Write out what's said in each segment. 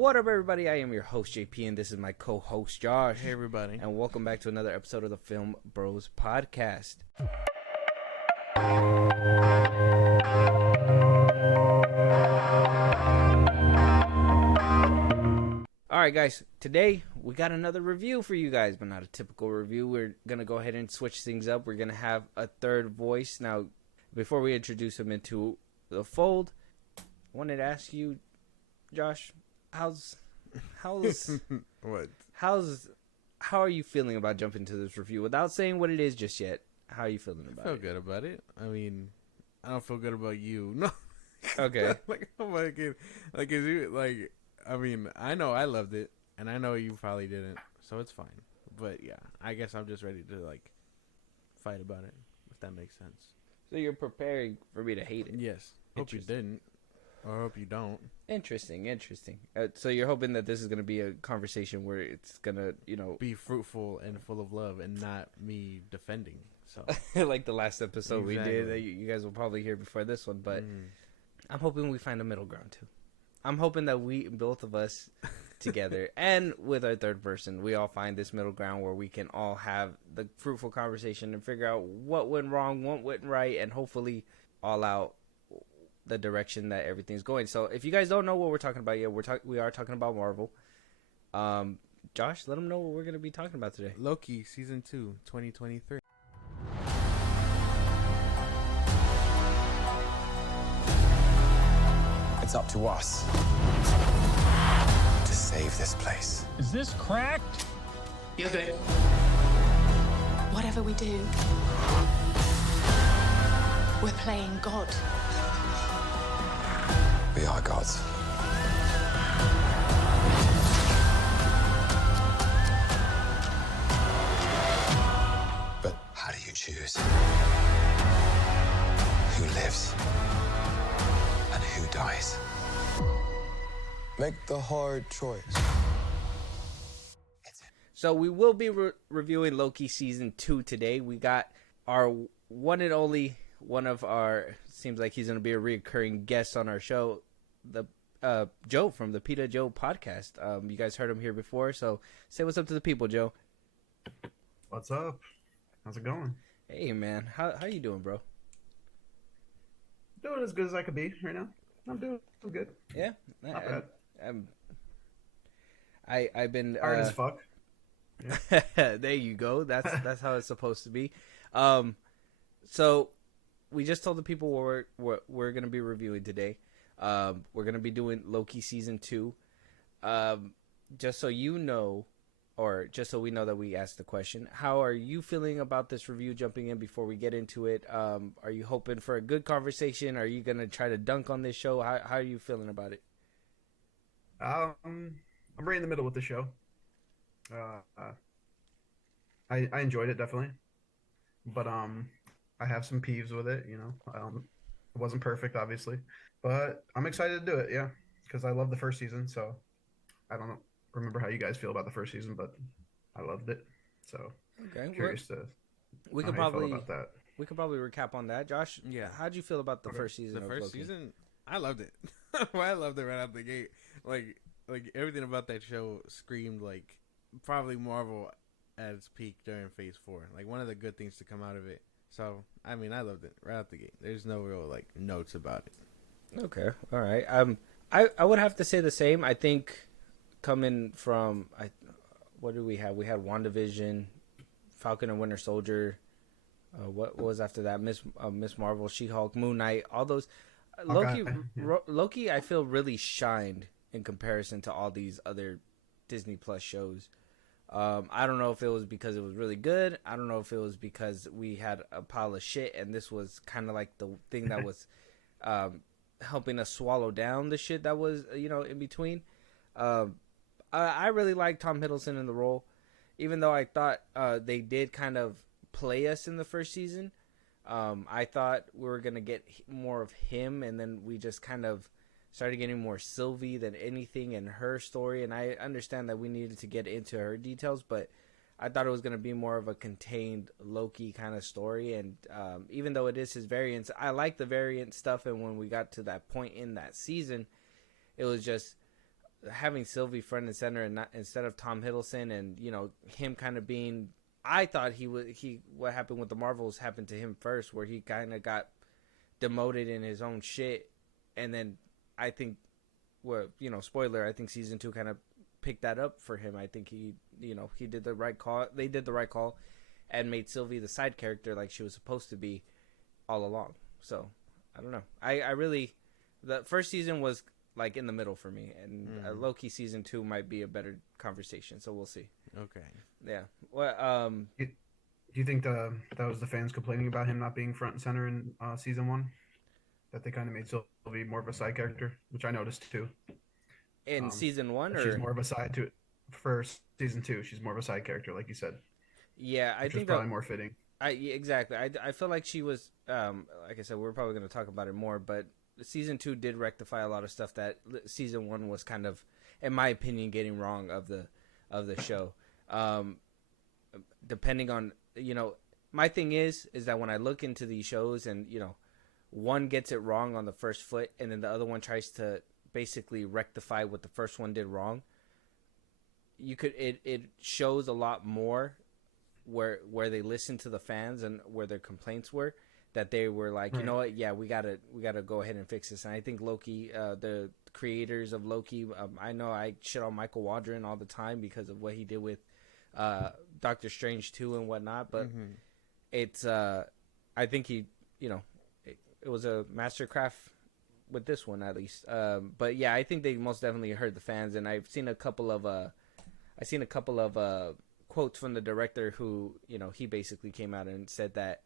What up, everybody? I am your host, JP, and this is my co-host, Josh. Hey, everybody. And welcome back to another episode of the FilmBros podcast. Alright, guys. Today, we got another review for you guys, but not a typical review. We're going to go ahead and switch things up. We're going to have a third voice. Now, before we introduce him into the fold, I wanted to ask you, Josh, how's What? how are you feeling about jumping into this review without saying what it is just yet? How are you feeling about it? I feel good about it. I mean, I don't feel good about you. No. Okay. oh my god. Is you I mean, I know I loved it, and I know you probably didn't, so it's fine. But yeah, I guess I'm just ready to fight about it, if that makes sense. So you're preparing for me to hate it? Yes. Hope you didn't. Or hope you don't. Interesting. So you're hoping that this is going to be a conversation where it's going to, be fruitful and full of love and not me defending. So like the last episode we did that you guys will probably hear before this one. But I'm hoping we find a middle ground, too. I'm hoping that both of us together and with our third person, we all find this middle ground where we can all have the fruitful conversation and figure out what went wrong, what went right, and hopefully all out the direction that everything's going. So if you guys don't know what we're talking about yet, we are talking about Marvel. Josh, let them know what we're going to be talking about today. Loki season 2, 2023. It's up to us to save this place. Is this cracked? Yes, babe. Whatever we do, we're playing God. We are gods. But how do you choose who lives and who dies? Make the hard choice. So we will be reviewing Loki season 2 today. We got our one and only one of our, seems like he's going to be a recurring guest on our show, the Joe from the PITA Joe podcast. You guys heard him here before, so say what's up to the people, Joe. What's up? How's it going? Hey, man. How you doing, bro? Doing as good as I could be right now. I'm good. Yeah? Not bad. I've been... hard as fuck. Yeah. There you go. That's how it's supposed to be. So we just told the people what we're going to be reviewing today. We're going to be doing Loki season 2. Just so you know, or just so we know that we asked the question, how are you feeling about this review jumping in before we get into it? Are you hoping for a good conversation? Are you going to try to dunk on this show? How are you feeling about it? I'm right in the middle with the show. I enjoyed it, definitely. But I have some peeves with it, It wasn't perfect, obviously. But I'm excited to do it, yeah. Because I love the first season, so I don't remember how you guys feel about the first season, but I loved it. So okay, curious to we could how you probably felt about that. We could probably recap on that. Josh, Yeah. How'd you feel about the first season? The of first Loki? season, I loved it. I loved it right out the gate. Like everything about that show screamed probably Marvel at its peak during Phase 4. One of the good things to come out of it. So I mean, I loved it right out the gate. There's no real notes about it. Okay, all right. I would have to say the same. I think coming from what did we have? We had WandaVision, Falcon and Winter Soldier. What was after that? Miss Marvel, She-Hulk, Moon Knight, all those. Okay. Loki, I feel really shined in comparison to all these other Disney Plus shows. I don't know if it was because it was really good. I don't know if it was because we had a pile of shit and this was kind of like the thing that was helping us swallow down the shit that was, in between. I really liked Tom Hiddleston in the role, even though I thought they did kind of play us in the first season. I thought we were going to get more of him, and then we just kind of started getting more Sylvie than anything in her story. And I understand that we needed to get into her details, but I thought it was going to be more of a contained Loki kind of story. And even though it is his variants, I like the variant stuff. And when we got to that point in that season, it was just having Sylvie front and center and not instead of Tom Hiddleston, and him kind of being. I thought what happened with the Marvels happened to him first, where he kind of got demoted in his own shit, and then I think, spoiler, I think season 2 kind of picked that up for him. I think he did the right call. They did the right call and made Sylvie the side character like she was supposed to be all along. So I don't know. I really, the first season was like in the middle for me, and Loki season 2 might be a better conversation. So we'll see. Okay. Yeah. Well, Do you think that was the fans complaining about him not being front and center in season 1? That they kind of made Sylvie more of a side character, which I noticed too. in season 1, or she's more of a side to for season 2. She's more of a side character, like you said. Yeah, I think probably more fitting. Exactly. I feel like she was. Like I said, we're probably going to talk about it more, but season 2 did rectify a lot of stuff that season 1 was kind of, in my opinion, getting wrong of the show. Depending on my thing is that when I look into these shows and one gets it wrong on the first foot, and then the other one tries to basically rectify what the first one did wrong. It shows a lot more where they listened to the fans and where their complaints were, that they were like, you know what, yeah, we gotta go ahead and fix this. And I think Loki, the creators of Loki, I know I shit on Michael Waldron all the time because of what he did with Doctor Strange 2 and whatnot, but it's I think he it was a mastercraft with this one at least. But yeah, I think they most definitely heard the fans, and I've seen a couple of quotes from the director who he basically came out and said that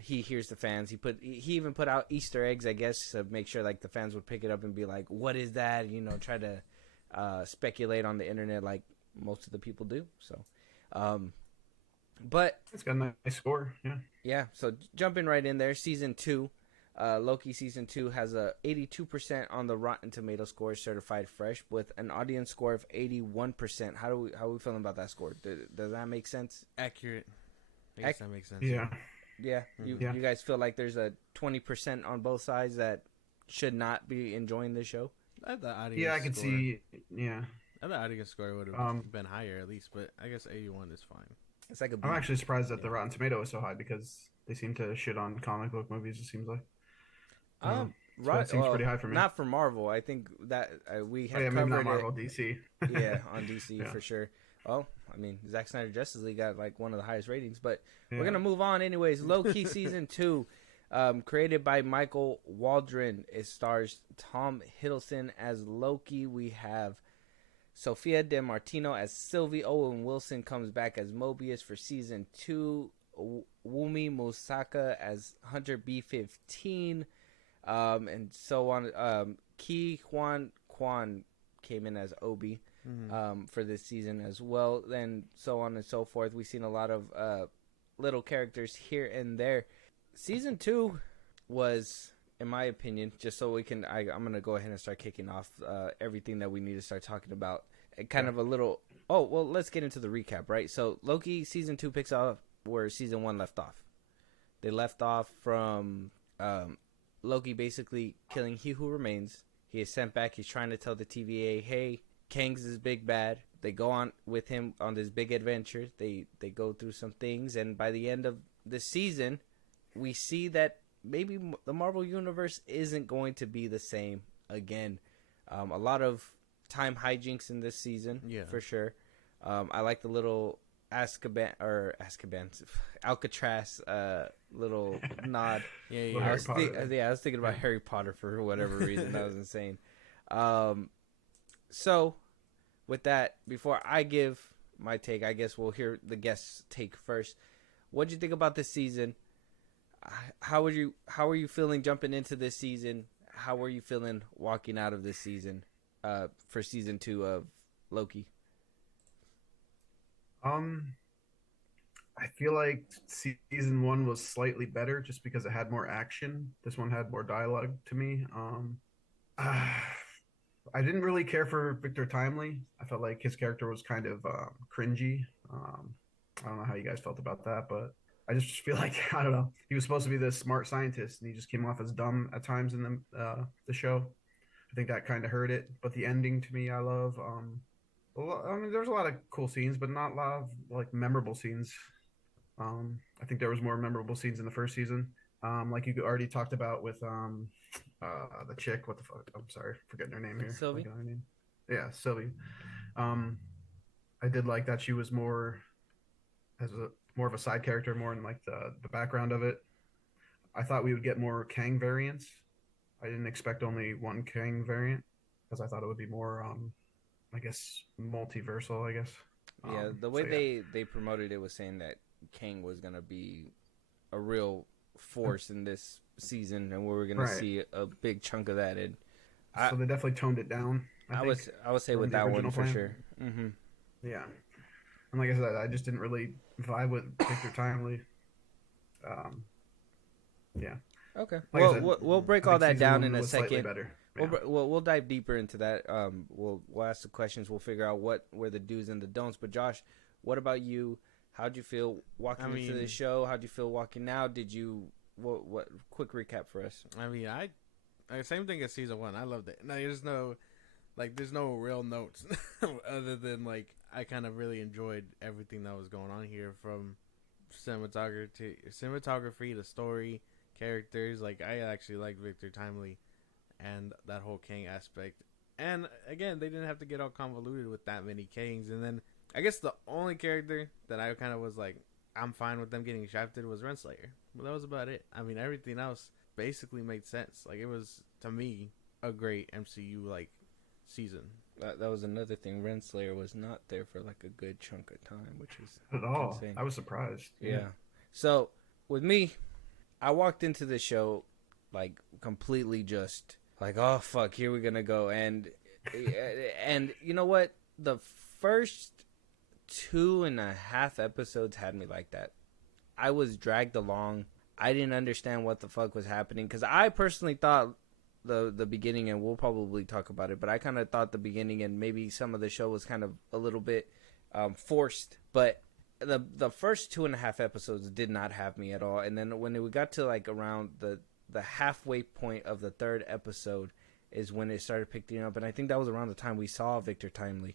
he hears the fans. He even put out Easter eggs, I guess, to make sure like the fans would pick it up and be like, what is that? Try to speculate on the internet like most of the people do. So but it's got a nice score. Yeah, so jumping right in there, season 2, Loki season 2 has a 82% on the Rotten Tomato score, certified fresh, with an audience score of 81%. How are we feeling about that score? Does that make sense? Accurate. I guess that makes sense. Yeah. You guys feel like there's a 20% on both sides that should not be enjoying this show? I could see. Yeah. I thought the audience score would have been higher at least, but I guess 81 is fine. It's like I'm actually surprised that the Rotten Tomato is so high, because they seem to shit on comic book movies, it seems like. So it seems pretty high for me. Not for Marvel. I think that we have maybe covered not Marvel, DC. Yeah, on DC for sure. Well, I mean, Zack Snyder Justice League got like one of the highest ratings, but we're gonna move on anyways. Loki season 2, created by Michael Waldron. It stars Tom Hiddleston as Loki. We have Sophia Di Martino as Sylvie. Owen Wilson comes back as Mobius for season 2. Wumi Musaka as Hunter B-15. And so on. Ki Huan Kwan came in as Obi for this season as well, and so on and so forth. We've seen a lot of little characters here and there. Season 2 was, in my opinion, just so we can, I'm going to go ahead and start kicking off everything that we need to start talking about. Kind of a little, let's get into the recap, right? So Loki season 2 picks up where season 1 left off. They left off from Loki basically killing He Who Remains. He is sent back. He's trying to tell the TVA, hey, Kang's is big bad. They go on with him on this big adventure. They go through some things, and by the end of the season, we see that maybe the Marvel Universe isn't going to be the same again. A lot of time hijinks in this season, for sure. I like the little Alcatraz little nod. I was thinking about Harry Potter for whatever reason. That was insane. So with that, before I give my take, I guess we'll hear the guests' take first. What'd you think about this season? How are you feeling jumping into this season? How are you feeling walking out of this season for season 2 of Loki? I feel like season 1 was slightly better just because it had more action. This one had more dialogue to me. I didn't really care for Victor Timely. I felt like his character was kind of cringy. I don't know how you guys felt about that, but I just feel like, I don't know, he was supposed to be this smart scientist, and he just came off as dumb at times in the show. I think that kind of hurt it. But the ending to me, I love. I mean, there's a lot of cool scenes, but not a lot of like memorable scenes. I think there was more memorable scenes in the first season. Like you already talked about with the chick. What the fuck? I'm sorry, forgetting her name here. Sylvie. Her name. Yeah, Sylvie. Um, I did like that she was more as a more of a side character, more in like the background of it. I thought we would get more Kang variants. I didn't expect only one Kang variant because I thought it would be more, I guess, multiversal. I guess. Yeah, the way So, yeah. they promoted it was saying that Kang was gonna be a real force in this season, and we were gonna Right. see a big chunk of that. And So they definitely toned it down. I think, would say from with the that one original for plan. sure. Mm-hmm. Yeah, and like I said, I just didn't really vibe with Victor Timely. Um, yeah, Okay. like I Well, said, we'll break I all think that season down one in a was slightly second. better. Yeah. We'll dive deeper into that. We'll ask the questions. We'll figure out what were the do's and the don'ts. But Josh, what about you? How'd you feel walking into the show? How'd you feel walking out? Did you what? Quick recap for us. I mean, I same thing as season one. I loved it. No, there's no real notes other than like I kind of really enjoyed everything that was going on here, from cinematography to story, characters. Like I actually like Victor Timely and that whole Kang aspect. And again, they didn't have to get all convoluted with that many Kangs. And then I guess the only character that I kind of was like, I'm fine with them getting shafted was Renslayer. But that was about it. I mean, everything else basically made sense. Like it was, to me, a great MCU like season. That was another thing. Renslayer was not there for like a good chunk of time, which is Not at all. insane. I was surprised. Yeah. So with me, I walked into the show like completely just like, oh fuck, here we're gonna go. And you know what? The first 2.5 episodes had me like that. I was dragged along. I didn't understand what the fuck was happening, because I personally thought the beginning, and we'll probably talk about it, but I kind of thought the beginning and maybe some of the show was kind of a little bit forced. But the first 2.5 episodes did not have me at all. And then when we got to like around the halfway point of the third episode is when it started picking up, and I think that was around the time we saw Victor Timely,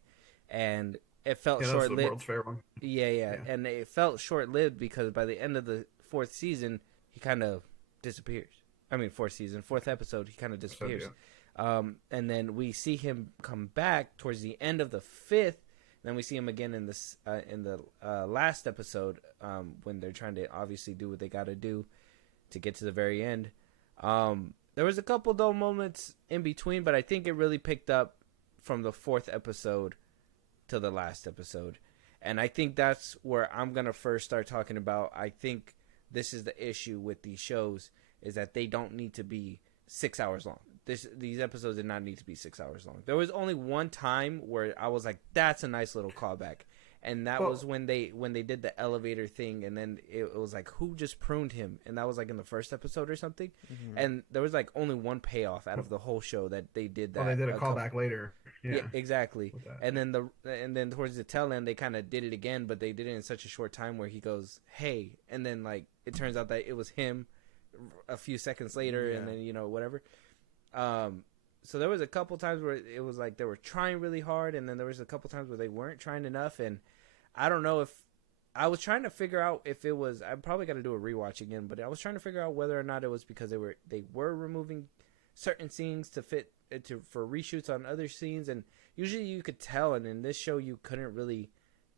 and it felt Yeah, that's the short-lived. World's Fair one. Yeah, and it felt short-lived because by the end of the fourth season, he kind of disappears. I mean, fourth episode, he kind of disappears. And then we see him come back towards the end of the fifth. And then we see him again in the last episode when they're trying to obviously do what they got to do to get to the very end. There was a couple dull moments in between, but I think it really picked up from the fourth episode to the last episode. And I think that's where I'm going to first start talking about. I think this is the issue with these shows, is that they don't need to be 6 hours long. These episodes did not need to be 6 hours long. There was only one time where I was like, that's a nice little callback. And that was when they did the elevator thing, and then it was like, who just pruned him? And that was like in the first episode or something. Mm-hmm. And there was like only one payoff out of the whole show that they did that. Well, they did a callback later. Yeah, exactly. And then towards the tail end, they kind of did it again, but they did it in such a short time where he goes, "Hey," and then like it turns out that it was him a few seconds later, and then whatever. So there was a couple times where it was like they were trying really hard, and then there was a couple times where they weren't trying enough. And I don't know if I was trying to figure out if it was. I probably got to do a rewatch again, but I was trying to figure out whether or not it was because they were removing certain scenes to fit for reshoots on other scenes, and usually you could tell, and in this show you couldn't really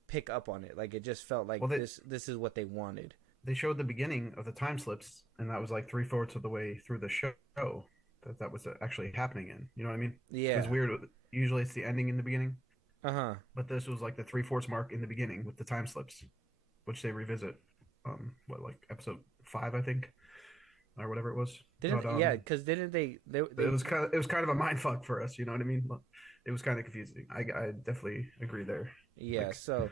pick up on it. Like it just felt like this is what they wanted. They showed the beginning of the time slips, and that was like 3/4 of the way through the show that was actually happening in. You know what I mean? Yeah. It's weird. Usually it's the ending in the beginning. Uh-huh. But this was like the 3/4 mark in the beginning with the time slips, which they revisit. Like episode 5, I think, or whatever it was. Because didn't they? It was kind of a mind fuck for us. You know what I mean? It was kind of confusing. I definitely agree there. Yeah. Like, so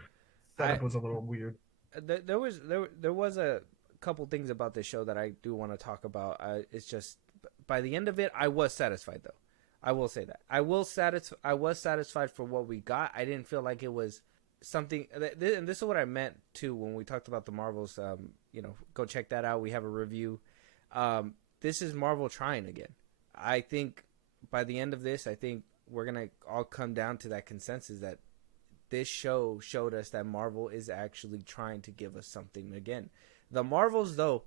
setup was a little weird. There was a couple things about this show that I do want to talk about. It's just by the end of it, I was satisfied though. I will say that I was satisfied for what we got. I didn't feel like it was something, and this is what I meant too when we talked about the Marvels. Go check that out. We have a review. This is Marvel trying again. I think by the end of this, I think we're gonna all come down to that consensus that this show showed us that Marvel is actually trying to give us something again. The Marvels, though,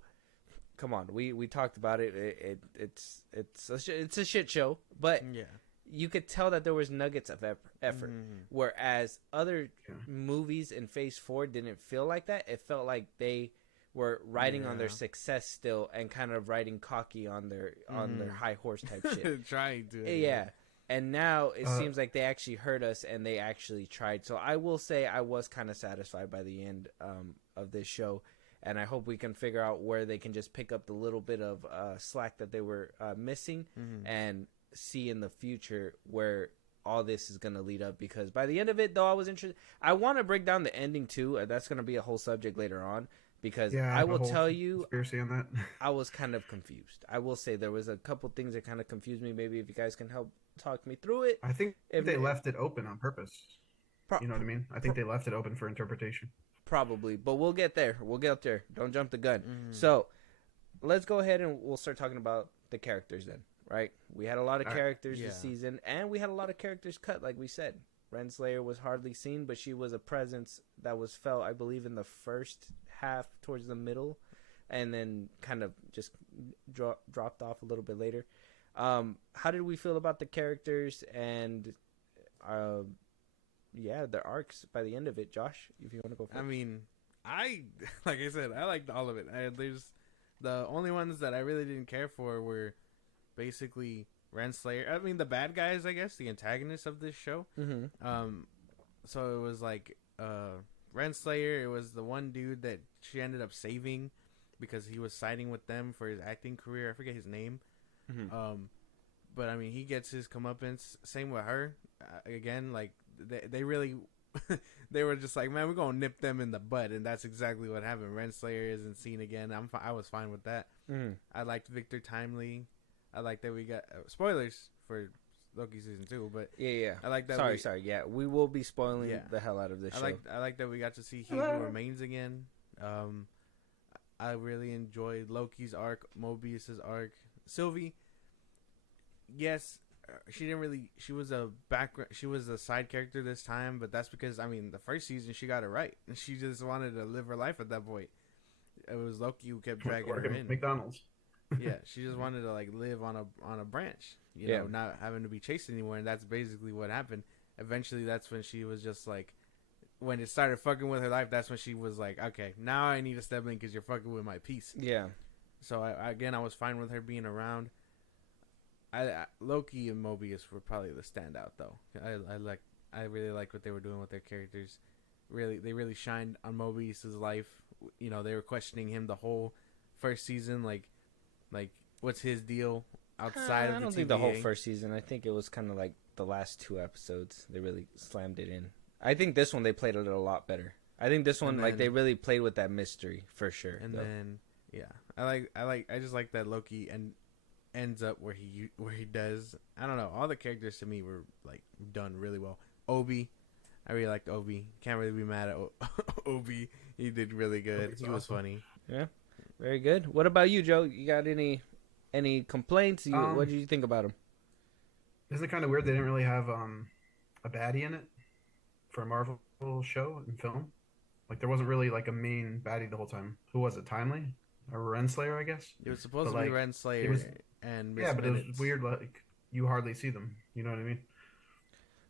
come on, we talked about it. It's a shit show, but Yeah. you could tell that there was nuggets of effort. Whereas other movies in Phase 4 didn't feel like that. It felt like they were riding on their success still and kind of riding cocky on their high horse type shit. Trying to. Yeah. And now it seems like they actually heard us and they actually tried. So I will say I was kind of satisfied by the end of this show. And I hope we can figure out where they can just pick up the little bit of slack that they were missing and see in the future where all this is going to lead up. Because by the end of it, though, I was interested. I want to break down the ending, too. That's going to be a whole subject later on. Because I will tell you, conspiracy on that. I was kind of confused. I will say there was a couple things that kind of confused me. Maybe if you guys can help talk me through it. I think they left it open on purpose. You know what I mean? I think they left it open for interpretation. Probably, but we'll get there. We'll get there. Don't jump the gun. So let's go ahead and we'll start talking about the characters then, right? We had a lot of characters this season, and we had a lot of characters cut, like we said. Renslayer was hardly seen, but she was a presence that was felt, I believe, in the first half towards the middle, and then kind of just dropped off a little bit later. How did we feel about the characters and their arcs by the end of it? Josh, if you want to go first. I mean, like I said, I liked all of it. There's the only ones that I really didn't care for were basically Renslayer. I mean, the bad guys, I guess, the antagonists of this show. So it was like Renslayer. It was the one dude that she ended up saving because he was siding with them for his acting career. I forget his name. But I mean, he gets his comeuppance. Same with her. Again, like they really, they were just like, man, we're gonna nip them in the bud, and that's exactly what happened. Renslayer isn't seen again. I was fine with that. I liked Victor Timely. I like that we got spoilers for Loki season 2, but I like that. Sorry. Yeah, we will be spoiling the hell out of this show. I like that we got to see He Who Remains again. I really enjoyed Loki's arc, Mobius's arc. Sylvie, yes, she was a side character this time, but that's because, I mean, the first season she got it right. She just wanted to live her life at that point. It was Loki who kept dragging her in. McDonald's. Yeah, she just wanted to like live on a branch, you know, not having to be chased anymore, and that's basically what happened. Eventually, that's when she was just like, when it started fucking with her life, that's when she was like, okay, now I need to step in because you're fucking with my peace. Yeah. So I was fine with her being around. Loki and Mobius were probably the standout though. I really liked what they were doing with their characters. They really shined on Mobius's life. You know, they were questioning him the whole first season, like what's his deal outside of the TVA? I don't think the whole first season. I think it was kind of like the last 2 episodes. They really slammed it in. I think this one they played it a lot better. I think this one, they really played with that mystery for sure. And then, I just like that Loki ends up where he does. I don't know. All the characters to me were like done really well. Obi, I really liked Obi. Can't really be mad at Obi. He did really good. He was funny. Yeah. Very good. What about you, Joe? You got any complaints? What did you think about him? Isn't it kind of weird they didn't really have a baddie in it for a Marvel show and film? Like there wasn't really like a main baddie the whole time. Who was it? Timely or Renslayer? I guess it was supposed to be Renslayer and Miss but it was weird. Like you hardly see them. You know what I mean?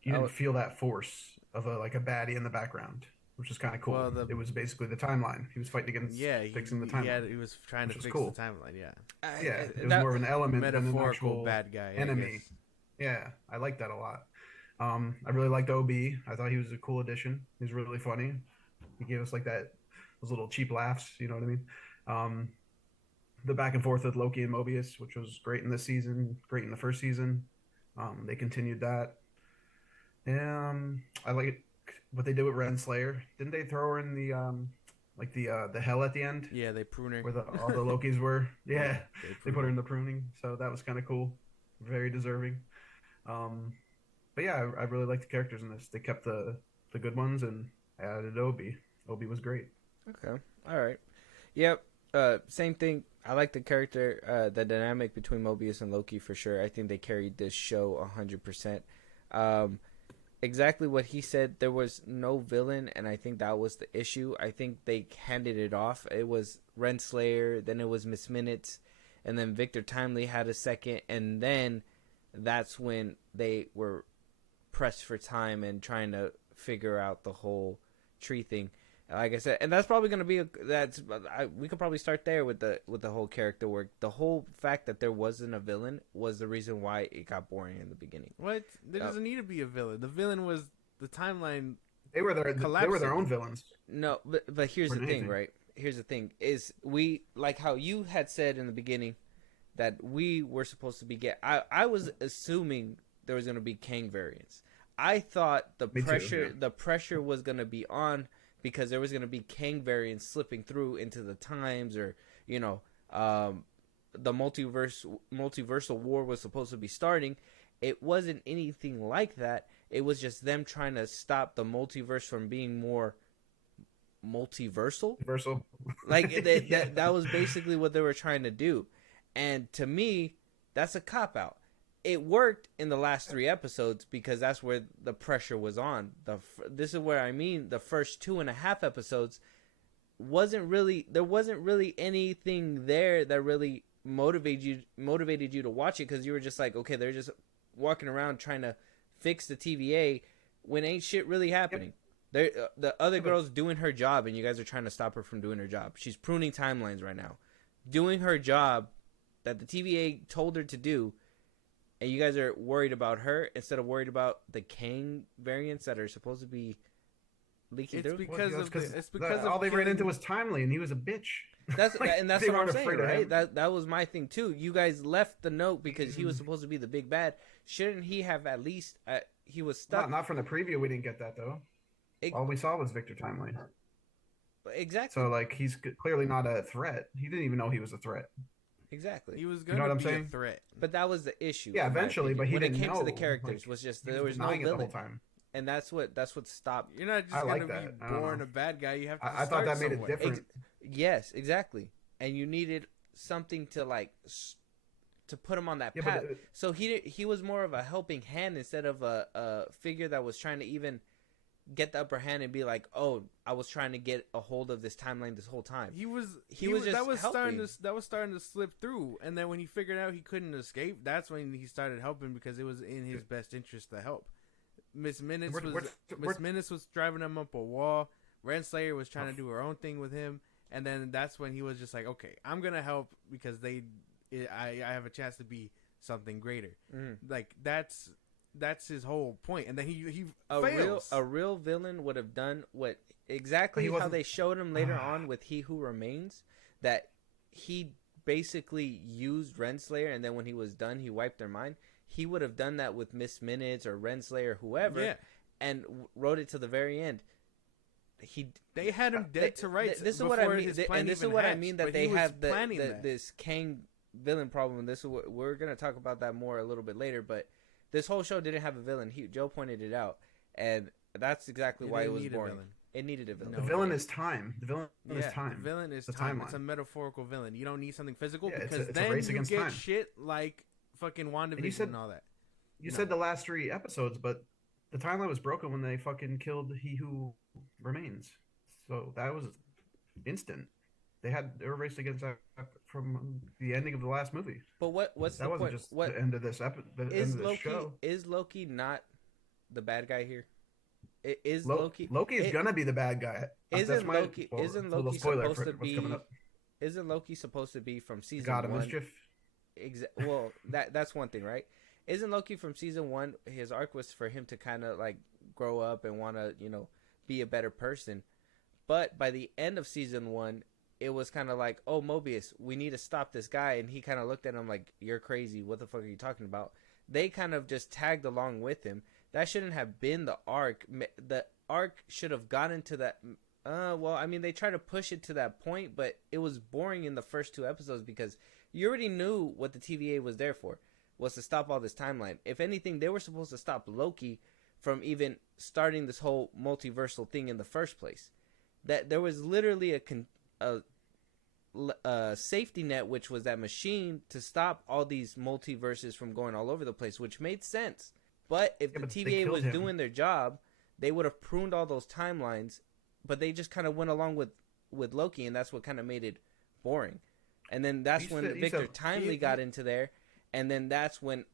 You didn't feel that force of a baddie in the background, which is kind of cool. Well, it was basically the timeline. He was fighting against fixing the timeline. He was trying to fix the timeline. It was more of an element than an actual bad guy enemy. Yeah, I like that a lot. I really liked OB. I thought he was a cool addition. He was really funny. He gave us those little cheap laughs. You know what I mean? The back and forth with Loki and Mobius, which was great in this season, great in the first season. They continued that. I like what they did with Renslayer. Didn't they throw her in the hell at the end? Yeah, they prune her. Where all the Lokis were. Yeah, they put her in the pruning. So that was kind of cool. Very deserving. But yeah, I really like the characters in this. They kept the good ones and added Obi. Obi was great. Okay. All right. Yep. Same thing. I like the character, the dynamic between Mobius and Loki for sure. I think they carried this show 100%. Exactly what he said. There was no villain, and I think that was the issue. I think they handed it off. It was Renslayer, then it was Miss Minutes, and then Victor Timely had a second, and then that's when they were pressed for time and trying to figure out the whole tree thing. Like I said, and that's probably going to be we could probably start there with the whole character work. The whole fact that there wasn't a villain was the reason why it got boring in the beginning. What? There doesn't need to be a villain. The villain was the timeline. They were their own villains. No, but here's the thing, right? Here's the thing: is we like how you had said in the beginning that we were supposed to be I was assuming there was going to be Kang variants. I thought the pressure was going to be on, because there was going to be Kang variants slipping through into the times, or the multiversal war was supposed to be starting. It wasn't anything like that. It was just them trying to stop the multiverse from being more multiversal. Like that was basically what they were trying to do. And to me, that's a cop-out. It worked in the last 3 episodes because that's where the pressure was on. This is where I mean the first 2.5 episodes there wasn't really anything there that really motivated you to watch it, because you were just like, okay, they're just walking around trying to fix the TVA when ain't shit really happening. Yep. The other girl's doing her job, and you guys are trying to stop her from doing her job. She's pruning timelines right now, doing her job that the TVA told her to do. And you guys are worried about her instead of worried about the Kang variants that are supposed to be leaking through. It's because all they ran into was Timely, and he was a bitch. That's what I'm saying, right? That was my thing too. You guys left the note because he was supposed to be the big bad. Shouldn't he have at least? He was stuck. Not from the preview. We didn't get that though. All we saw was Victor Timely. Exactly. So like, he's clearly not a threat. He didn't even know he was a threat. Exactly. He was going to be a threat. But that was the issue. Yeah, eventually, but he when didn't it came know. to the characters, was just there was no villain the whole time. And that's what stopped. You're not just going to be born a bad guy. You have to I thought that made it different. Yes, exactly. And you needed something to to put him on that path. So he was more of a helping hand instead of a figure that was trying to even get the upper hand and be like, oh, I was trying to get a hold of this timeline this whole time. He was just that was helping. starting to slip through, and then when he figured out he couldn't escape, that's when he started helping, because it was in his best interest to help. Miss Minutes was driving him up a wall. Renslayer was trying to do her own thing with him, and then that's when he was just like, okay, I'm gonna help because I have a chance to be something greater. Like that's his whole point. And then he fails. A real villain would have done what exactly how they showed him later on with He Who Remains, that he basically used Renslayer, and then when he was done, he wiped their mind. He would have done that with Miss Minutes or Renslayer, whoever, and wrote it to the very end. They had him dead to rights. This is what I mean, and this is what I mean that they have this Kang villain problem. This is what we're gonna talk about that more a little bit later, but. This whole show didn't have a villain. Joe pointed it out, and that's exactly why it was boring. It needed a villain. The villain is time. The villain is time. The villain is the time. Timeline. It's a metaphorical villain. You don't need something physical, it's because a then race you against get time. shit like fucking WandaVision and all that. You said the last 3 episodes, but the timeline was broken when they fucking killed He Who Remains. So that was instant. They were raced against that from the ending of the last movie. But what's that the wasn't point? just the end of this episode. Is Loki not the bad guy here? Is Loki is gonna be the bad guy? Isn't Loki supposed to be? Isn't Loki supposed to be from season God 1? of Mischief. Well, that's one thing, right? Isn't Loki from season 1? His arc was for him to kind of like grow up and want to, be a better person. But by the end of season 1, it was kind of like, oh, Mobius, we need to stop this guy. And he kind of looked at him like, you're crazy. What the fuck are you talking about? They kind of just tagged along with him. That shouldn't have been the arc. The arc should have gotten to that. Well, I mean, they tried to push it to that point, but it was boring in the first 2 episodes because you already knew what the TVA was there for, was to stop all this timeline. If anything, they were supposed to stop Loki from even starting this whole multiversal thing in the first place. That there was literally safety net, which was that machine to stop all these multiverses from going all over the place, which made sense. But if the TVA was doing their job, they would have pruned all those timelines, but they just kind of went along with Loki, and that's what kind of made it boring. And then that's when Victor Timely got into there, and then that's when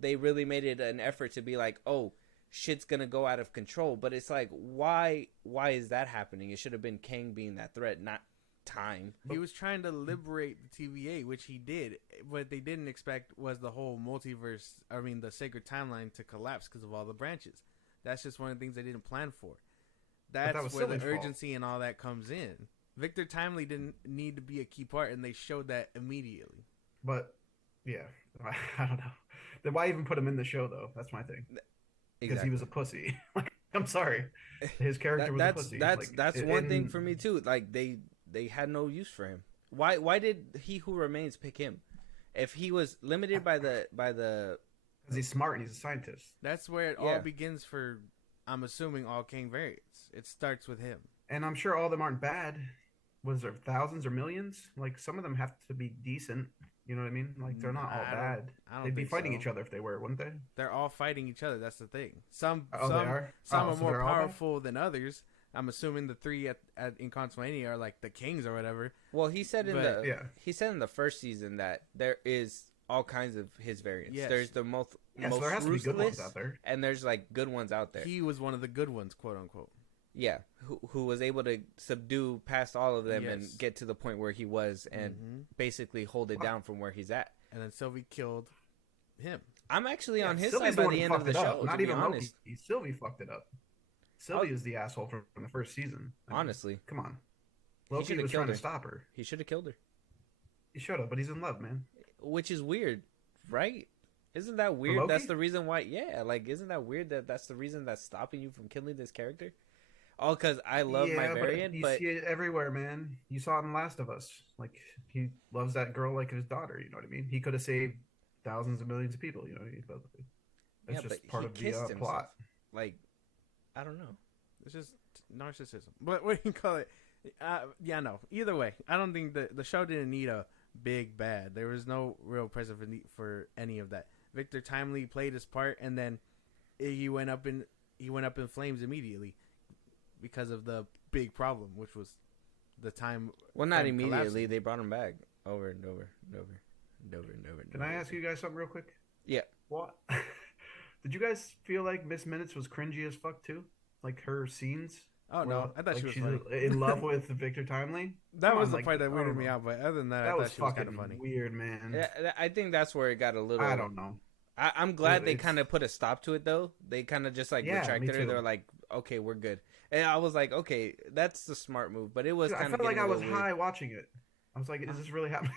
they really made it an effort to be like, oh, shit's gonna go out of control. But it's like, why is that happening? It should have been Kang being that threat, not time. He was trying to liberate the TVA, which he did. What they didn't expect was the whole multiverse, the sacred timeline to collapse because of all the branches. That's just one of the things they didn't plan for. That's where the urgency and all that comes in. Victor Timely didn't need to be a key part, and they showed that immediately. But, yeah, I don't know. Then why even put him in the show, though? That's my thing. Because he was a pussy. I'm sorry. His character was a pussy. That's one thing for me, too. Like, they had no use for him. Why did He Who Remains pick him? If he was limited by the because he's smart and he's a scientist. That's where it all begins for, I'm assuming, all Kang variants. It starts with him. And I'm sure all of them aren't bad. Was there thousands or millions? Like, some of them have to be decent. You know what I mean? Like, they're not all bad. They'd be fighting each other if they were, wouldn't they? They're all fighting each other. That's the thing. Some are more powerful than others. I'm assuming the three in Quantumania are like the kings or whatever. Well, he said in the first season that there is all kinds of his variants. Yes. There's the most so there has to be good ones out there, and there's like good ones out there. He was one of the good ones, quote unquote. Yeah, who was able to subdue past all of them and get to the point where he was and basically hold it down from where he's at. And then Sylvie killed him. I'm actually on his side by the end of the show. Not even honest. Sylvie fucked it up. Sylvie is the asshole from the first season. Honestly. Come on. Loki was trying to stop her. He should have killed her. He should have, but he's in love, man. Which is weird, right? Isn't that weird? That's the reason why. Yeah, like, isn't that weird that that's the reason that's stopping you from killing this character? Oh, because I love my variant, but you see it everywhere, man. You saw it in Last of Us. Like, he loves that girl like his daughter. You know what I mean? He could have saved thousands of millions of people. You know, it's just part of the plot. Like, I don't know. It's just narcissism. But what do you call it? No. Either way, I don't think the show didn't need a big bad. There was no real present for any of that. Victor Timely played his part, and then he went up in flames immediately because of the big problem, which was the time. Well, not immediately. Collapsing. They brought him back over and over and over and over and over. Can I ask you guys something real quick? Yeah. What? Did you guys feel like Miss Minutes was cringy as fuck too? Like her scenes? Oh no, I thought she was funny. In love with Victor Timely. That was the part that weirded me out. But other than that, I thought she was kind of funny. Weird, man. Yeah, I think that's where it got a little. I don't know. I'm glad they kind of put a stop to it though. They kind of just retracted it. They're like, okay, we're good. And I was like, okay, that's the smart move. But it was kind of. I felt like I was high watching it. I was like, is this really happening?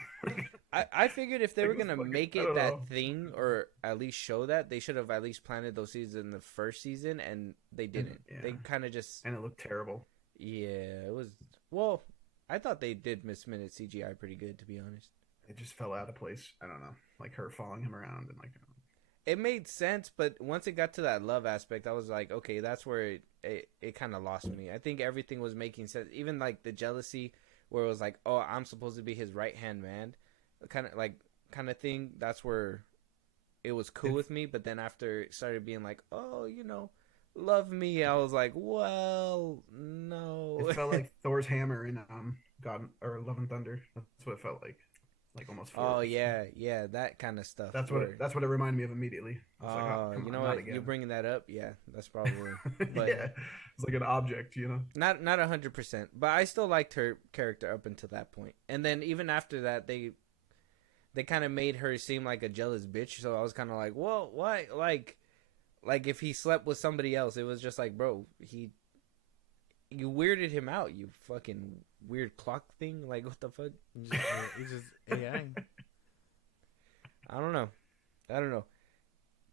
I figured if they were gonna make it that thing, or at least show that, they should have at least planted those seeds in the first season, and they didn't. Yeah. They kind of just. And it looked terrible. Yeah, it was. Well, I thought they did Miss Minute CGI pretty good, to be honest. It just fell out of place. I don't know, like her following him around and like. It made sense, but once it got to that love aspect, I was like, okay, that's where it kind of lost me. I think everything was making sense, even like the jealousy, where it was like, oh, I'm supposed to be his right hand man, kind of thing. That's where it was cool with me. But then after it started being like, oh, love me, I was like, well, no. It felt like Thor's hammer in God or Love and Thunder. That's what it felt like. Like almost. Oh yeah, that kind of stuff. That's what it reminded me of immediately. You know what? You're bringing that up. Yeah, that's probably. But yeah, it's like an object, Not 100%, but I still liked her character up until that point, and then even after that, they kind of made her seem like a jealous bitch. So I was kind of like, well, why? Like if he slept with somebody else, it was just like, bro, you weirded him out, you fucking weird clock thing. Like, what the fuck? It's just AI. I don't know.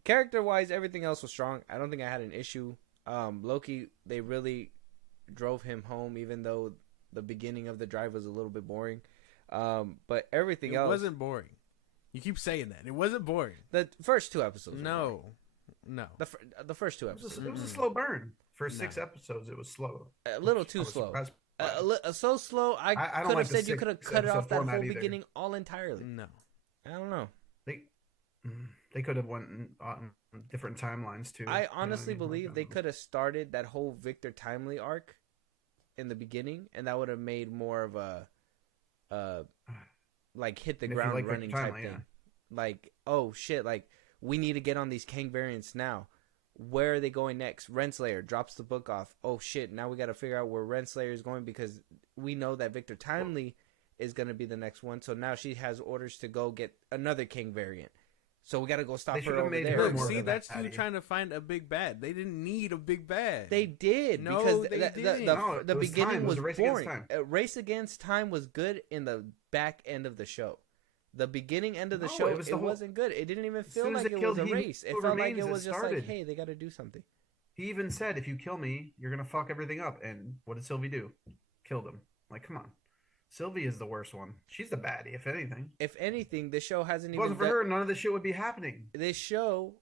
Character-wise, everything else was strong. I don't think I had an issue. Loki, they really drove him home, even though the beginning of the drive was a little bit boring. But everything else... It wasn't boring. You keep saying that. It wasn't boring. The first 2 episodes. No. The first 2 episodes. It was a slow burn. For 6 episodes, it was slow. A little too slow. So slow. I I don't could like have the said you could have six cut it episode off that format whole either. beginning all entirely. No. I don't know. They could have went on different timelines too. I you know what honestly mean? believe Like, they could have started that whole Victor Timely arc in the beginning, and that would have made more of a like hit the If you ground like Victor running type Timely, thing. yeah. Like, oh shit, like we need to get on these Kang variants now. Where are they going next? Renslayer drops the book off. Oh shit, now we got to figure out where Renslayer is going because we know that Victor Timely is going to be the next one. So now she has orders to go get another King variant. So we got to go stop They her should have over made there. her Look, more of see, a that's you baddie. trying to find a big bad. They didn't need a big bad. They did No, because they the didn't. No, the it was beginning time. It was was a race against boring. time. Race Against Time was good in the back end of the show. The beginning end of the No, show, it was the whole- wasn't good. It didn't even As feel soon as like they it was killed a He race. It Who felt like Remains, it it was just started. like, hey, they got to do something. He even said, "If you kill me, you're gonna fuck everything up." And what did Sylvie do? Killed him. Like, come on. Sylvie is the worst one. She's the baddie, if anything. If anything, the show hasn't If it even wasn't for her, none of this shit would be happening. this show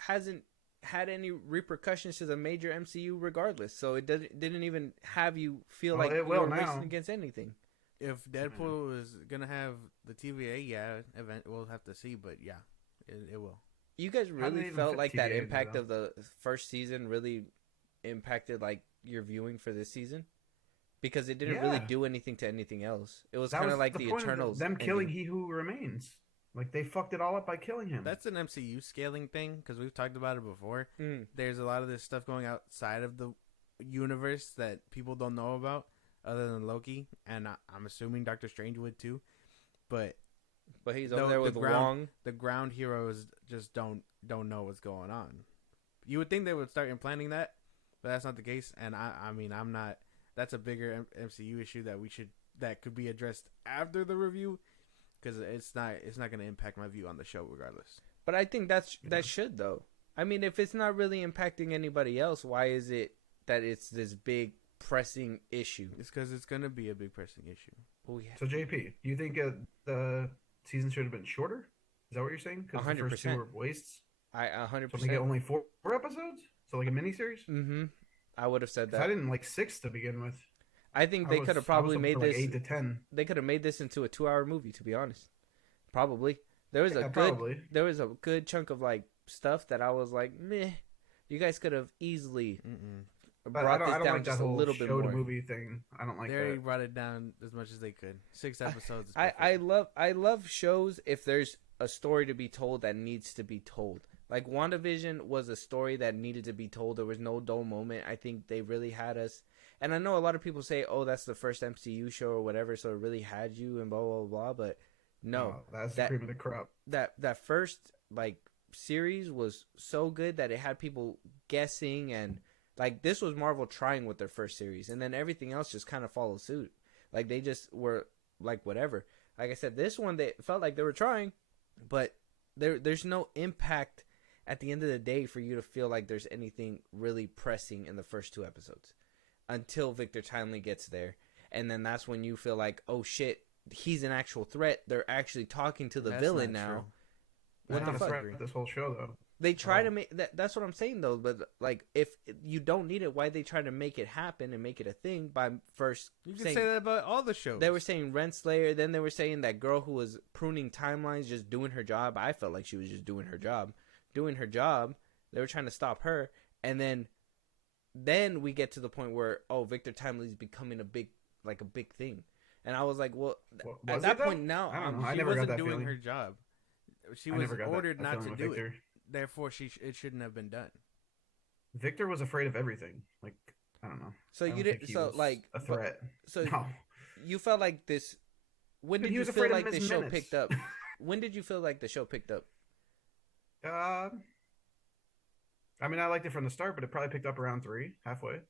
hasn't had any repercussions to the major MCU regardless. So it didn't even have you feel Well, like it you will were now. racing against anything. If Deadpool is gonna have the TVA, yeah, event we'll have to see, but yeah, it will. You guys How did really they even felt fit like that TVA in impact though? of the first season really impacted like your viewing for this season? Because it didn't really Yeah. do anything to anything else. It was That kind of was like the the point of Eternals. them killing ending. He Who Remains. Like, they fucked it all up by killing him. That's an MCU scaling thing because we've talked about it before. Mm. There's a lot of this stuff going outside of the universe that people don't know about, other than Loki, and I'm assuming Doctor Strange would too. But But he's the- over there the with ground- Wong. the ground heroes just don't know what's going on. You would think they would start implanting that, but that's not the case. And I mean, I'm not. That's a bigger MCU issue that could be addressed after the review, because it's not going to impact my view on the show regardless. But I think that should though. I mean, if it's not really impacting anybody else, why is it that it's this big pressing issue? It's because it's going to be a big pressing issue. Oh yeah. So, JP, do you think the season should have been shorter? Is that what you're saying? Because the first two 100%. were wastes. I So 100%. they get only four episodes? So, like a miniseries? Mm-hmm. I would have said 'Cause that. I didn't like 6 to begin with. I think they could have I was probably hoping made for, like, this. 8 to 10. They could have made this into a 2-hour movie. To be honest, probably there was Yeah, probably. there was a good chunk of like stuff that I was like, meh. You guys could have easily But brought I this don't down like that just a whole little bit show to more. movie thing. I don't like They already that. brought it down as much as they could. 6 episodes. Is I perfect. love shows if there's a story to be told that needs to be told. Like WandaVision was a story that needed to be told. There was no dull moment. I think they really had us. And I know a lot of people say, "Oh, that's the first MCU show or whatever," so it really had you and blah blah blah. But no, Oh, that's that- the cream of the crop. that first like series was so good that it had people guessing, and like this was Marvel trying with their first series, and then everything else just kind of followed suit. Like they just were like whatever. Like I said, this one they felt like they were trying, but there's no impact at the end of the day for you to feel like there's anything really pressing in the first 2 episodes until Victor Timely gets there, and then that's when you feel like, oh shit, he's an actual threat. They're actually talking to the That's villain not now. true. What Not the a fuck? threat this whole show, though. They try Oh. to make that's what I'm saying though. But like, if you don't need it, why they try to make it happen and make it a thing by first You can saying say that about all the shows. they were saying Renslayer, then they were saying that girl who was pruning timelines just doing her job. I felt like she was just doing her job. They were trying to stop her, and then we get to the point where Victor Timely's becoming a big thing, and I was like, well, Was at it, that though? point now, I don't know. I She never got wasn't that doing feeling. her job. She I was never got ordered that not to feeling with do Victor. it. Therefore, it shouldn't have been done. Victor was afraid of everything. Like, I don't know. So I you don't didn't. think he So was like a threat. So No. you felt like this. When Dude, did he you was feel afraid of like the Miss show Minutes. picked up? When did you feel like the show picked up? I mean, I liked it from the start, but it probably picked up around 3, halfway.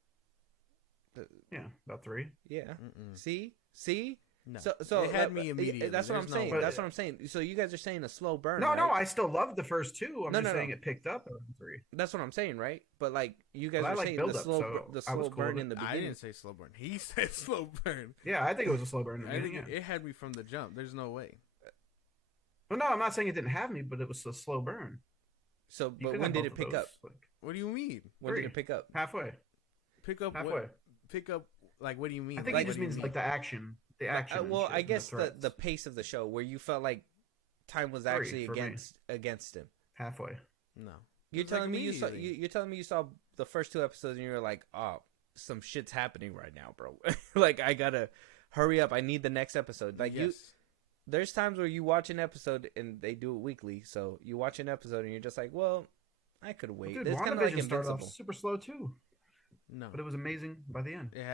Yeah, about 3. Yeah. Mm-mm. See. No. So it had me immediately. That's what I'm There's no saying. way. That's what I'm saying. So you guys are saying a slow burn. No, right? no, I still loved the first 2. I'm No, just no, saying no. it picked up around 3. That's what I'm saying, right? But like you guys Well, I are like saying build-up, so the I was slow cool burn with in the I beginning. didn't say slow burn. He said slow burn. Yeah, I think it was a slow burn. In the I beginning, think yeah. it had me from the jump. There's no way. Well, no, I'm not saying it didn't have me, but it was a slow burn. So, You but could when have did both it of pick those, up? like, What do you mean? When did 3. it pick up? halfway. Pick up Halfway. what? Pick up Like, what do you mean? I think Like, he just what do you means mean? like the action. The action. and well, shit I and guess the threats. pace of the show where you felt like time was 3 actually for me. against him. Halfway. No. You're It's like telling me you saw immediately. you're telling me you saw the first 2 episodes and you were like, oh, some shit's happening right now, bro. Like, I gotta hurry up. I need the next episode. Like, Yes. there's times where you watch an episode and they do it weekly, so you watch an episode and you're just like, well, I could wait. Dude, It's kind of like WandaVision started off Invincible. super slow too, No. but it was amazing by the end. It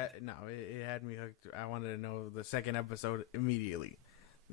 had me hooked. I wanted to know the second episode immediately.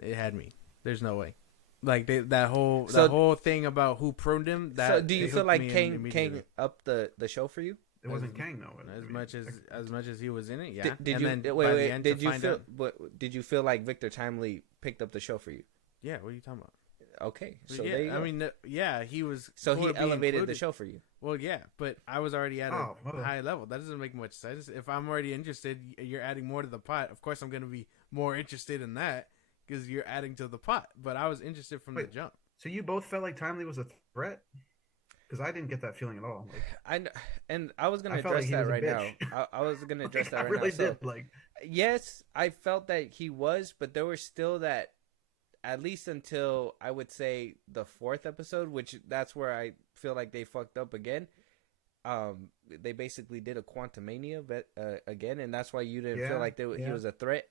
It had me. There's no way. Like that whole thing about who pruned him. That So do you it feel hooked like me in Kang immediately. upped the show for you? It wasn't Kang though. As I mean, much as he was in it, yeah. Did And you then wait? by the Wait, end did to you find feel? out- But did you feel like Victor Timely picked up the show for you? Yeah, what are you talking about? Okay, so yeah, there you go. I mean, yeah, he was. So cool he to be elevated the included. show for you. Well, yeah, but I was already at Oh, a high level. That doesn't make much sense. If I'm already interested, you're adding more to the pot. Of course, I'm going to be more interested in that because you're adding to the pot. But I was interested from the Wait. jump. So you both felt like Timely was a threat? Because I didn't get that feeling at all. Like, I was gonna I felt like address he that was a right now. bitch. I was gonna address like, that I right really now. So, did. Like, yes, I felt that he was, but there was still that, at least until I would say the 4th episode, which that's where I feel like they fucked up again. They basically did a Quantumania again, and that's why you didn't feel like he was a threat.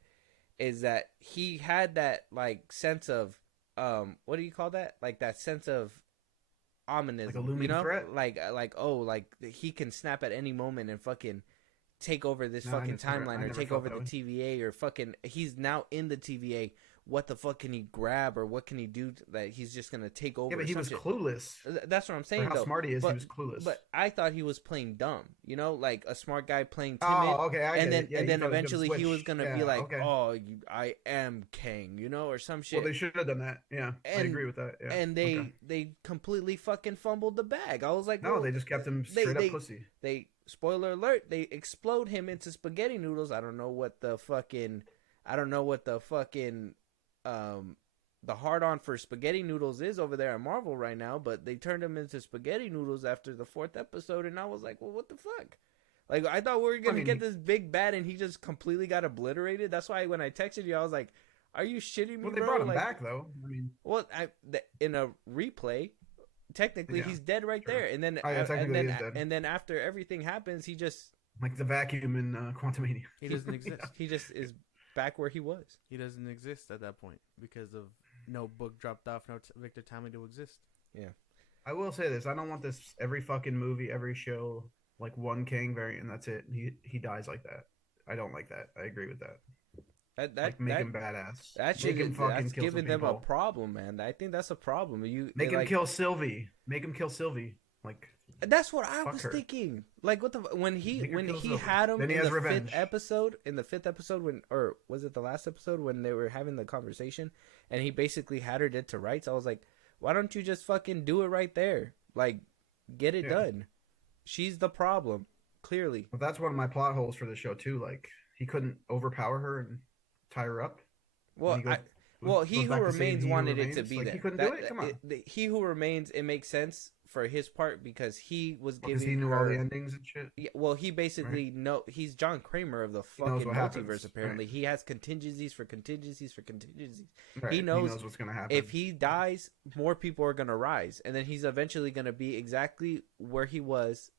Is that he had that like sense of what do you call that? Like that sense of ominous, Like a looming you know, threat? like oh, like he can snap at any moment and fucking take over this No, I fucking never- timeline I or never take felt over the that way. TVA or fucking. He's now in the TVA. What the fuck can he grab or what can he do that he's just gonna take over? yeah, but or he some was shit? clueless. That's what I'm For saying. how though. smart he is, but, he was clueless. But I thought he was playing dumb. You know, like a smart guy playing timid. Oh, okay, I and get then it. Yeah, and you then thought he was gonna eventually he was switch. gonna Yeah, be like, okay. "Oh, I am Kang," you know, or some shit. Well, they should have done that. Yeah, I And- agree with that. Yeah. and Okay. they completely fucking fumbled the bag. I was like, No, well, they just kept him straight up pussy. They spoiler alert, they explode him into spaghetti noodles. I don't know what the fucking the hard on for spaghetti noodles is over there at Marvel right now, but they turned him into spaghetti noodles after the 4th episode, and I was like, well, what the fuck? Like, I thought we were gonna get this big bad, and he just completely got obliterated. That's why when I texted you, I was like, are you shitting me, Well, they bro? brought him Like, back though. I mean, well, in a replay, technically Yeah, he's dead right sure. there, and then Oh, yeah, technically he is dead. and then after everything happens, he just like the vacuum in Quantumania. He doesn't exist. is back where he was. He doesn't exist at that point because of no book dropped off, no Victor Timely to exist. I will say this: I don't want this every fucking movie, every show, like one Kang variant, and that's it. He dies like that. I don't like that. I agree with that. That Make him badass. that Make shit him fucking that's kill some giving them a people. problem, man. I think that's a problem. Make him like, kill Sylvie. Make him kill Sylvie. Like, That's what I Fuck was her. thinking. Like what the when he Make her kill he Sylvie. had him Then he in has the revenge. 5th episode, when, or was it the last episode when they were having the conversation and he basically had her dead to rights, I was like, why don't you just fucking do it right there? Like, get it Yeah. done. She's the problem, clearly. but that's one of my plot holes for the show too. Like, he couldn't overpower her and tie her up. Well, He goes- He goes Who back to saying Remains He Who wanted it Remains. to be Like, that. he couldn't do it? Come on. He Who Remains, it makes sense for his part because he was Because giving he knew her. all the endings and shit. Yeah, well, he basically he's John Kramer of the knows fucking what multiverse. happens, Apparently, right. he has contingencies for contingencies for contingencies. Right. He knows what's gonna happen. If he dies, more people are gonna rise, and then he's eventually gonna be exactly where he was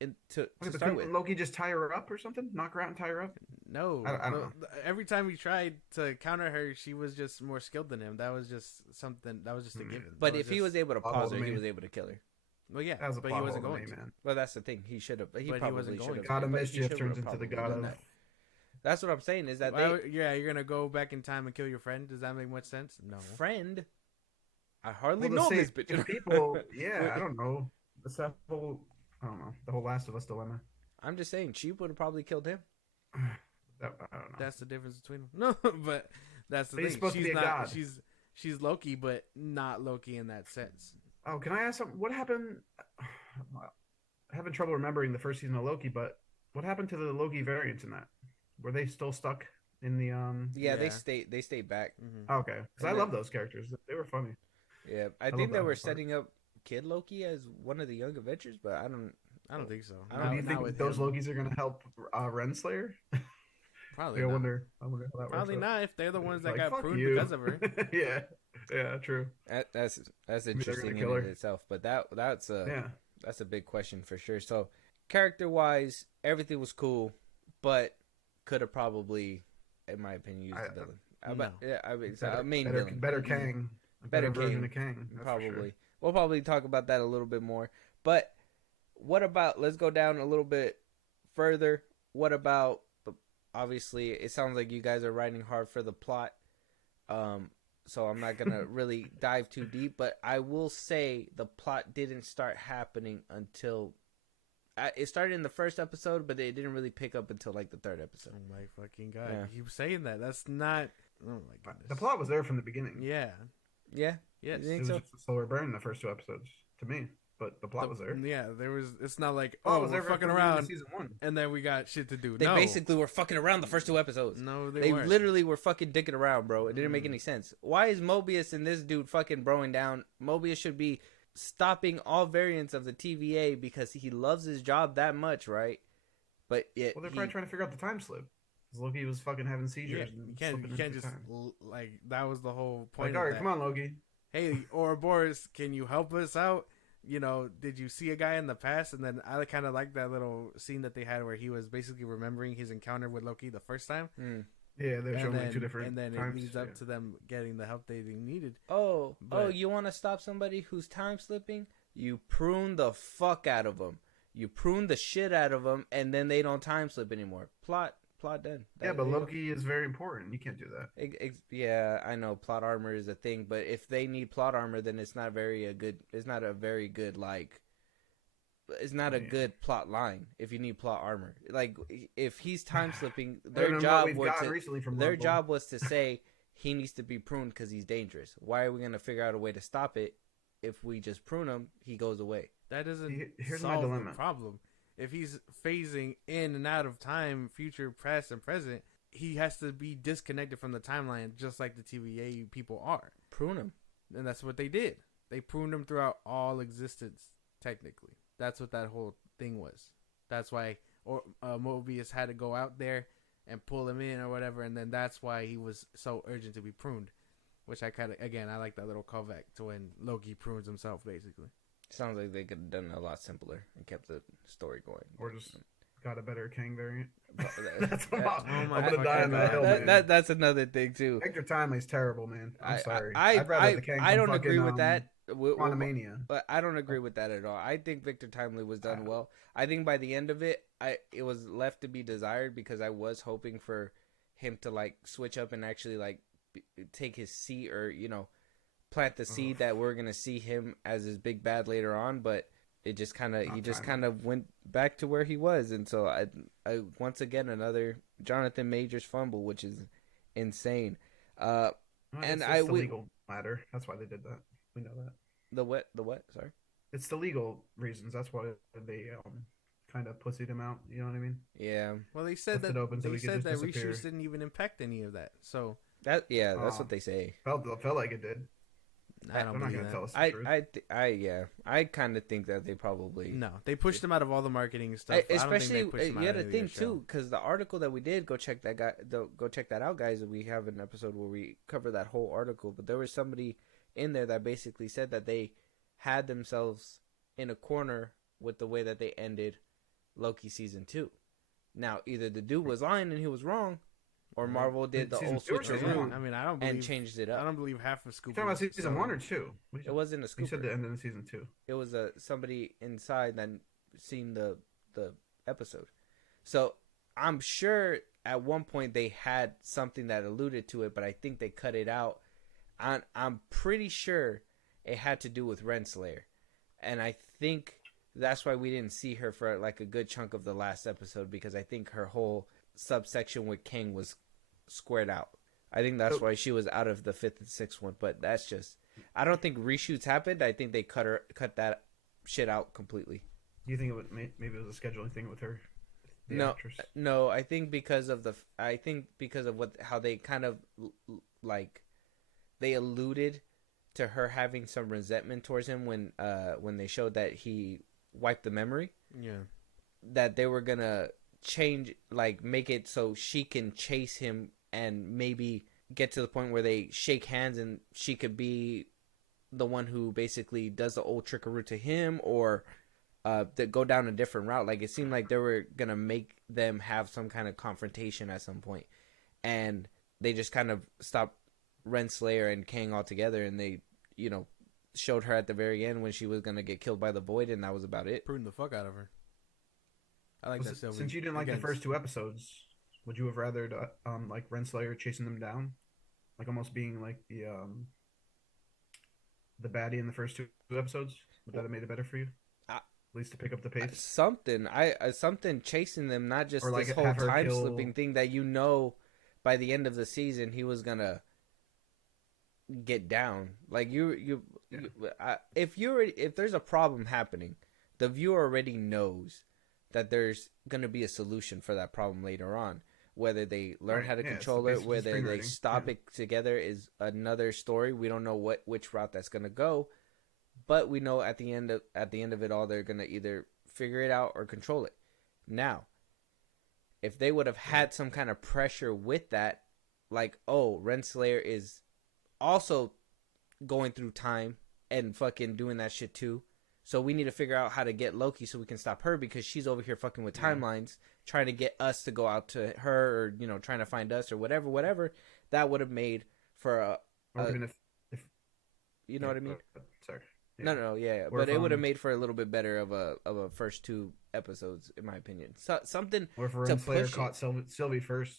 to Okay, but start couldn't with. Loki just tie her up or something? Knock her out and tie her up? No, I don't know. Every time he tried to counter her, she was just more skilled than him. That was just something. That was just a given. But That if he was just- able to plot pause hole her, to he me. was able to kill her. well, yeah, That was a but plot he wasn't hole to going me, to. man. Well, that's the thing. He should have. He But he probably wasn't should going have. to. God of but he mischief should've turns into probably the god done of. that. That's what I'm saying. Is that Yeah, you're gonna go back in time and kill your friend. Does that make much sense? No. friend? I hardly Well, know to this save bitch. people, yeah, I don't know. It's that whole, I don't know, the whole Last of Us dilemma. I'm just saying, she would have probably killed him. I don't know. That's the difference between them. No, but that's the But he's thing. supposed to She's be a not. god. She's Loki, but not Loki in that sense. Oh, can I ask something? What happened? I'm having trouble remembering the first season of Loki, but what happened to the Loki variants in that? Were they still stuck in the Yeah, they Yeah. stayed back. Mm-hmm. Oh, okay, because I And love those characters. They were funny. Yeah, I love think they that were whole part. setting up Kid Loki as one of the Young Avengers, but I don't. I don't think so. I Do don't you Not think with those him. Lokis are going to help Renslayer? Probably I not. wonder how that works. Probably out. not if they're the ones that Like, got fuck pruned you. because of her. yeah, true. That's they're gonna interesting in kill her. itself. But that's Yeah. a big question for sure. So character wise, everything was cool, but could have probably, in my opinion, used a villain. No. I mean, Better, a main better, villain. better Kang. A Better better version Kang, of Kang. That's for probably. sure. We'll probably talk about that a little bit more. But what about? Let's go down a little bit further. What about? Obviously, it sounds like you guys are writing hard for the plot. So I'm not gonna really dive too deep, but I will say the plot didn't start happening until it started in the first episode, but it didn't really pick up until like the third episode. Oh my fucking god! Yeah. You keep saying that. That's not. Oh my goodness. The plot was there from the beginning. Yeah. Yeah. Yes. You It think was so? just a slower burn in the first 2 episodes to me, but the plot was there. Yeah, there was. It's not like Plot was we're there fucking from around season 1. and then we got shit to do. They no. basically were fucking around the first 2 episodes. No, They weren't. literally were fucking dicking around, bro. It didn't make any sense. Why is Mobius and this dude fucking broing down? Mobius should be stopping all variants of the TVA because he loves his job that much, right? But yet Well, they're probably trying to figure out the time slip. Because Loki was fucking having Yeah, seizures. you and can't. slipping You can't through just time. like that was the whole point. Like, all of right, that. come on, Loki. Hey, Ouroboros, can you help us out? You know, did you see a guy in the past? And then I kind of like that little scene that they had where he was basically remembering his encounter with Loki the first time. Yeah, they're showing then, like 2 different and then times. it leads up to them getting the help they needed. Oh, But- you want to stop somebody who's time slipping? You prune the fuck out of them. You prune the shit out of them, and then they don't time slip anymore. Plot done. Yeah, but Loki is very important. You can't do that. Yeah, I know plot armor is a thing, but if they need plot armor, then it's not a very good like. It's not a good plot line if you need plot armor. Like if he's time slipping, their job was to say he needs to be pruned because he's dangerous. Why are we gonna figure out a way to stop it? If we just prune him, he goes away. That doesn't Here's my solve the dilemma. problem. If he's phasing in and out of time, future, past, and present, he has to be disconnected from the timeline, just like the TVA people are. Prune him. And that's what they did. They pruned him throughout all existence, technically. That's what that whole thing was. That's why Mobius had to go out there and pull him in or whatever, and then that's why he was so urgent to be pruned. Which I kind of, again, I like that little callback to when Loki prunes himself, basically. Sounds like they could have done it a lot simpler and kept the story going. Or just got a better Kang variant. That's I'm my gonna die on that hill, man. that's another thing too. Victor Timely's terrible, man. I'm sorry. I I'd rather the Kang don't from agree fucking, with that. Quantumania. But I don't agree with that at all. I think Victor Timely was done well. I think by the end of it, it was left to be desired because I was hoping for him to like switch up and actually like take his seat or plant the seed that we're gonna see him as his big bad later on. But it just kind of went back to where he was, and so I once again another Jonathan Majors fumble, which is insane. And it's the legal matter. That's why they did that. We know that. The what? Sorry. It's the legal reasons. That's why they kind of pussied him out. You know what I mean? Yeah. Well, they said Left it open so he could just disappear. reshoots didn't even impact any of that. So That's what they say. Felt like it did. I don't They're not believe gonna that. tell us the truth. I kind of think that they probably No, they pushed him out of all the marketing stuff. especially I don't think they pushed him out you had of to any think of the show. too, because the article that we did go check that out, guys. We have an episode where we cover that whole article, but there was somebody in there that basically said that they had themselves in a corner with the way that they ended Loki season 2. Now, either the dude was lying and he was wrong, or Marvel did the Season old 2 or season switcheroo 1? I mean, I don't believe, and changed it I up. don't believe half of Scoop. You're talking about season 1 or 2? It wasn't a You said the scooper. end of season 2. It was somebody inside that seen the episode. So I'm sure at one point they had something that alluded to it, but I think they cut it out. I'm pretty sure it had to do with Renslayer, and I think that's why we didn't see her for like a good chunk of the last episode, because I think her whole subsection with King was squared out. I think that's why she was out of the 5th and 6th one, but that's just, I don't think reshoots happened. I think they cut that shit out completely. Do you think maybe it was a scheduling thing with her? No, I think because of how they kind of like they alluded to her having some resentment towards him when they showed that he wiped the memory. Yeah. That they were gonna change, like make it so she can chase him and maybe get to the point where they shake hands and she could be the one who basically does the old trickaroo to him, or that go down a different route. Like it seemed like they were gonna make them have some kind of confrontation at some point, and they just kind of stopped Renslayer and Kang altogether, and they, you know, showed her at the very end when she was gonna get killed by the Void, and that was about it. Pruned the fuck out of her. I like that. Sylvie. Since you didn't like the first 2 episodes, would you have rather like Renslayer chasing them down, like almost being like the baddie in the first 2 episodes? Would that have made it better for you? At least to pick up the pace. Something chasing them, not just or like this whole time slipping thing that, you know, by the end of the season he was gonna get down. Like if there's a problem happening, the viewer already knows that there's gonna be a solution for that problem later on. Whether they learn how to control it, whether they stop it together is another story. We don't know which route that's gonna go, but we know at the end of it all, they're gonna either figure it out or control it. Now, if they would have had some kind of pressure with that, like, oh, Renslayer is also going through time and fucking doing that shit too, so we need to figure out how to get Loki so we can stop her because she's over here fucking with timelines, trying to get us to go out to her, or, you know, trying to find us or whatever. That would have made for a even if you know what I mean? Sorry. Yeah. No, yeah. But it would have made for a little bit better of a first 2 episodes, in my opinion. So something. Or if Renslayer caught Sylvie first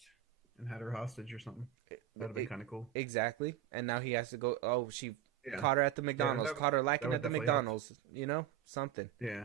and had her hostage or something, that'd be kind of cool. Exactly. And now he has to go. Oh, she caught her at the McDonald's. Caught her lacking at the McDonald's. Help. You know, something. Yeah.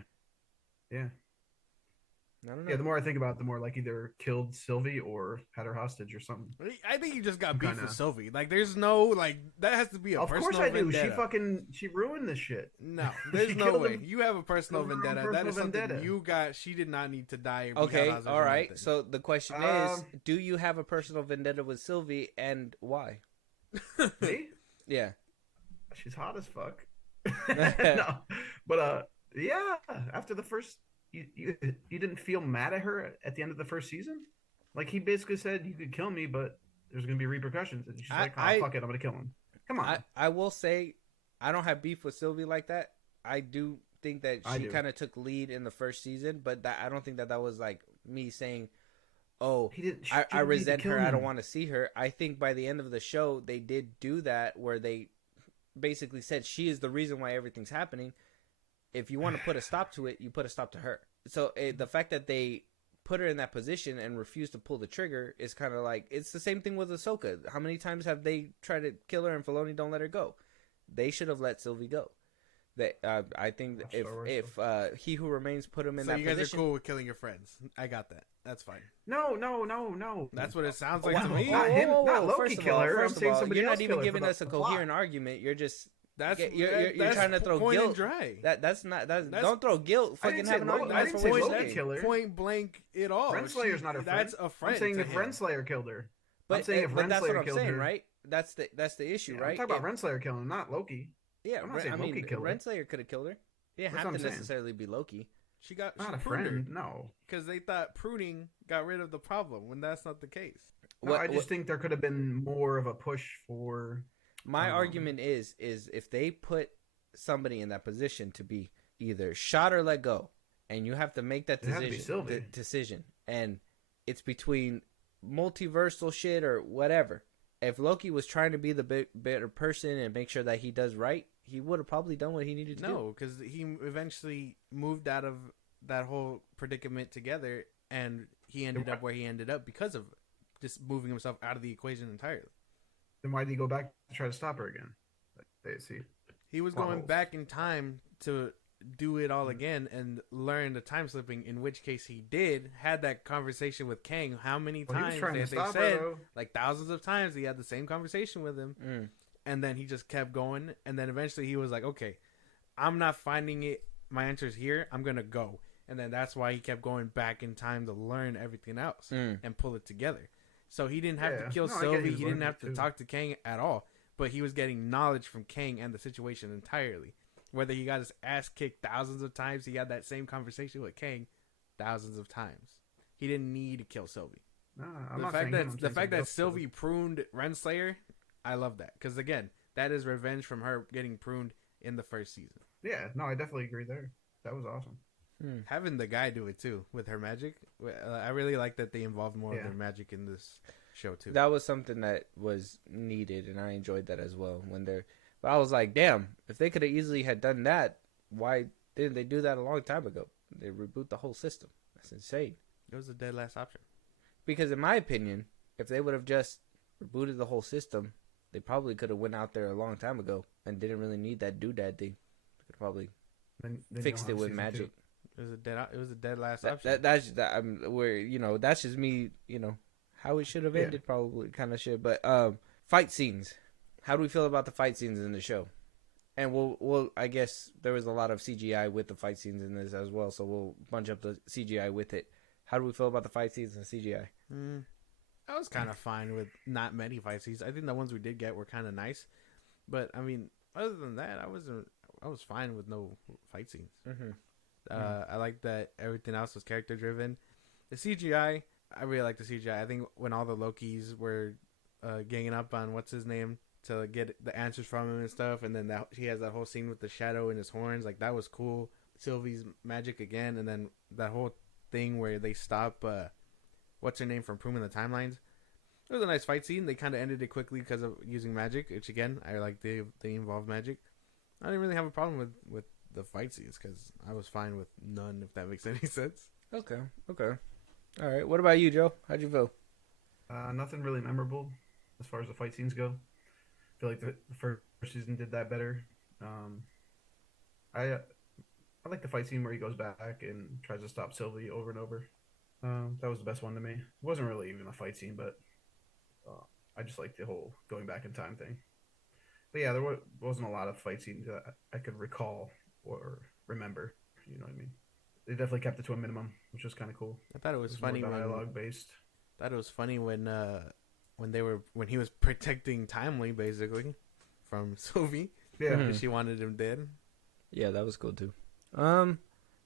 I don't know. Yeah, the more I think about it, the more like either killed Sylvie or had her hostage or something. I think you just got beef with Sylvie. Like, there's no, like, that has to be a personal vendetta. Of course I do. She ruined this shit. No, there's no way. You have a personal vendetta. That is something you got. She did not need to die. Okay, all right. So the question is, do you have a personal vendetta with Sylvie, and why? Me? Yeah. She's hot as fuck. No, but yeah. After the first, you didn't feel mad at her at the end of the first season? Like, he basically said, "You could kill me, but there's gonna be repercussions." And she's like, "Oh, fuck it, I'm gonna kill him." Come on. I will say, I don't have beef with Sylvie like that. I do think that she kind of took lead in the first season, but I don't think that was like me saying, "Oh, I resent her. I don't want to see her." I think by the end of the show, they did do that, where they basically said she is the reason why everything's happening. If you want to put a stop to it, you put a stop to her. So the fact that they put her in that position and refuse to pull the trigger is kind of like, it's the same thing with Ahsoka. How many times have they tried to kill her and Filoni don't let her go? They should have let Sylvie go. I think if He Who Remains put him in that position. So you guys are cool with killing your friends. I got that. That's fine. No. That's what it sounds like to me. Not him. Not Loki killer. I'm saying somebody else. You're not even killer giving us a coherent argument. You're just... You're trying to throw guilt. Dry. That's don't throw guilt. Fucking have an argument. That's point blank it all. Renslayer's not a friend. That's a friend. I'm saying if Renslayer killed her. But that's what I'm saying, right? That's the issue, right? I'm talking about Renslayer killing her, not Loki. Yeah, I'm not saying Loki killed her. Renslayer could have killed her. It didn't have to necessarily be Loki. She got not a friend. No, because they thought pruning got rid of the problem when that's not the case. No, I just think there could have been more of a push for. My argument is if they put somebody in that position to be either shot or let go, and you have to make that decision, and it's between multiversal shit or whatever. If Loki was trying to be the better person and make sure that he does right, he would have probably done what he needed to do. No, because he eventually moved out of that whole predicament together, and he ended up where he ended up because of just moving himself out of the equation entirely. Then why did he go back to try to stop her again? He was going back in time to do it all again and learn the time slipping, in which case he had that conversation with Kang. How many times they said, like thousands of times, he had the same conversation with him. And then he just kept going, and then eventually he was like, okay, I'm not finding it, my answer's here, I'm gonna go. And then that's why he kept going back in time to learn everything else and pull it together. So he didn't have to kill Sylvie, he didn't have to talk to Kang at all, but he was getting knowledge from Kang and the situation entirely. Whether he got his ass kicked thousands of times, he had that same conversation with Kang thousands of times. he didn't need to kill Sylvie. No, I'm not saying him, I'm The saying fact somebody that else. Sylvie pruned Renslayer, I love that because again, that is revenge from her getting pruned in the first season. Yeah, no, I definitely agree there. That was awesome. Having the guy do it too with her magic, I really like that they involved more of Yeah. their magic in this show too. That was something that was needed, and I enjoyed that as well. But I was like, damn, if they could have easily had done that, why didn't they do that a long time ago? They reboot the whole system. That's insane. It was a dead last option. Because in my opinion, if they would have just rebooted the whole system, they probably could have went out there a long time ago and didn't really need that doodad thing. They could probably Then fixed you'll it have with season magic. 2. It was a dead last option. That's where that's just me, how it should have ended probably kind of shit. But fight scenes. How do we feel about the fight scenes in the show? And we'll I guess there was a lot of CGI with the fight scenes in this as well, so we'll bunch up the CGI with it. How do we feel about the fight scenes and CGI? I was kind of fine with not many fight scenes. I think the ones we did get were kind of nice, but I mean, other than that, I was fine with no fight scenes. I like that everything else was character driven. The CGI, I really like the CGI. I think when all the Lokis were ganging up on what's his name to get the answers from him and stuff, and then he has that whole scene with the shadow in his horns, like that was cool. Sylvie's magic again, and then that whole thing where they stop what's her name from proving the timelines. It was a nice fight scene. They kind of ended it quickly because of using magic, which again I like. They involve magic. I didn't really have a problem with the fight scenes because I was fine with none, if that makes any sense. Okay. All right. What about you, Joe? How'd you feel? Nothing really memorable as far as the fight scenes go. I feel like the first season did that better. I like the fight scene where he goes back and tries to stop Sylvie over and over. That was the best one to me. It wasn't really even a fight scene, but I just like the whole going back in time thing. But yeah, there wasn't a lot of fight scenes that I could recall or remember. You know what I mean? They definitely kept it to a minimum, which was kind of cool. I thought it was funny more when dialogue based. thought it was funny when he was protecting Timely basically from Sylvie. Yeah, because she wanted him dead. Yeah, that was cool too.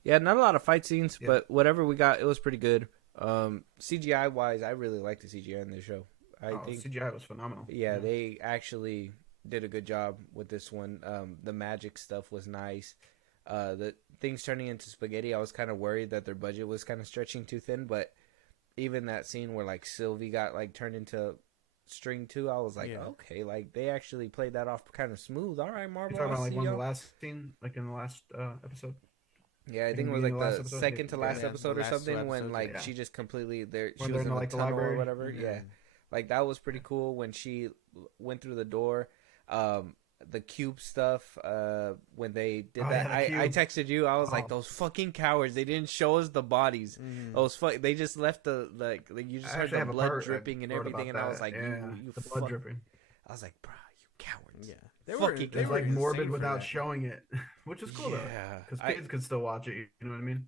Yeah, not a lot of fight scenes, but whatever we got, it was pretty good. CGI wise, I really like the CGI in this show. I think CGI was phenomenal. Yeah, they actually did a good job with this one. The magic stuff was nice. The things turning into spaghetti, I was kind of worried that their budget was kind of stretching too thin, but even that scene where like Sylvie got like turned into string too, I was like, okay, like they actually played that off kind of smooth. All right, Marvel. You're talking about like one of the last scene, like in the last episode. Yeah, I think it was like the episode? second to last episode or last something two when episodes, like yeah. she just completely there. When She they're was in in like the the tunnel or library? whatever. Yeah, like that was pretty cool when she went through the door. The cube stuff. When they did that, I texted you. I was like, those fucking cowards. They didn't show us the bodies. Those they just left the like you just heard the blood dripping and everything, and I was like, you the blood dripping. I was like, bro, you cowards. Yeah, They were like morbid without showing it, which is cool though. Yeah, because kids could still watch it. You know what I mean?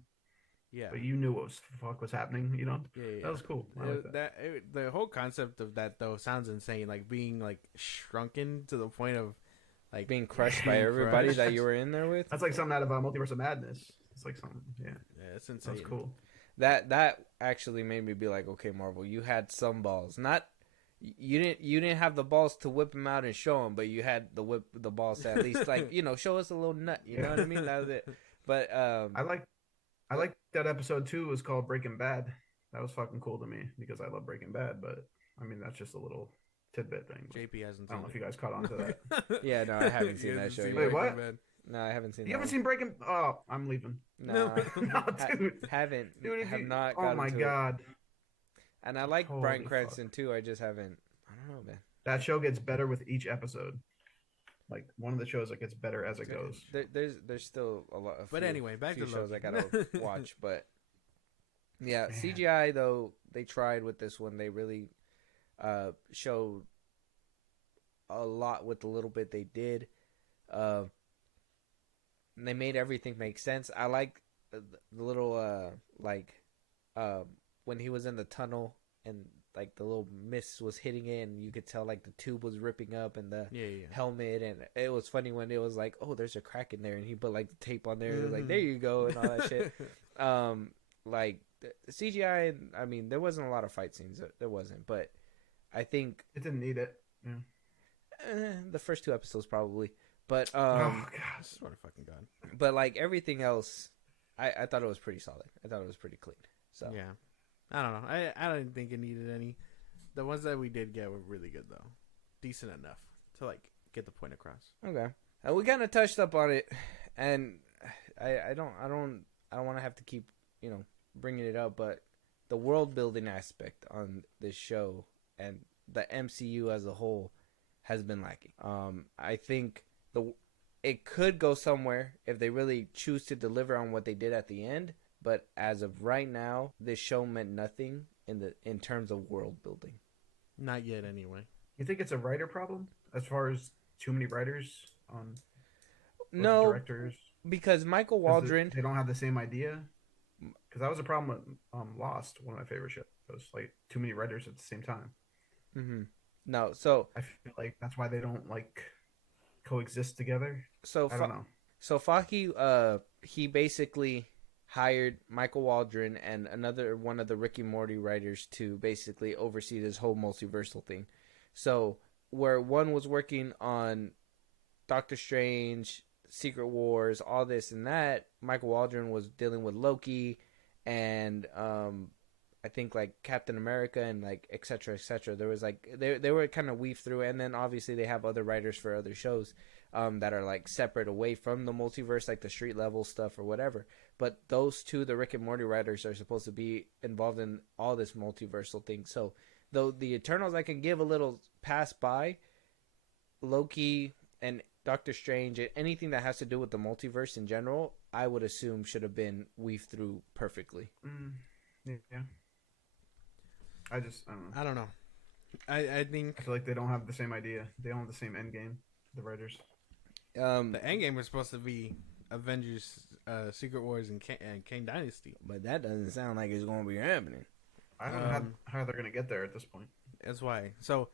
Yeah, but you knew what fuck was happening. You know? Yeah. That was cool. I like that. The whole concept of that though sounds insane. Like being like shrunken to the point of like being crushed by everybody that you were in there with. That's like something out of Multiverse of Madness. It's like something. Yeah, it's insane. That's cool. That actually made me be like, okay, Marvel, you had some balls. Not you didn't have the balls to whip them out and show them, but you had the balls to at least like show us a little nut. You know what I mean? That was it. But I like that episode too. Was called Breaking Bad. That was fucking cool to me because I love Breaking Bad. But I mean, that's just a little tidbit thing. JP hasn't. I don't know if you guys caught on to that. Yeah, no, I haven't seen that show. Wait, what? No, I haven't seen. You haven't seen Breaking? Oh, I'm leaving. No, no, dude. Haven't. Dude, have not. Oh my god. And I like Bryan Holy Cranston too. I just haven't. I don't know, man. That show gets better with each episode. Like one of the shows that gets better as it goes. There's still a lot. But anyway, back to shows Loki. I gotta watch. But yeah, man. CGI though they tried with this one. They really showed a lot with the little bit they did. They made everything make sense. I like the little when he was in the tunnel and like the little mist was hitting it and you could tell like the tube was ripping up and the helmet, and it was funny when it was like, oh, there's a crack in there, and he put like the tape on there, like there you go and all that shit. like the CGI. I mean, there wasn't a lot of fight scenes. There wasn't, but I think It didn't need it. Yeah. the first 2 episodes probably. But Oh god. I swear to fucking God. but like everything else, I thought it was pretty solid. I thought it was pretty clean. So Yeah. I don't know. I didn't think it needed any. The ones that we did get were really good, though. Decent enough to, like, get the point across. okay, we kind of touched up on it, and I don't want to have to keep bringing it up, but the world building aspect on this show and the MCU as a whole has been lacking. I think it could go somewhere if they really choose to deliver on what they did at the end. But as of right now, this show meant nothing in terms of world building. Not yet, anyway. You think it's a writer problem as far as too many writers on No, directors? because Michael 'Cause Waldron. they don't have the same idea. Because that was a problem with Lost, one of my favorite shows. It was like too many writers at the same time. Mm-hmm. No, so I feel like that's why they don't like coexist together. I don't know. So Faki, he basically hired Michael Waldron and another one of the Rick and Morty writers to basically oversee this whole multiversal thing. So where one was working on Doctor Strange, Secret Wars, all this and that, Michael Waldron was dealing with Loki and I think like Captain America and like et cetera, et cetera. There was like they were kind of weaved through, and then obviously they have other writers for other shows that are like separate away from the multiverse, like the street level stuff or whatever. But those two, the Rick and Morty writers, are supposed to be involved in all this multiversal thing. So though the Eternals I can give a little pass by, Loki and Doctor Strange, anything that has to do with the multiverse in general, I would assume should have been weaved through perfectly. Yeah. I don't know. I think I feel like they don't have the same idea. They don't have the same end game. The writers. the end game was supposed to be Avengers, Secret Wars, and Kang Dynasty. But that doesn't sound like it's going to be happening. I don't know how they're gonna get there at this point. That's why. So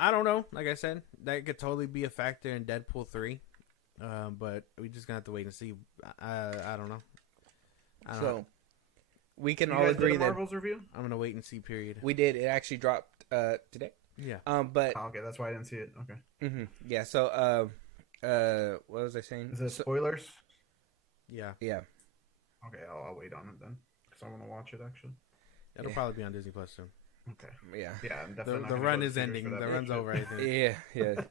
I don't know. Like I said, that could totally be a factor in Deadpool 3. But we just gonna have to wait and see. I don't know. So we can You all guys did agree a that Marvel's review? I'm gonna wait and see. Period. we did. It actually dropped today. Yeah. But Oh, okay, that's why I didn't see it. Okay. yeah. So what was I saying? Is it So- spoilers? Yeah. yeah. Okay, I'll wait on it then, because I want to watch it actually. It'll Yeah. probably be on Disney Plus soon. Okay. Yeah. Yeah, I'm The, definitely. not the gonna run go to is theaters ending. for The that run's bullshit. over. I think. Yeah.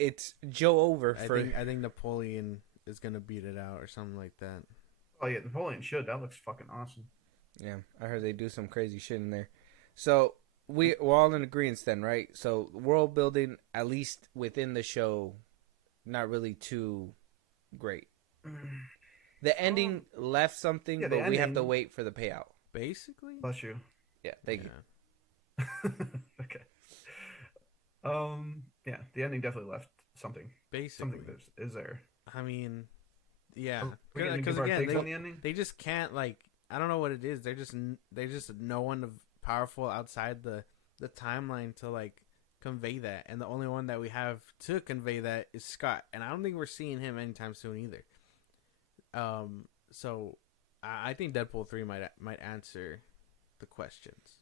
It's Joe over for. I think Napoleon is gonna beat it out or something like that. Oh yeah, Napoleon should. That looks fucking awesome. Yeah, I heard they do some crazy shit in there. So we're all in agreement then, right? So world building, at least within the show, not really too great. The ending left something, yeah, the but we have to ending- wait for the payout. Basically. Bless you. Yeah, thank you. Okay. Yeah, the ending definitely left something. Basically. Something is there. I mean, yeah. Are we gonna Because give our again, takes on the ending? they just can't like. I don't know what it is. They're just no one powerful outside the timeline to like convey that, and the only one that we have to convey that is Scott, and I don't think we're seeing him anytime soon either. So I think Deadpool 3 might answer the questions,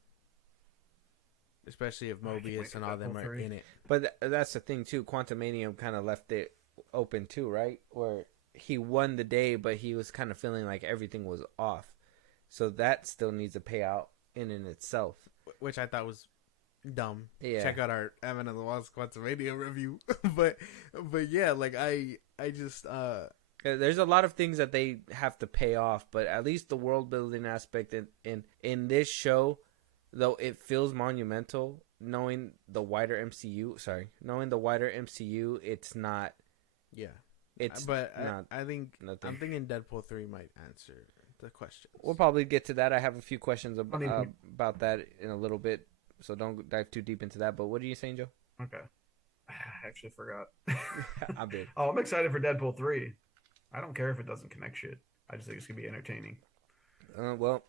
especially if I can't wait Mobius for and all them Deadpool are 3. in it. But that's the thing too. Quantumanium kind of left it open too, right? Where he won the day, but he was kind of feeling like everything was off. So that still needs a payout in itself. Which I thought was dumb. Yeah. Check out our Evan of the Lost Quantumania review. but yeah, like I just There's a lot of things that they have to pay off, but at least the world building aspect in this show, though it feels monumental, knowing the wider MCU, it's not. yeah. It's But not. I think nothing. I'm thinking Deadpool 3 might answer the questions. We'll probably get to that. I have a few questions Funny. about that in a little bit, so don't dive too deep into that. But what are you saying, Joe? Okay. I actually forgot. I did. Oh, I'm excited for Deadpool 3. I don't care if it doesn't connect shit. I just think it's gonna be entertaining. Well,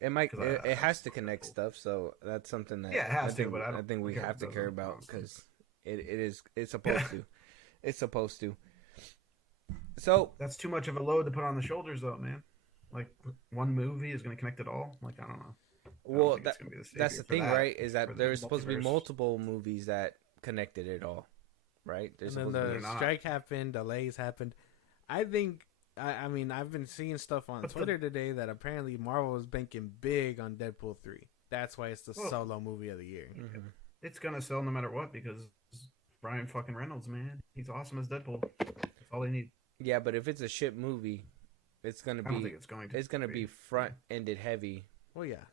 it might. 'Cause It has to connect stuff, so that's something that Yeah, it has I think, to, but I don't think we care have if to it care doesn't, about honestly. because it's supposed to. It's supposed to. So That's too much of a load to put on the shoulders, though, man. Like one movie is going to connect it all. Like I don't know. I don't Well, think it's going to be the that's savior the for thing, that, right? Is for that the there's supposed to be multiverse. multiple movies that connected it all, right? There's And then supposed to be. They're the not. strike happened, delays happened. I think. I mean, I've been seeing stuff on But the- Twitter today that apparently Marvel is banking big on Deadpool 3. That's why it's the Well- solo movie of the year. Mhm. It's going to sell no matter what because Ryan fucking Reynolds, man, he's awesome as Deadpool. That's all they need. Yeah, but if it's a shit movie, it's gonna I don't think be it's going to. it's gonna be front ended heavy. Well, yeah,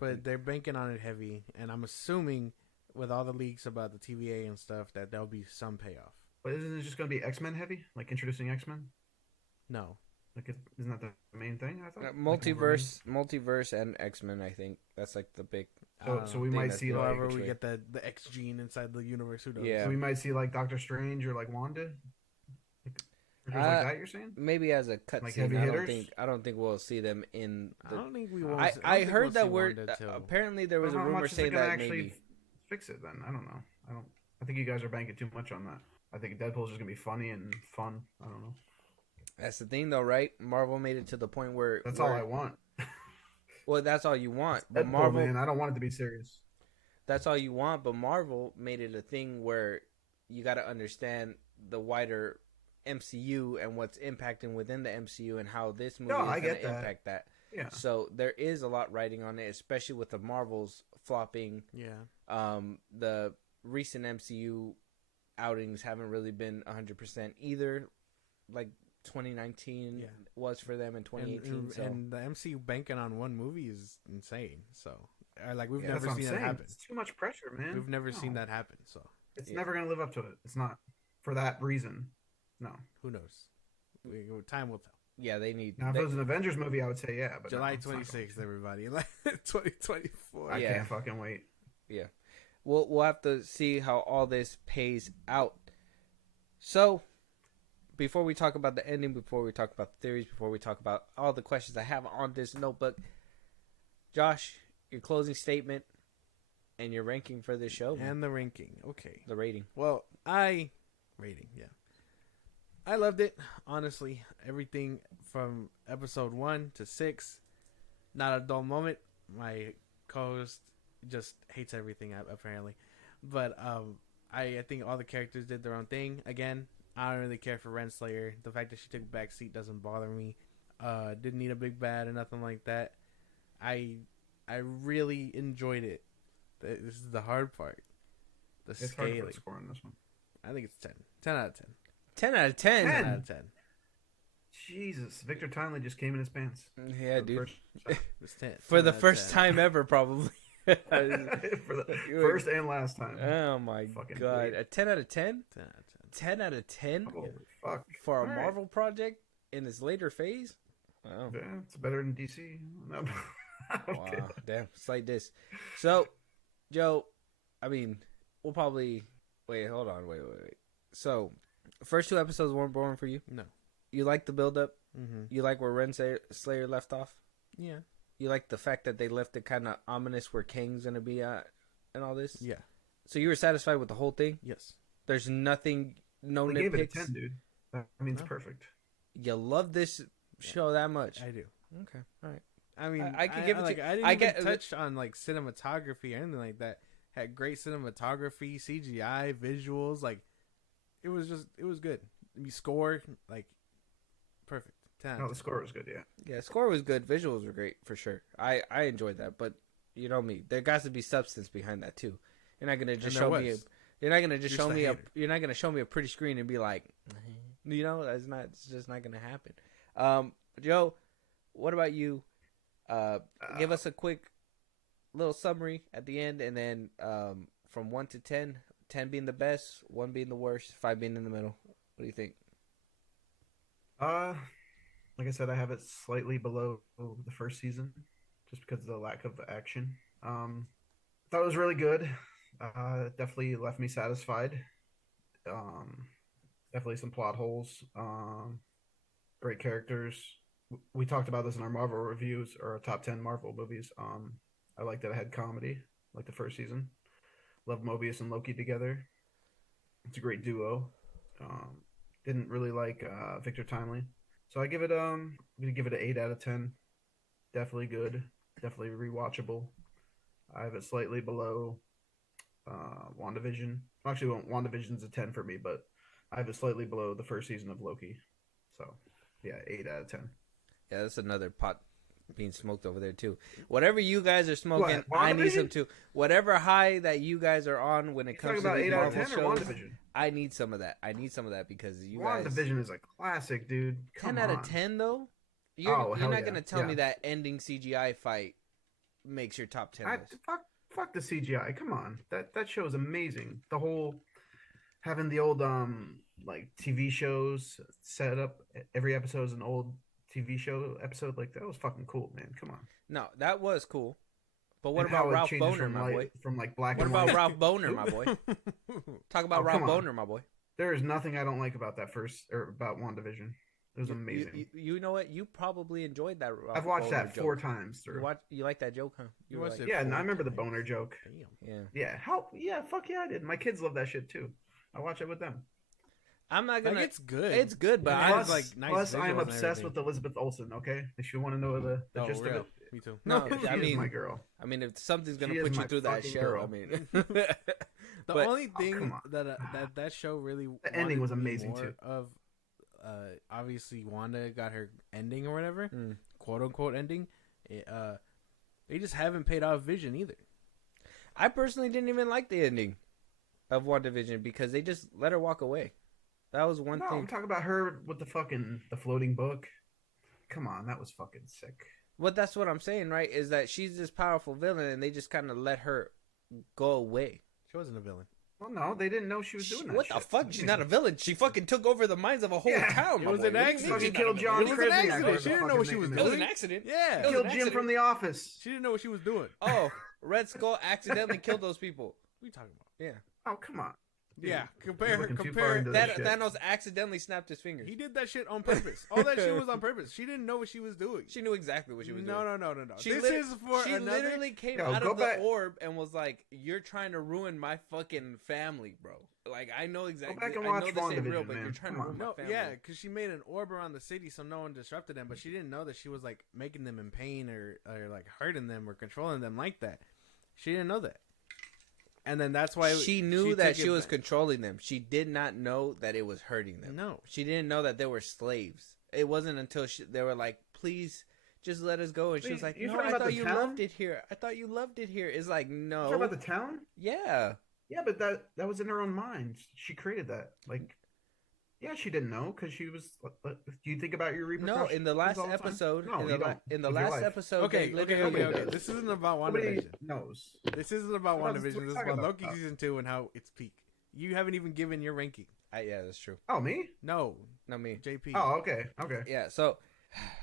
but they're banking on it heavy, and I'm assuming with all the leaks about the TVA and stuff that there'll be some payoff. But isn't it just going to be X-Men heavy? Like introducing X-Men? No, Like, isn't that the main thing? I thought. Like Multiverse and X-Men. I think that's like the big. So we thing might that's see going like. however which we way. get the X gene inside the universe, who knows? Yeah. So we might see like Doctor Strange or like Wanda. Like, characters Uh, like that, you're saying? Maybe as a Like cutscene. heavy I don't hitters? think. I don't think we'll see them in. I The, don't think we will. I heard that word. Apparently, there was a How rumor much is it saying gonna that actually maybe. fix it then? I don't know. I think you guys are banking too much on that. I think Deadpool's just gonna be funny and fun. I don't know. That's the thing, though, right? Marvel made it to the point where That's all I want. Well, that's all you want, but Deadpool, Marvel. man, I don't want it to be serious. That's all you want, but Marvel made it a thing where you got to understand the wider MCU and what's impacting within the MCU and how this movie No, is I going get to that. impact that. Yeah. So there is a lot riding on it, especially with the Marvels flopping. Yeah, The recent MCU outings haven't really been 100% either, like 2019 Yeah. was for them in 2018. and, so and the MCU banking on one movie is insane. So, like we've Yeah, That's never what I'm seen that saying. happen. It's too much pressure, man. We've never seen No. that happen. So It's Yeah. never gonna live up to it. It's not for that reason. No. who knows? Time will tell. yeah, they need. Now, if they- it was an Avengers movie, I would say yeah. But July no, it's not gonna 26th, be. everybody. Like 2024. I Yeah. can't fucking wait. Yeah, we'll have to see how all this pays out. So, before we talk about the ending, before we talk about the theories, before we talk about all the questions I have on this notebook, Josh, your closing statement and your ranking for this show, And the ranking. Okay. the rating. Well, rating, yeah. I loved it, honestly. Everything from episode 1 to 6, not a dull moment. My co-host just hates everything apparently, but I think all the characters did their own thing. Again, I don't really care for Renslayer. The fact that she took a back seat doesn't bother me. Didn't need a big bad or nothing like that. I really enjoyed it. This is the hard part. The It's hard to scaling. put a score on this one. I think it's 10. 10 out of 10. 10 out of 10. 10? 10 out of 10. Jesus, Victor Timely just came in his pants. Yeah, For the dude. first time. It's 10. For 10 the out of first 10. time ever, probably. For the first and last time. Oh my Fucking god. bleep. A 10 out of 10? 10 out of 10. 10 out of 10 Holy fuck. for a All right. Marvel project in its later phase? Wow. Yeah, it's better than DC. No, okay. Wow. Damn. It's like this. So, Joe, I mean, we'll probably. Wait, hold on. Wait. So, first two episodes weren't boring for you? No. You like the build up? Mm-hmm. You like where Renslayer left off? Yeah. You like the fact that they left it kind of ominous where Kang's going to be at and all this? Yeah. So, you were satisfied with the whole thing? Yes. There's nothing, no They gave it a nitpicks? 10, dude. That means No. perfect. You love this show that much? I do. Okay. All right. I mean, I could give it to like, you. I didn't I even get- touch on like cinematography or anything like that. Had great cinematography, CGI, visuals. Like, it was good. Score, like, perfect. 10 out No, of the 10. score was good, yeah. Yeah, score was good. Visuals were great for sure. I enjoyed that, but you know me, there got to be substance behind that too. You're not gonna just And there show me. was. You're not gonna just You're show just a me a. hater. You're not gonna show me a pretty screen and be like, you know, that's not. It's just not gonna happen. Joe, what about you? Give us a quick little summary at the end, and then from 1 to 10, 10 being the best, 1 being the worst, 5 being in the middle. What do you think? Like I said, I have it slightly below the first season, just because of the lack of action. Thought it was really good. Definitely left me satisfied. Definitely some plot holes. Great characters. We talked about this in our Marvel reviews or our top 10 Marvel movies. I liked that it had comedy, like the first season. Loved Mobius and Loki together. It's a great duo. Didn't really like Victor Timely, so I give it I'm gonna give it an 8 out of 10. definitely good, definitely rewatchable. I have it slightly below WandaVision. Actually, WandaVision's a 10 for me, but I have it slightly below the first season of Loki. So, yeah, 8 out of 10. Yeah, that's another pot being smoked over there too. Whatever you guys are smoking, What, I need WandaVision? some too. Whatever high that you guys are on when it You comes talking to about these 8 out of Marvel 10 or shows, WandaVision? I need some of that. I need some of that because you guys. WandaVision is a classic, dude. Come 10 out on. of 10 though. You're Oh, hell not yeah. gonna tell me Yeah. that ending CGI fight makes your top 10 list. Fuck the CGI. Come on. That show is amazing. The whole having the old like TV shows set up, every episode is an old TV show episode, like that was fucking cool, man. Come on. No, that was cool. But what And about how it Ralph changes Boner, from my light, boy? from like black What and about white. Ralph Boner, my boy? Talk about Oh, Ralph come on. Boner, my boy. There is nothing I don't like about that first or about WandaVision. It was amazing. You know what? You probably enjoyed that. Ralph I've watched Boner that joke. 4 times through. You like that joke, huh? You were watched like, it Yeah, and I 4 remember the times. boner joke. Damn. yeah. Yeah, fuck yeah, I did. My kids love that shit too. I watch it with them. I'm not gonna. Like, it's good. It's good, but Yeah, I it's like nice Plus, I am visuals and obsessed everything. with Elizabeth Olsen. Okay, if you want to know the Oh, gist real. of it, Me too. no. she I is mean, my girl. I mean, if something's gonna She is put you my through that fucking show, girl. I mean, The But- only thing come on. that show really The ending was wanted me amazing, more too. Of obviously Wanda got her ending or whatever, Mm. quote unquote ending. They just haven't paid off Vision either. I personally didn't even like the ending of WandaVision because they just let her walk away. That was one No, I'm thing. talking about her with the floating book. Come on, that was fucking sick. Well, that's what I'm saying, right? Is that she's this powerful villain, and they just kind of let her go away. She wasn't a villain. Well, no, they didn't know she was doing that. What the shit. fuck? She's not a villain. She fucking took over the minds of a whole Yeah. town. It my was boy. an What do you mean accident. she's Fucking not a killed villain? John It was an Krasinski. accident. She didn't know what she was It doing. was an accident. Yeah. It was Killed an Jim accident. from The Office. She didn't know what she was doing. Oh, Red Skull accidentally killed those people. What are you talking about? Yeah. Oh, come on. Dude, Yeah, you're compare looking too far compare. into this That shit. Thanos accidentally snapped his fingers. He did that shit on purpose. All that shit was on purpose. She didn't know what she was doing. She knew exactly what she was doing. No. She This lit- is for She another. literally came Yo, out go of the back- orb and was like, "You're trying to ruin my fucking family, bro." Like, I know exactly. back and I know watch this ain't real, WandaVision, but you're man. trying Come to ruin on. my No, family. yeah, because she made an orb around the city so no one disrupted them, but she didn't know that she was like making them in pain or like hurting them or controlling them like that. She didn't know that, and then that's why She knew that took she it was back. controlling them. She did not know that it was hurting them. No. She didn't know that they were slaves. It wasn't until they were like, "Please, just let us go," and she Wait, was like, you "No, talking I about thought the you town? loved it here. I thought you loved it here." It's like, no, Talking about the town? yeah. Yeah, but that was in her own mind. She created that. Like, yeah, she didn't know because she was. Do you think about your repercussions? No, in the last all the time? episode, No, in you the, don't. in the With your last life. episode, Okay, they okay. literally- does. This isn't about Nobody WandaVision. knows. This isn't about What else WandaVision. are we This is talking about about? Loki season 2 and how it's peak. You haven't even given your ranking. Yeah, that's true. Oh, me? No, No, me. JP. Oh, okay. Okay. Yeah. So,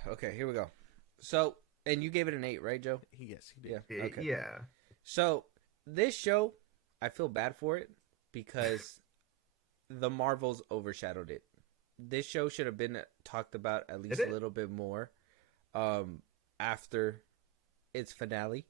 okay, here we go. So, and you gave it an 8, right, Joe? Yes, he did. Yeah. Okay. Yeah. So this show, I feel bad for it because the Marvels overshadowed it. This show should have been talked about at least Did a it? little bit more after its finale.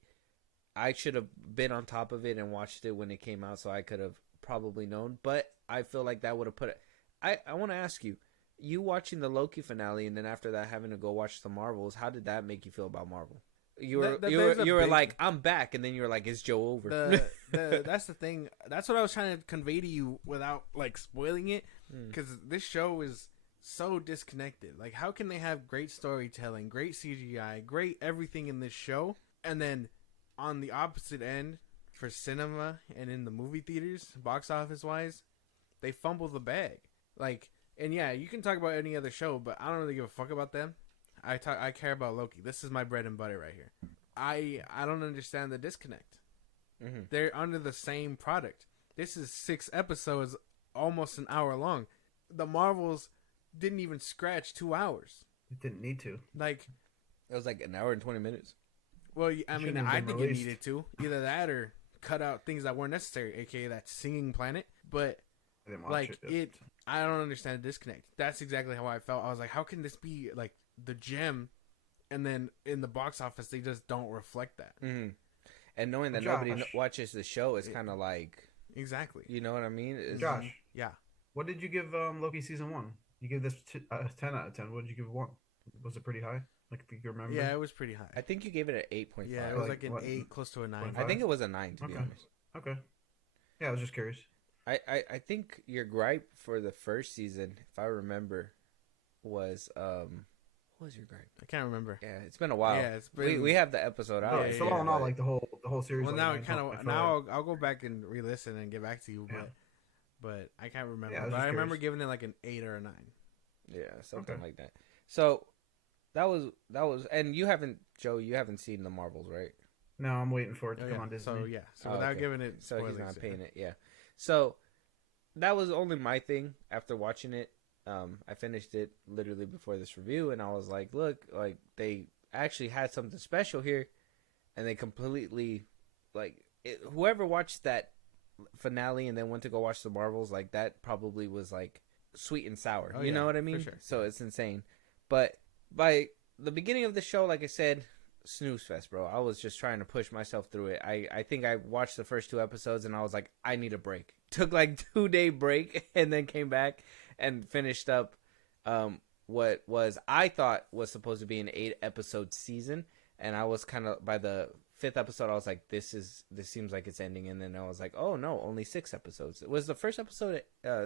I should have been on top of it and watched it when it came out, so I could have probably known. But I feel like that would have put it. I want to ask you, you watching the Loki finale and then after that having to go watch the Marvels, how did that make you feel about Marvel? You were There's a you were big- like, I'm back, and then you were like, it's Joe over. That's the thing. That's what I was trying to convey to you without like spoiling it, because this show is so disconnected. Like, how can they have great storytelling, great CGI, great everything in this show, and then on the opposite end for cinema and in the movie theaters, box office wise, they fumble the bag. Like, and yeah, you can talk about any other show, but I don't really give a fuck about them. I care about Loki. This is my bread and butter right here. I don't understand the disconnect. Mm-hmm. They're under the same product. This is 6 episodes, almost an hour long. The Marvels didn't even scratch 2 hours. It didn't need to. Like, It was like an hour and 20 minutes. well, I mean, shouldn't have I been think released. it needed to. Either that or cut out things that weren't necessary, aka that singing planet. But I didn't watch like it. I don't understand the disconnect. That's exactly how I felt. I was like, how can this be like the gem, and then in the box office they just don't reflect that. Mm-hmm. And knowing that Josh. nobody watches the show is kind of like, Exactly. you know what I mean? It's, Josh, Yeah. what did you give Loki season 1? You gave this 10 out of 10. What did you give 1? Was it pretty high? Like if you can remember. Yeah, it was pretty high. I think you gave it an 8.5. Yeah, it was Like, like an what, 8, close to a 9. 0.5? I think it was a 9 to be Okay. honest. Okay. Yeah, I was just curious. I think your gripe for the first season, if I remember, was what was your gripe? I can't remember. Yeah, it's been a while. Yeah, it's been. We have the episode out. Yeah, so all in all, like the whole series. Well, like, now I it kind felt of like- I'll go back and re-listen and get back to you, Yeah. but I can't remember. Yeah, I was but just I remember curious. giving it like an 8 or a 9. Yeah, something Okay. like that. So that was, and you haven't, Joe, you haven't seen the Marvels, right? No, I'm waiting for it to Oh, come yeah. on Disney. So yeah, so Oh, without okay. giving it, So he's spoilers, not yeah. paying it. Yeah. So that was only my thing after watching it. I finished it literally before this review, and I was like, look, like they actually had something special here, and they completely, like, whoever watched that finale and then went to go watch the Marvels, like that probably was like sweet and sour. Oh, You know yeah, what I for mean? sure. So it's insane. But by the beginning of the show, like I said, snooze fest, bro. I was just trying to push myself through it. I think I watched the first 2 episodes and I was like, I need a break. Took like 2-day break and then came back and finished up what was, I thought was supposed to be an 8-episode season, and I was kind of, by the 5th episode I was like, this seems like it's ending, and then I was like, oh no, only 6 episodes. Was the first episode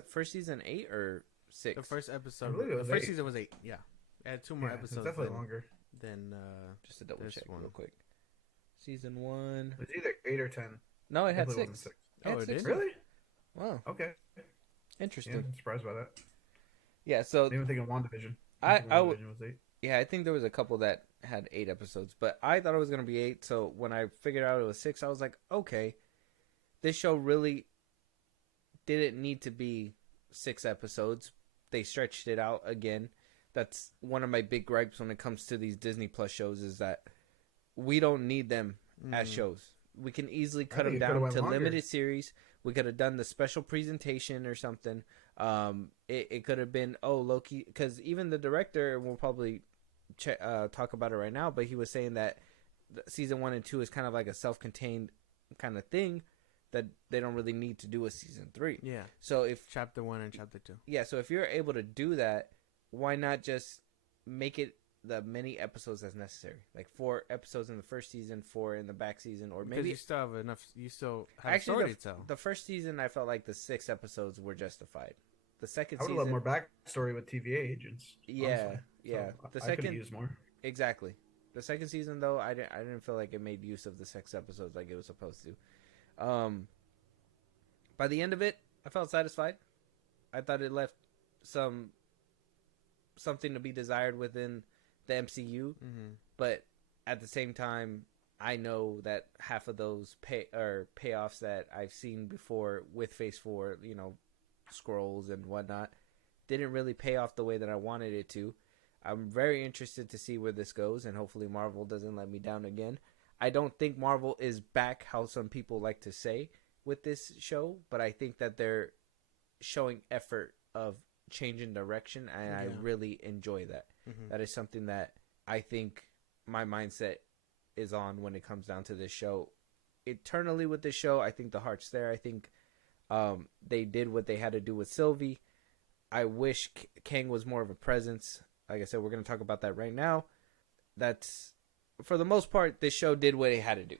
first season 8 or 6? The first I episode, believe it the was first 8. season was 8. Yeah, it had 2 more Yeah, it's episodes. definitely longer. Than Just to double this check one. real quick. Season 1. It's either 8 or 10. No, it had Definitely 6. wasn't It had Oh, it 6. did? Really? Wow, Okay. Yeah, interesting. I'm surprised by that. Yeah, so I'm even thinking WandaVision. I WandaVision was 8. yeah, I think there was a couple that had 8 episodes, but I thought it was gonna be 8. So when I figured out it was 6, I was like, okay, this show really didn't need to be 6 episodes. They stretched it out again. That's one of my big gripes when it comes to these Disney Plus shows, is that we don't need them as shows. We can easily cut them think it could've down went to longer. limited series. We could have done the special presentation or something. It could have been, oh, Loki, because even the director, and we'll probably talk about it right now, but he was saying that season 1 and 2 is kind of like a self-contained kind of thing that they don't really need to do a season 3. Yeah, So if chapter 1 and chapter 2. so if you're able to do that, why not just make it the many episodes as necessary? Like 4 episodes in the first season, 4 in the back season, or Because maybe you still have enough. You still have a actually story to tell. the first season I felt like the 6 episodes were justified. The second I would season, love more backstory with TVA agents. Yeah, honestly. yeah. So The I could second- use more. exactly. The second season though, I didn't feel like it made use of the 6 episodes like it was supposed to. By the end of it, I felt satisfied. I thought it left something to be desired within the MCU, but at the same time, I know that half of those payoffs that I've seen before with Phase 4, you know, scrolls and whatnot, didn't really pay off the way that I wanted it to. I'm very interested to see where this goes, and hopefully Marvel doesn't let me down again. I don't think Marvel is back how some people like to say with this show, but I think that they're showing effort of changing direction, and I Yeah. really enjoy that. That is something that I think my mindset is on when it comes down to this show. Eternally with this show, I think the heart's there. I think they did what they had to do with Sylvie. I wish Kang was more of a presence. Like I said, we're going to talk about that right now. That's, for the most part, this show did what it had to do,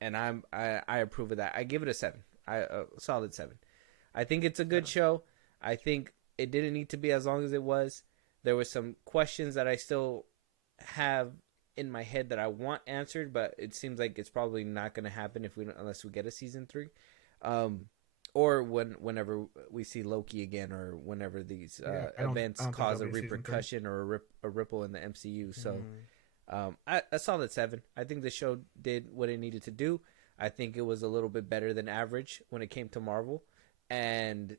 and I approve of that. I give it a 7, a solid 7. I think it's a good show. I think it didn't need to be as long as it was. There were some questions that I still have in my head that I want answered, but it seems like it's probably not going to happen unless we get a season 3, or whenever we see Loki again, or whenever these events I don't think cause a there'll be a season 3. repercussion or a ripple in the MCU. So a solid 7. I think the show did what it needed to do. I think it was a little bit better than average when it came to Marvel, and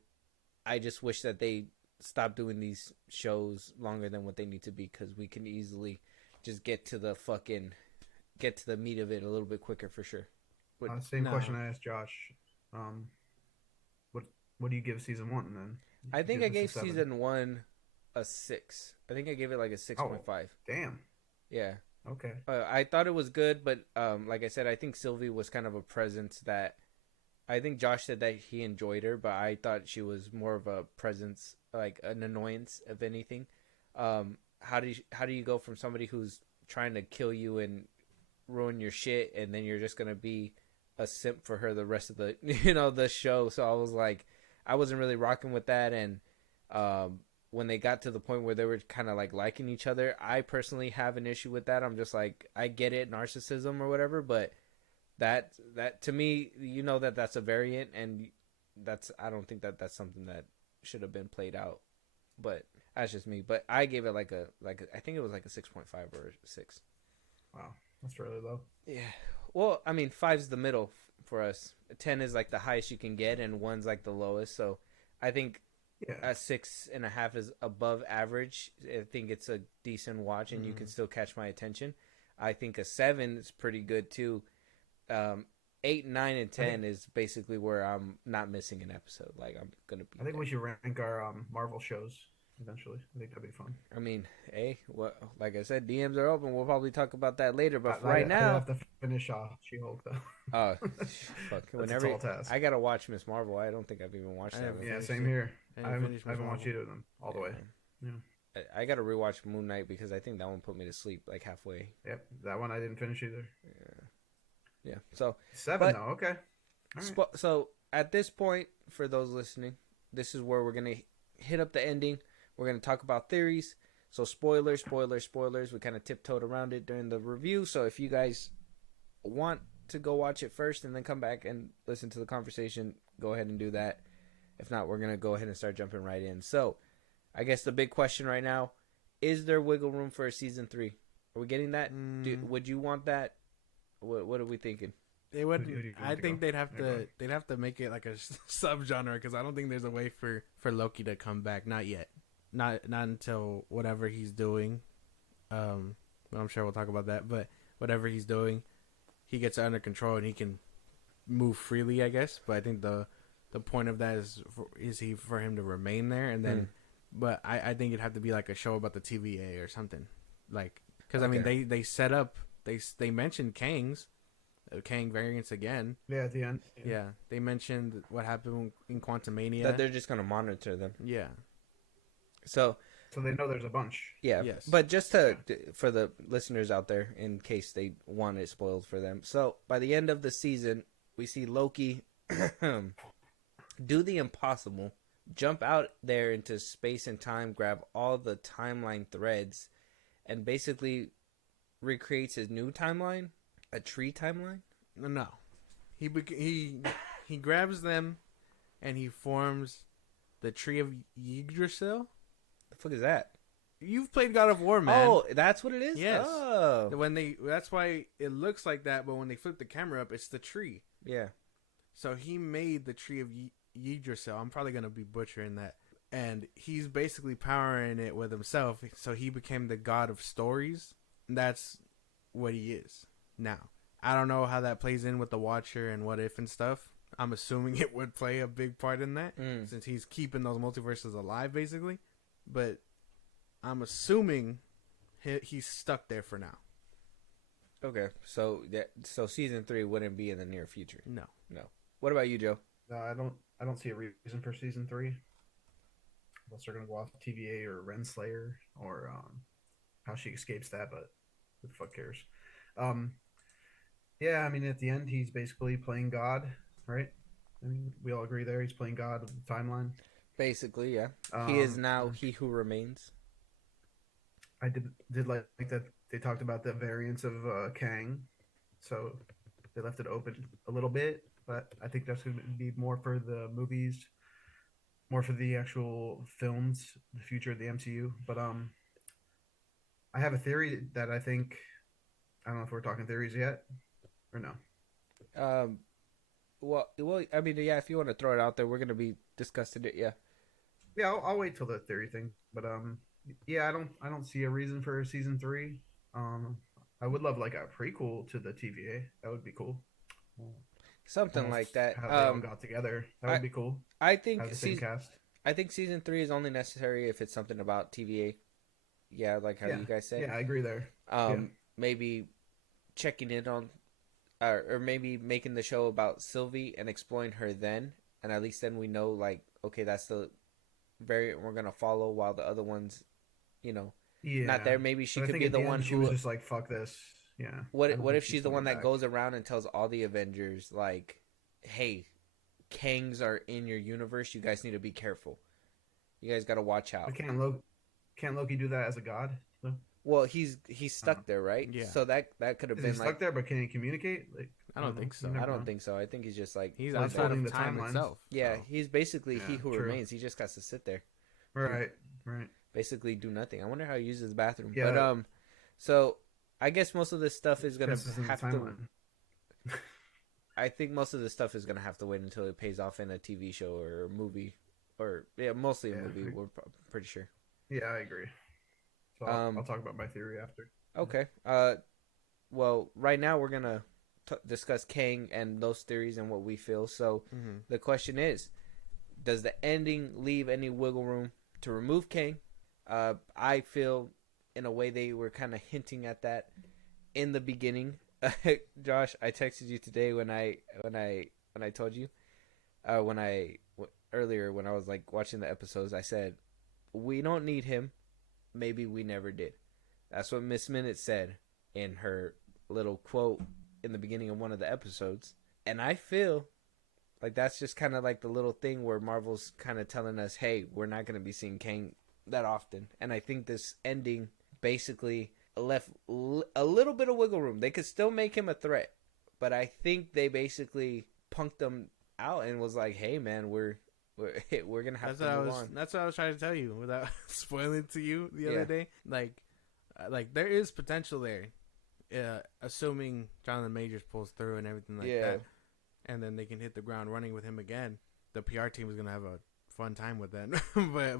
I just wish that they stopped doing these shows longer than what they need to be, because we can easily just get to the meat of it a little bit quicker for sure. Same No. question I asked Josh. What do you give season 1 then? I think I Give gave this a 7. season 1 a 6. I think I gave it like a 6.5. Damn. Yeah. Okay. I thought it was good, but like I said, I think Sylvie was kind of a presence that I think Josh said that he enjoyed her, but I thought she was more of a presence, like an annoyance, if anything. How do you go from somebody who's trying to kill you and ruin your shit, and then you're just gonna be a simp for her the rest of the the show. So I was like, I wasn't really rocking with that. And when they got to the point where they were kind of like liking each other, I personally have an issue with that. I'm just like, I get it, narcissism or whatever, but that to me, that's a variant, and I don't think that's something that should have been played out. But that's just me. But I gave it like I think it was like a 6.5 or 6. Wow, that's really low. Yeah. Well, I mean, 5's the middle for us. 10 is like the highest you can get, and 1's like the lowest. So I think a 6.5 is above average. I think it's a decent watch, and you can still catch my attention. I think a 7 is pretty good too. 8, 9, and 10 is basically where I'm not missing an episode. Like, I'm gonna be. I think we should rank our Marvel shows eventually. I think that'd be fun. I mean, hey, like I said, DMs are open. We'll probably talk about that later. But I now, have to finish She-Hulk though. Oh, fuck! That's a tall task. I gotta watch Miss Marvel. I don't think I've even watched that. Yeah, same here. I haven't watched either of them all the way. Yeah. I gotta rewatch Moon Knight because I think that one put me to sleep like halfway. Yep, that one I didn't finish either. Yeah. So 7 though. Okay. All right. So at this point, for those listening, this is where we're gonna hit up the ending. We're gonna talk about theories. So spoilers. We kind of tiptoed around it during the review. So if you guys want to go watch it first and then come back and listen to the conversation, go ahead and do that. If not, we're gonna go ahead and start jumping right in. So I guess the big question right now, is there wiggle room for a season 3? Are we getting that? Would you want that? What are we thinking? They would. I think they'd have to make it like a subgenre, because I don't think there's a way for Loki to come back. Not yet. Not until whatever he's doing. I'm sure we'll talk about that. But whatever he's doing, he gets it under control and he can move freely, I guess. But I think the point of that is for him to remain there, and then. But I think it'd have to be like a show about the TVA or something, like, because I mean they set up they mentioned Kang variants again. Yeah, at the end. Yeah, they mentioned what happened in Quantumania. That they're just gonna monitor them. Yeah. So they know there's a bunch. Yeah. Yes. But just for the listeners out there, in case they want it spoiled for them. So by the end of the season, we see Loki do the impossible. Jump out there into space and time, grab all the timeline threads, and basically recreates his new timeline, a tree timeline. No, he grabs them, and he forms the tree of Yggdrasil. The fuck is that? You've played God of War, man. Oh, that's what it is. Yes. Oh. That's why it looks like that. But when they flip the camera up, it's the tree. Yeah. So he made the tree of Yggdrasil. I'm probably gonna be butchering that, and he's basically powering it with himself. So he became the god of stories. That's what he is now. I don't know how that plays in with the Watcher and What If and stuff. I'm assuming it would play a big part in that, since he's keeping those multiverses alive, basically. But I'm assuming he's stuck there for now. Okay, so season 3 wouldn't be in the near future. No. What about you, Joe? No, I don't see a reason for season 3. Unless they're gonna go off TVA or Renslayer or how she escapes that, but who the fuck cares? Yeah, I mean at the end he's basically playing God, right? I mean we all agree there he's playing God of the timeline. Basically, yeah. He is now he who remains. I did like that they talked about the variants of Kang, so they left it open a little bit. But I think that's going to be more for the movies, more for the actual films, the future of the MCU. But I have a theory that I don't know if we're talking theories yet or no. Well, I mean, yeah. If you want to throw it out there, we're going to be discussing it. Yeah. Yeah, I'll wait till the theory thing. But yeah, I don't see a reason for season 3. I would love like a prequel to the TVA. That would be cool. Something like that. How they all got together. That would be cool. I think cast. I think season 3 is only necessary if it's something about TVA. Yeah, like how you guys said. Yeah, I agree there. Maybe checking in on, or maybe making the show about Sylvie and exploring her then, and at least then we know like, okay, that's the variant we're gonna follow, while the other ones, Yeah. not there. Maybe she But I could think be at the the one end, she who. was just like, "Fuck this." Yeah. I What don't What think if she's the coming one that back. goes around and tells all the Avengers like, "Hey, Kangs are in your universe. You guys need to be careful. You guys got to watch out." But can't Loki do that as a god? though? Well, he's stuck there, right? Yeah. So that could have Is he been stuck like. there? But can he communicate? Like, I don't know. think so. You never I don't know. think so. I think he's just like He's Well, he's outside holding of the time timelines. itself. yeah, so. he's basically he Yeah, who true. remains. He just got to sit there, Right. Right. basically do nothing. I wonder how he uses the bathroom. Yeah. But so I guess most of this stuff is gonna This is in the have to. timeline. I think most of this stuff is gonna have to wait until it pays off in a TV show or a movie, or mostly a Yeah, movie. We're pretty sure. Yeah, I agree. So I'll talk about my theory after. Okay. Well, right now we're gonna discuss Kang and those theories and what we feel. So the question is, does the ending leave any wiggle room to remove Kang? I feel, in a way, they were kind of hinting at that in the beginning. Josh, I texted you today when I told you earlier when I was like watching the episodes. I said we don't need him. Maybe we never did. That's what Miss Minute said in her little quote in the beginning of one of the episodes. And I feel like that's just kind of like the little thing where Marvel's kind of telling us, hey, we're not going to be seeing Kang that often. And I think this ending basically left a little bit of wiggle room. They could still make him a threat, but I think they basically punked him out and was like, hey, man, we're going to have to move on. That's what I was trying to tell you without spoiling it to you the other day. Like there is potential there, assuming Jonathan Majors pulls through and everything like that, and then they can hit the ground running with him again. The PR team is gonna have a fun time with that,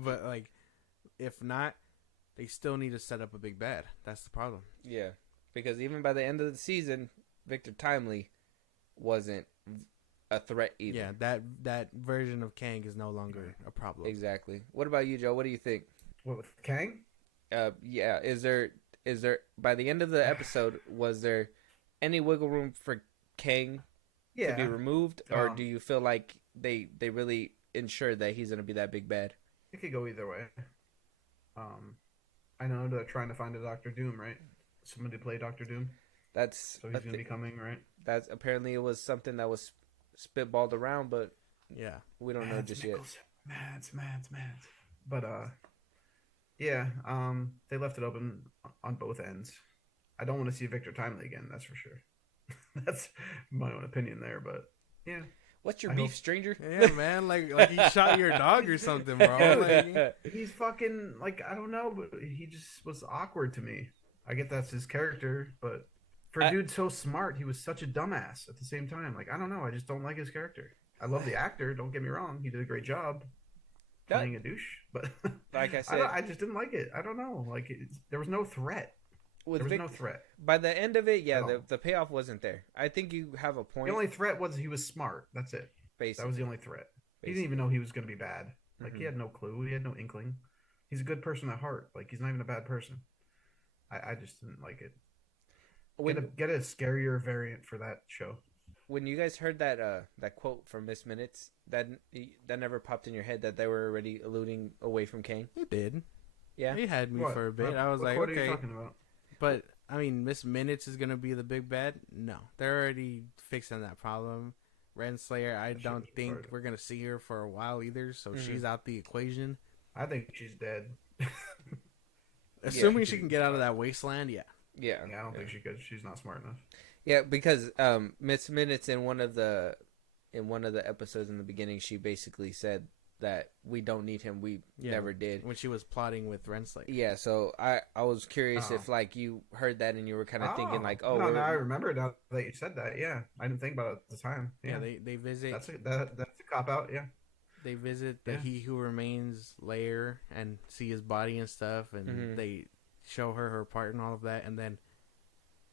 but like, if not, they still need to set up a big bad. That's the problem. Yeah, because even by the end of the season, Victor Timely wasn't a threat either. Yeah, that version of Kang is no longer a problem. Exactly. What about you, Joe? What do you think? What with Kang? Yeah. Is there by the end of the episode, was there any wiggle room for Kang to be removed, or do you feel like they really ensured that he's gonna be that big bad? It could go either way. I know they're trying to find a Doctor Doom, right? Somebody to play Doctor Doom. That's So he's gonna be coming, right? That's apparently it was something that was spitballed around, but Yeah, we don't know just yet. Mads. But yeah, they left it open on both ends. I don't want to see Victor Timely again, that's for sure. That's my own opinion there, but yeah. What's your I beef, hope- stranger? yeah, man. Like he shot your dog or something, bro. Like, He's fucking like, I don't know, but he just was awkward to me. I get that's his character, but for a dude so smart, he was such a dumbass at the same time. Like, I don't know, I just don't like his character. I love the actor, don't get me wrong, he did a great job playing a douche, but Like I said, I just didn't like it. I don't know, like there was no threat. with There was Vic, no threat. by the end of it, At yeah, all. the payoff wasn't there. I think you have a point. The only threat was he was smart. That's it. basically. That was the only threat. He didn't even know he was going to be bad. Like, he had no clue. He had no inkling. He's a good person at heart. Like, he's not even a bad person. I just didn't like it. Get a scarier variant for that show. When you guys heard that that quote from Miss Minutes, that never popped in your head that they were already alluding away from Kang? it did. Yeah. He had me What? for a bit. What- I was what like, quote are you okay, talking about? but I mean, Miss Minutes is gonna be the big bad. No, they're already fixing that problem. Renslayer, I don't was think retarded. we're gonna see her for a while either, so she's out the equation. I think she's dead. Assuming she can get out of that wasteland, yeah. Yeah. Yeah, I don't think she could. She's not smart enough. Yeah, because Miss Minutes in one of the episodes in the beginning, she basically said that we don't need him. We never did. When she was plotting with Renslayer. Yeah, so I was curious if like you heard that and you were kind of thinking like, oh, no, I remember now that you said that. Yeah, I didn't think about it at the time. Yeah, Yeah, they visit. that's a cop out. Yeah, They visit the Yeah. He Who Remains lair and see his body and stuff, and they show her part and all of that, and then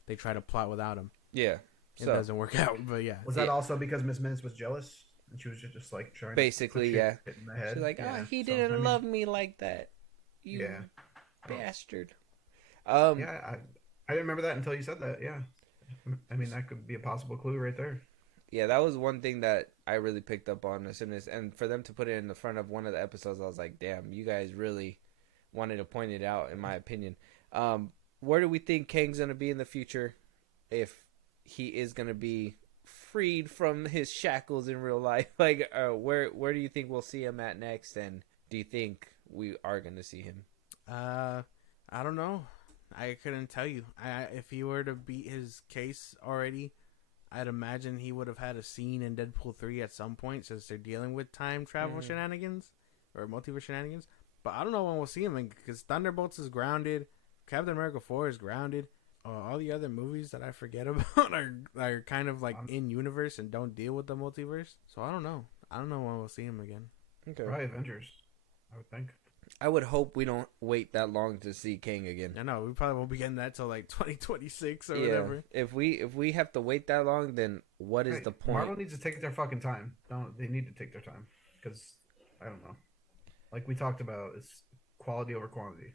they try to plot without him. yeah. It So doesn't work out, but yeah. was that also because Miss Minutes was jealous and she was just like trying Basically, to put yeah. shit in the head? she's like, Yeah, he so, didn't I mean, love me like that. You Yeah, bastard. yeah. I didn't remember that until you said that. Yeah, I mean that could be a possible clue right there. Yeah, that was one thing that I really picked up on as soon as, and for them to put it in the front of one of the episodes, I was like, damn, you guys really wanted to point it out, in my opinion. Where do we think Kang's going to be in the future if he is going to be freed from his shackles in real life? Like, where do you think we'll see him at next? And do you think we are going to see him? I don't know. I couldn't tell you. If he were to beat his case already, I'd imagine he would have had a scene in Deadpool 3 at some point, since they're dealing with time travel shenanigans or multiverse shenanigans. But I don't know when we'll see him, because Thunderbolts is grounded, Captain America 4 is grounded. All the other movies that I forget about are kind of like in universe and don't deal with the multiverse. So I don't know. I don't know when we'll see him again. Okay. Probably Avengers, I would think. I would hope we don't wait that long to see Kang again. I know we probably won't be getting that till like 2026 or whatever. If we have to wait that long, then what is the point? Marvel needs to take their fucking time. They need to take their time, because I don't know. Like we talked about, it's quality over quantity.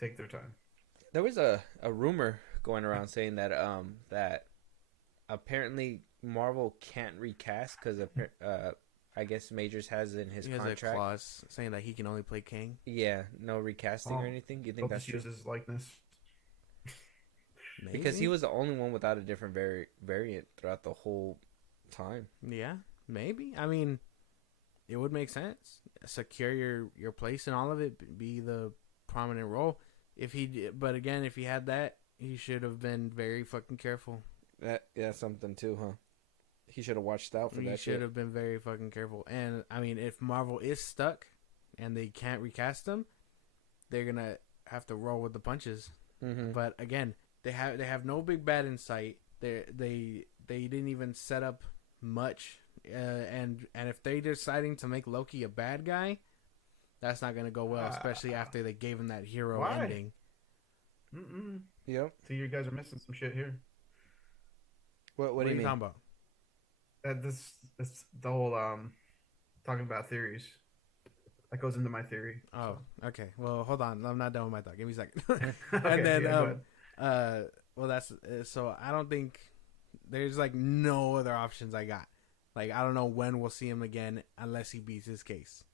Take their time. There was a rumor going around saying that that apparently Marvel can't recast because I guess Majors has in his contract a clause saying that he can only play Kang. Yeah, no recasting or anything. You think that's true? Uses likeness? Maybe. Because he was the only one without a different variant throughout the whole time. Yeah, maybe. I mean, it would make sense. Secure your place in all of it. Be the prominent role. But again, if he had that, he should have been very fucking careful. That's something too, huh? He should have watched out for that. He should have been very fucking careful. And I mean, if Marvel is stuck and they can't recast him, they're gonna have to roll with the punches. Mm-hmm. But again, they have no big bad in sight. They didn't even set up much. And if they're deciding to make Loki a bad guy, that's not gonna go well, especially after they gave him that hero ending. Yep. So you guys are missing some shit here. What do you mean? Talking about? This the whole talking about theories. That goes into my theory. Oh, okay. Well, hold on. I'm not done with my thought. Give me a second. Okay, and then, yeah, well, that's so. I don't think there's like no other options I got. Like, I don't know when we'll see him again unless he beats his case.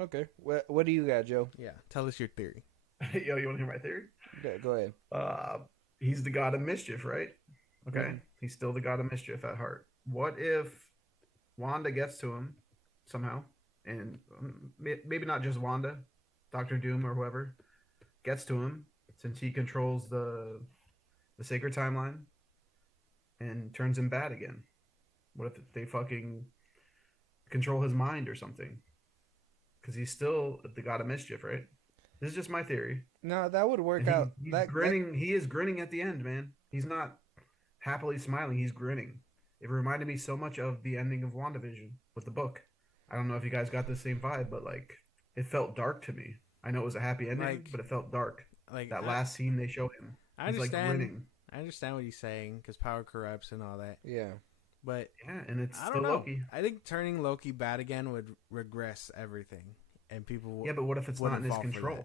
Okay. What do you got, Joe? Yeah. Tell us your theory. Yo, you want to hear my theory? Yeah, go ahead. He's the god of mischief, right? Okay. Mm-hmm. He's still the god of mischief at heart. What if Wanda gets to him somehow, and maybe not just Wanda, Doctor Doom or whoever gets to him, since he controls the sacred timeline, and turns him bad again? What if they fucking control his mind or something? Because he's still the god of mischief, right? This is just my theory. No, that would work out. He's grinning. He is grinning at the end, man. He's not happily smiling. He's grinning. It reminded me so much of the ending of WandaVision with the book. I don't know if you guys got the same vibe, but like it felt dark to me. I know it was a happy ending, but it felt dark. Like that last scene they showed him. I understand. Like grinning. I understand what he's saying, because power corrupts and all that. Yeah. But yeah, and it's I still don't know. Loki. I think turning Loki bad again would regress everything, and people. Yeah, but what if it's not in his control?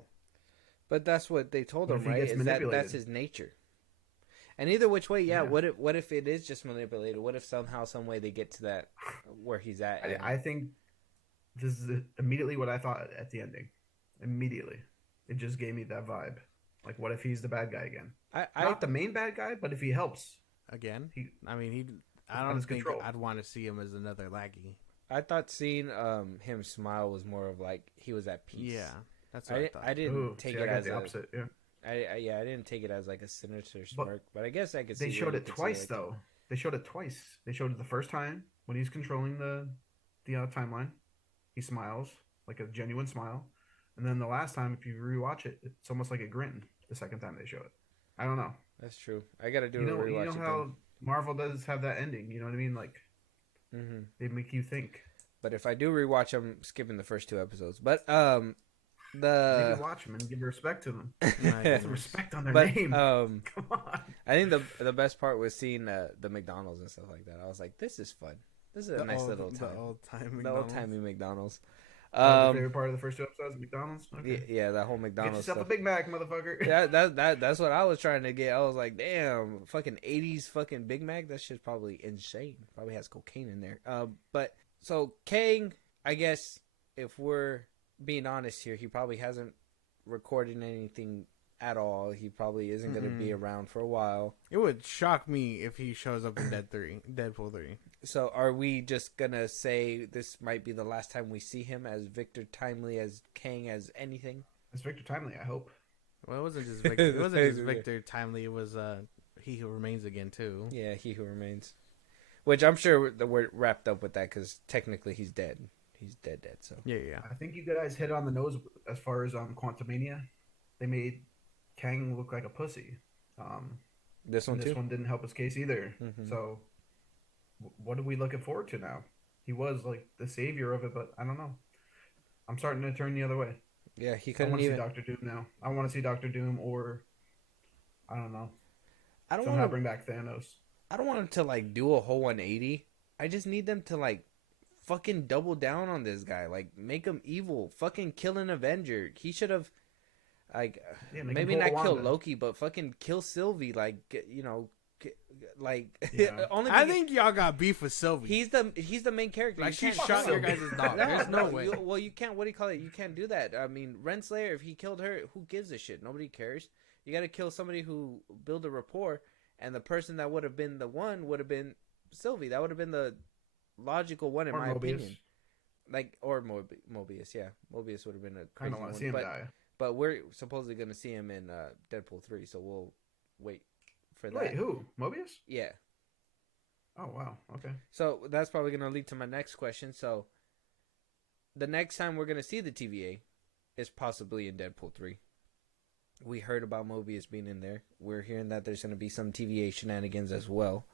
But that's what they told him, right? Is that's his nature. And either which way, yeah. What if it is just manipulated? What if somehow, some way, they get to that where he's at? I think this is immediately what I thought at the ending. Immediately, it just gave me that vibe. Like, what if he's the bad guy again? Not the main bad guy, but if he helps again. I don't think I'd want to see him as another Laggy. I thought seeing him smile was more of like he was at peace. Yeah, that's what I thought. I didn't take it as the opposite. Yeah. I didn't take it as like a sinister smirk, but I guess I could see. They showed it twice, though. They showed it twice. They showed it the first time when he's controlling the timeline. He smiles like a genuine smile, and then the last time, if you rewatch it, it's almost like a grin. The second time they show it, I don't know. That's true. I got to do a rewatch. You know how Marvel does have that ending. You know what I mean? Like, they make you think. But if I do rewatch, I'm skipping the first 2 episodes. But you can watch them and give respect to them. Put some respect on their name. Come on. I think the best part was seeing the McDonald's and stuff like that. I was like, this is fun. This is a nice little time. The old-timey McDonald's. The favorite part of the first 2 episodes, McDonald's. Okay. Yeah, that whole McDonald's. Get yourself a Big Mac, motherfucker. Yeah, that's what I was trying to get. I was like, damn, fucking 80s fucking Big Mac. That shit's probably insane. Probably has cocaine in there. But so Kang, I guess if we're being honest here, he probably hasn't recording anything at all. He probably isn't going to be around for a while. It would shock me if he shows up in Deadpool 3. So are we just going to say this might be the last time we see him as Victor Timely, as Kang, as anything? It's Victor Timely, I hope. Well, it wasn't just Victor. It wasn't just Victor Timely. It was He Who Remains again too. Yeah, He Who Remains. Which I'm sure that we're wrapped up with that because technically he's dead. He's dead. So Yeah. I think you guys hit on the nose as far as Quantumania. They made Kang look like a pussy. This one too. This one didn't help his case either. Mm-hmm. So, what are we looking forward to now? He was like the savior of it, but I don't know. I'm starting to turn the other way. Yeah, he I couldn't want to even. see Doctor Doom now. I want to see Doctor Doom, or I don't know. I don't somehow want to bring back Thanos. I don't want him to like do a whole 180. I just need them to like fucking double down on this guy. Like make him evil. Fucking kill an Avenger. He should have like maybe not kill Loki, but fucking kill Sylvie. Like only. I think y'all got beef with Sylvie. He's the main character. Like she shot your guys' dog. There's no way. Well, you can't. What do you call it? You can't do that. I mean, Renslayer. If he killed her, who gives a shit? Nobody cares. You got to kill somebody who build a rapport. And the person that would have been the one would have been Sylvie. That would have been the logical one in my opinion. Like or Mobius, yeah. Mobius would have been a crazy one. See him die. But we're supposedly going to see him in Deadpool 3, so we'll wait for that. Wait, who? Mobius? Yeah. Oh wow. Okay. So that's probably going to lead to my next question. So the next time we're going to see the TVA is possibly in Deadpool 3. We heard about Mobius being in there. We're hearing that there's going to be some TVA shenanigans as well.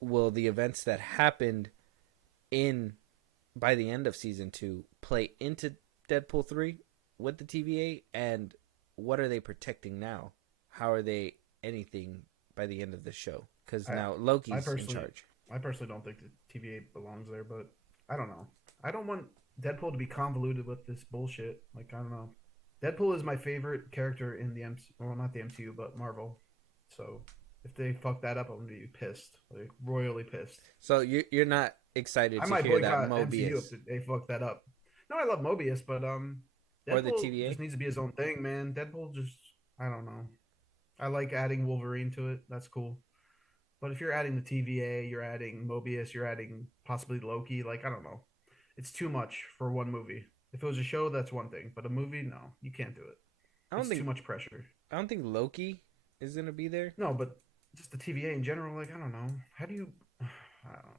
Will the events that happened by the end of season 2 play into Deadpool 3 with the TVA? And what are they protecting now? How are they anything by the end of the show? Because now Loki's in charge. I personally don't think the TVA belongs there, but I don't know. I don't want Deadpool to be convoluted with this bullshit. Like, I don't know. Deadpool is my favorite character in the MCU. Well, not the MCU, but Marvel. So if they fuck that up, I'm gonna be pissed, like royally pissed. So you're not excited to might hear that boycott MCU Mobius if they fuck that up. No, I love Mobius, but or the Deadpool TVA just needs to be his own thing, man. Deadpool just, I don't know. I like adding Wolverine to it. That's cool. But if you're adding the TVA, you're adding Mobius, you're adding possibly Loki. Like, I don't know. It's too much for one movie. If it was a show, that's one thing. But a movie, no. You can't do it. It's too much pressure. I don't think Loki is going to be there. No, but just the TVA in general, like, I don't know. How do you... I don't know.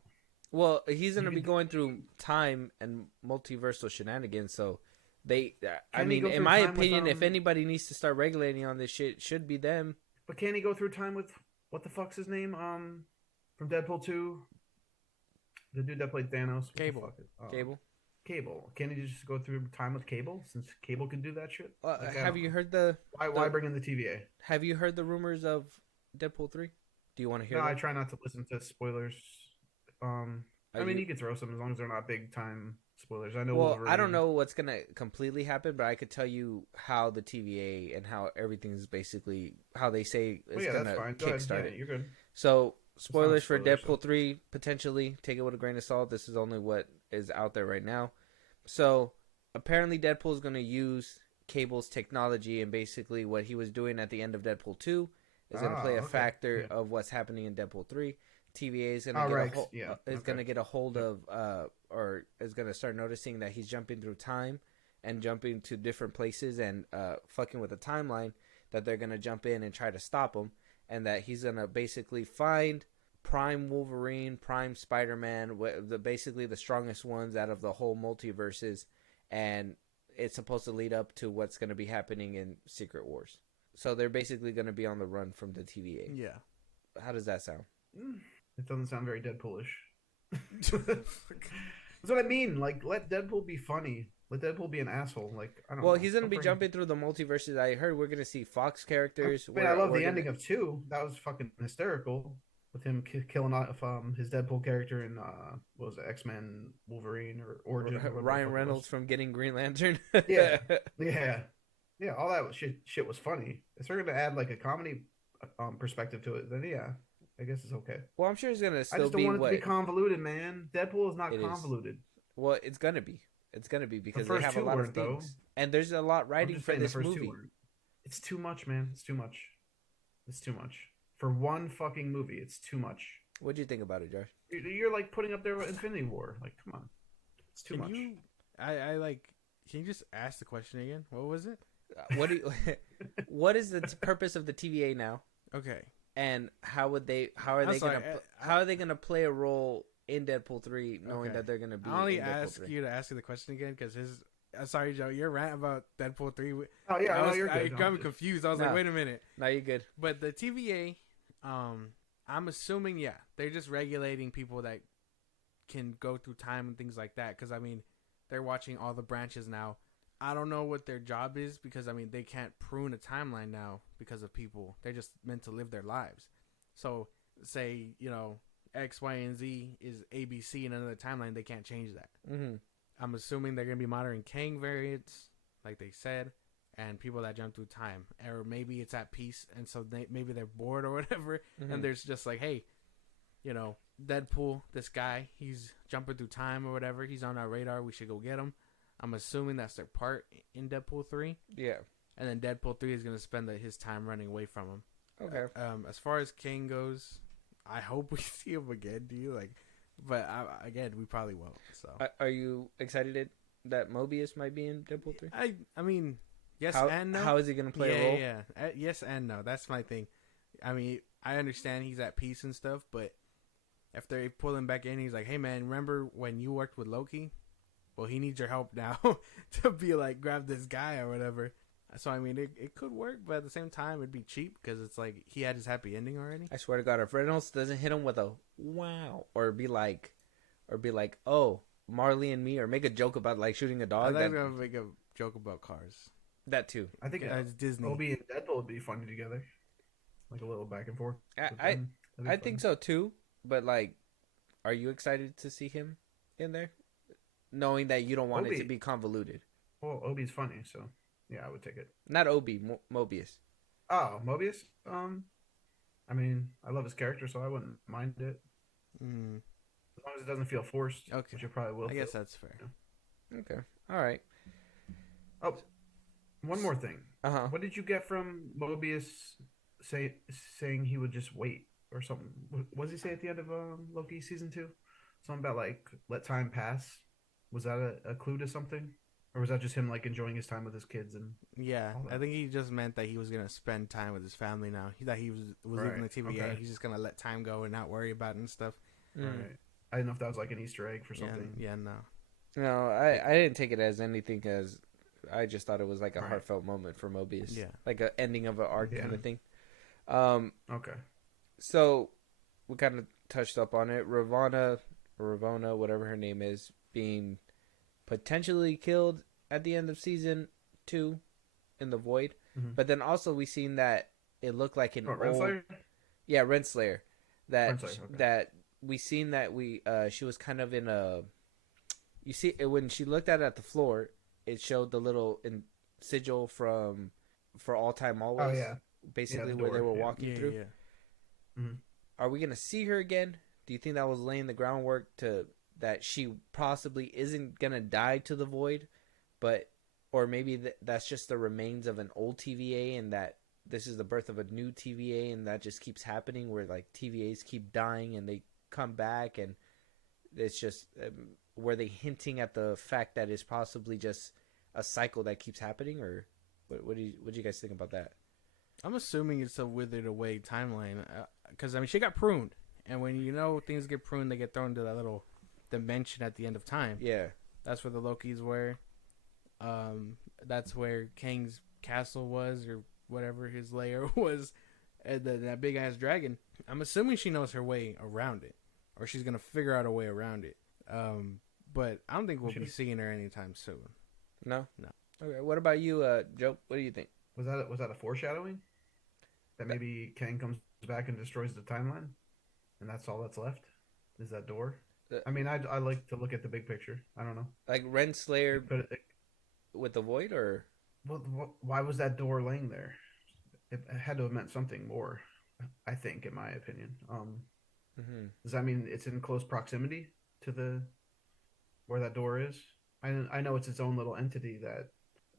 Well, he's going to be going through time and multiversal shenanigans, so they... I mean, in my opinion, if anybody needs to start regulating on this shit, it should be them. But can he go through time with... What the fuck's his name? From Deadpool 2? The dude that played Thanos. Cable. Cable. Can he just go through time with Cable? Since Cable can do that shit? Have you heard the... Why bring in the TVA? Have you heard the rumors of Deadpool 3? Do you want to hear No, them? I try not to listen to spoilers. I mean, you can throw some as long as they're not big time spoilers. I know. Well, Wolverine. I don't know what's going to completely happen, but I could tell you how the TVA and how everything's basically... How they say it's going to kickstart it. Yeah, you're good. So... Spoilers for Deadpool 3, potentially. Take it with a grain of salt. This is only what is out there right now. So, apparently Deadpool is going to use Cable's technology, and basically what he was doing at the end of Deadpool 2 is going to play a factor of what's happening in Deadpool 3. TVA is going to get a hold of, or is going to start noticing that he's jumping through time and jumping to different places and fucking with the timeline, that they're going to jump in and try to stop him. And that he's going to basically find Prime Wolverine, Prime Spider-Man, basically the strongest ones out of the whole multiverses. And it's supposed to lead up to what's going to be happening in Secret Wars. So they're basically going to be on the run from the TVA. Yeah. How does that sound? It doesn't sound very Deadpoolish. That's what I mean. Like, let Deadpool be funny. Let Deadpool be an asshole. Like, I don't know. Well, he's going to be jumping through the multiverses. I heard we're going to see Fox characters. I love the ending of 2. That was fucking hysterical. With him killing off his Deadpool character in, what was it, X-Men Wolverine or Origin? Ryan Reynolds from getting Green Lantern. Yeah. All that shit was funny. If they're going to add, like, a comedy perspective to it, then yeah, I guess it's okay. Well, I'm sure it's going to still be... I just don't want it to be convoluted, man. Deadpool is not convoluted. Well, it's going to be. It's gonna be The because they first have a two lot of weren't though. things, and there's a lot I'm writing just for saying the this first two movie. weren't. It's too much, man. It's too much. It's too much for one fucking movie. It's too much. What do you think about it, Josh? You're like putting up there with Infinity War. Like, come on, it's too Can much. you? I like. Can you just ask the question again? What was it? What do you, what is the purpose of the TVA now, Okay. and how are they I'm sorry, how are they gonna play a role in Deadpool 3 knowing Okay. that they're gonna be I only in Deadpool ask 3? you to ask you the question again because his. Sorry, Joe. Your rant about Deadpool 3. Oh yeah, no, you're I good. got me confused. I was like, No. wait a minute. No, you're good. But the TVA, I'm assuming, yeah, they're just regulating people that can go through time and things like that. Because I mean, they're watching all the branches now. I don't know what their job is because I mean they can't prune a timeline now because of people. They're just meant to live their lives. So say X, Y, and Z is ABC in another timeline, they can't change that. Mm-hmm. I'm assuming they're gonna be monitoring Kang variants, like they said, and people that jump through time, or maybe it's at peace, and so maybe they're bored or whatever, Mm-hmm. and there's just like, hey, Deadpool, this guy, he's jumping through time or whatever. He's on our radar. We should go get him. I'm assuming that's their part in Deadpool 3. Yeah. And then Deadpool 3 is going to spend his time running away from him. Okay. As far as King goes, I hope we see him again. Do you But again, we probably won't. So Are you excited that Mobius might be in Deadpool 3? I mean, yes How, and no. How is he going to play a role? Yeah. Yes and no. That's my thing. I mean, I understand he's at peace and stuff, but if they pull him back in, he's like, hey man, remember when you worked with Loki? Well, he needs your help now to be like, grab this guy or whatever. So, I mean, it could work, but at the same time, it'd be cheap because it's like he had his happy ending already. I swear to God, if Reynolds doesn't hit him with a wow, or be like, oh, Marley and me, or make a joke about like shooting a I dog. thought I was going to make a joke about cars. That too. I think It's Disney. Obi and Deadpool would be funny together, like a little back and forth. I think so too. But like, are you excited to see him in there, knowing that you don't want it Obi. to be convoluted? Well, Obi's funny, so yeah, I would take it. Not Obi, Mobius. Oh, Mobius. I mean, I love his character, so I wouldn't mind it Mm, as long as it doesn't feel forced. Okay. Which it probably will. I guess feel. that's fair. Okay. All right. Oh, one more thing. Uh-huh. What did you get from Mobius saying he would just wait or something? What does he say at the end of Loki season 2? Something about like let time pass. Was that a clue to something, or was that just him like enjoying his time with his kids and? Yeah, All that. I think he just meant that he was gonna spend time with his family now. That he was leaving the TVA. Okay. He's just gonna let time go and not worry about it and stuff. Mm. Right. I didn't know if that was like an Easter egg for something. Yeah, no. No, I didn't take it as anything, as I just thought it was like a Right. heartfelt moment for Mobius. Yeah. Like a ending of an arc Yeah. kind of thing. Okay. So we kind of touched up on it. Ravonna, whatever her name is, being potentially killed at the end of season 2 in the void. Mhm. But then also we seen that it looked like an Oh, old, Renslayer? yeah, Renslayer. That Renslayer, okay. that we seen that she was kind of in a. You see, when she looked at the floor, it showed the little sigil from For All Time Always. Oh yeah. Basically, the where they door, were yeah. walking through. Yeah. Are we gonna see her again? Do you think that was laying the groundwork to that she possibly isn't gonna die to the void, or maybe that's just the remains of an old TVA, and that this is the birth of a new TVA, and that just keeps happening where like TVAs keep dying and they come back, and it's just were they hinting at the fact that it's possibly just a cycle that keeps happening, or what do you guys think about that? I'm assuming it's a withered away timeline because I mean she got pruned, and when things get pruned, they get thrown into that little dimension at the end of time. Yeah. That's where the Lokis were. That's where Kang's castle was, or whatever his lair was, and that big ass dragon. I'm assuming she knows her way around it, or she's gonna figure out a way around it. But I don't think we'll be seeing her anytime soon. No. No. Okay. What about you, Joe? What do you think? Was that a foreshadowing? That maybe Kang comes back and destroys the timeline, and that's all that's left? Is that door? I mean, I like to look at the big picture. I don't know. Like Renslayer But with the void, or why was that door laying there? It had to have meant something more, I think, in my opinion. Does that mean it's in close proximity to where that door is? I know it's its own little entity that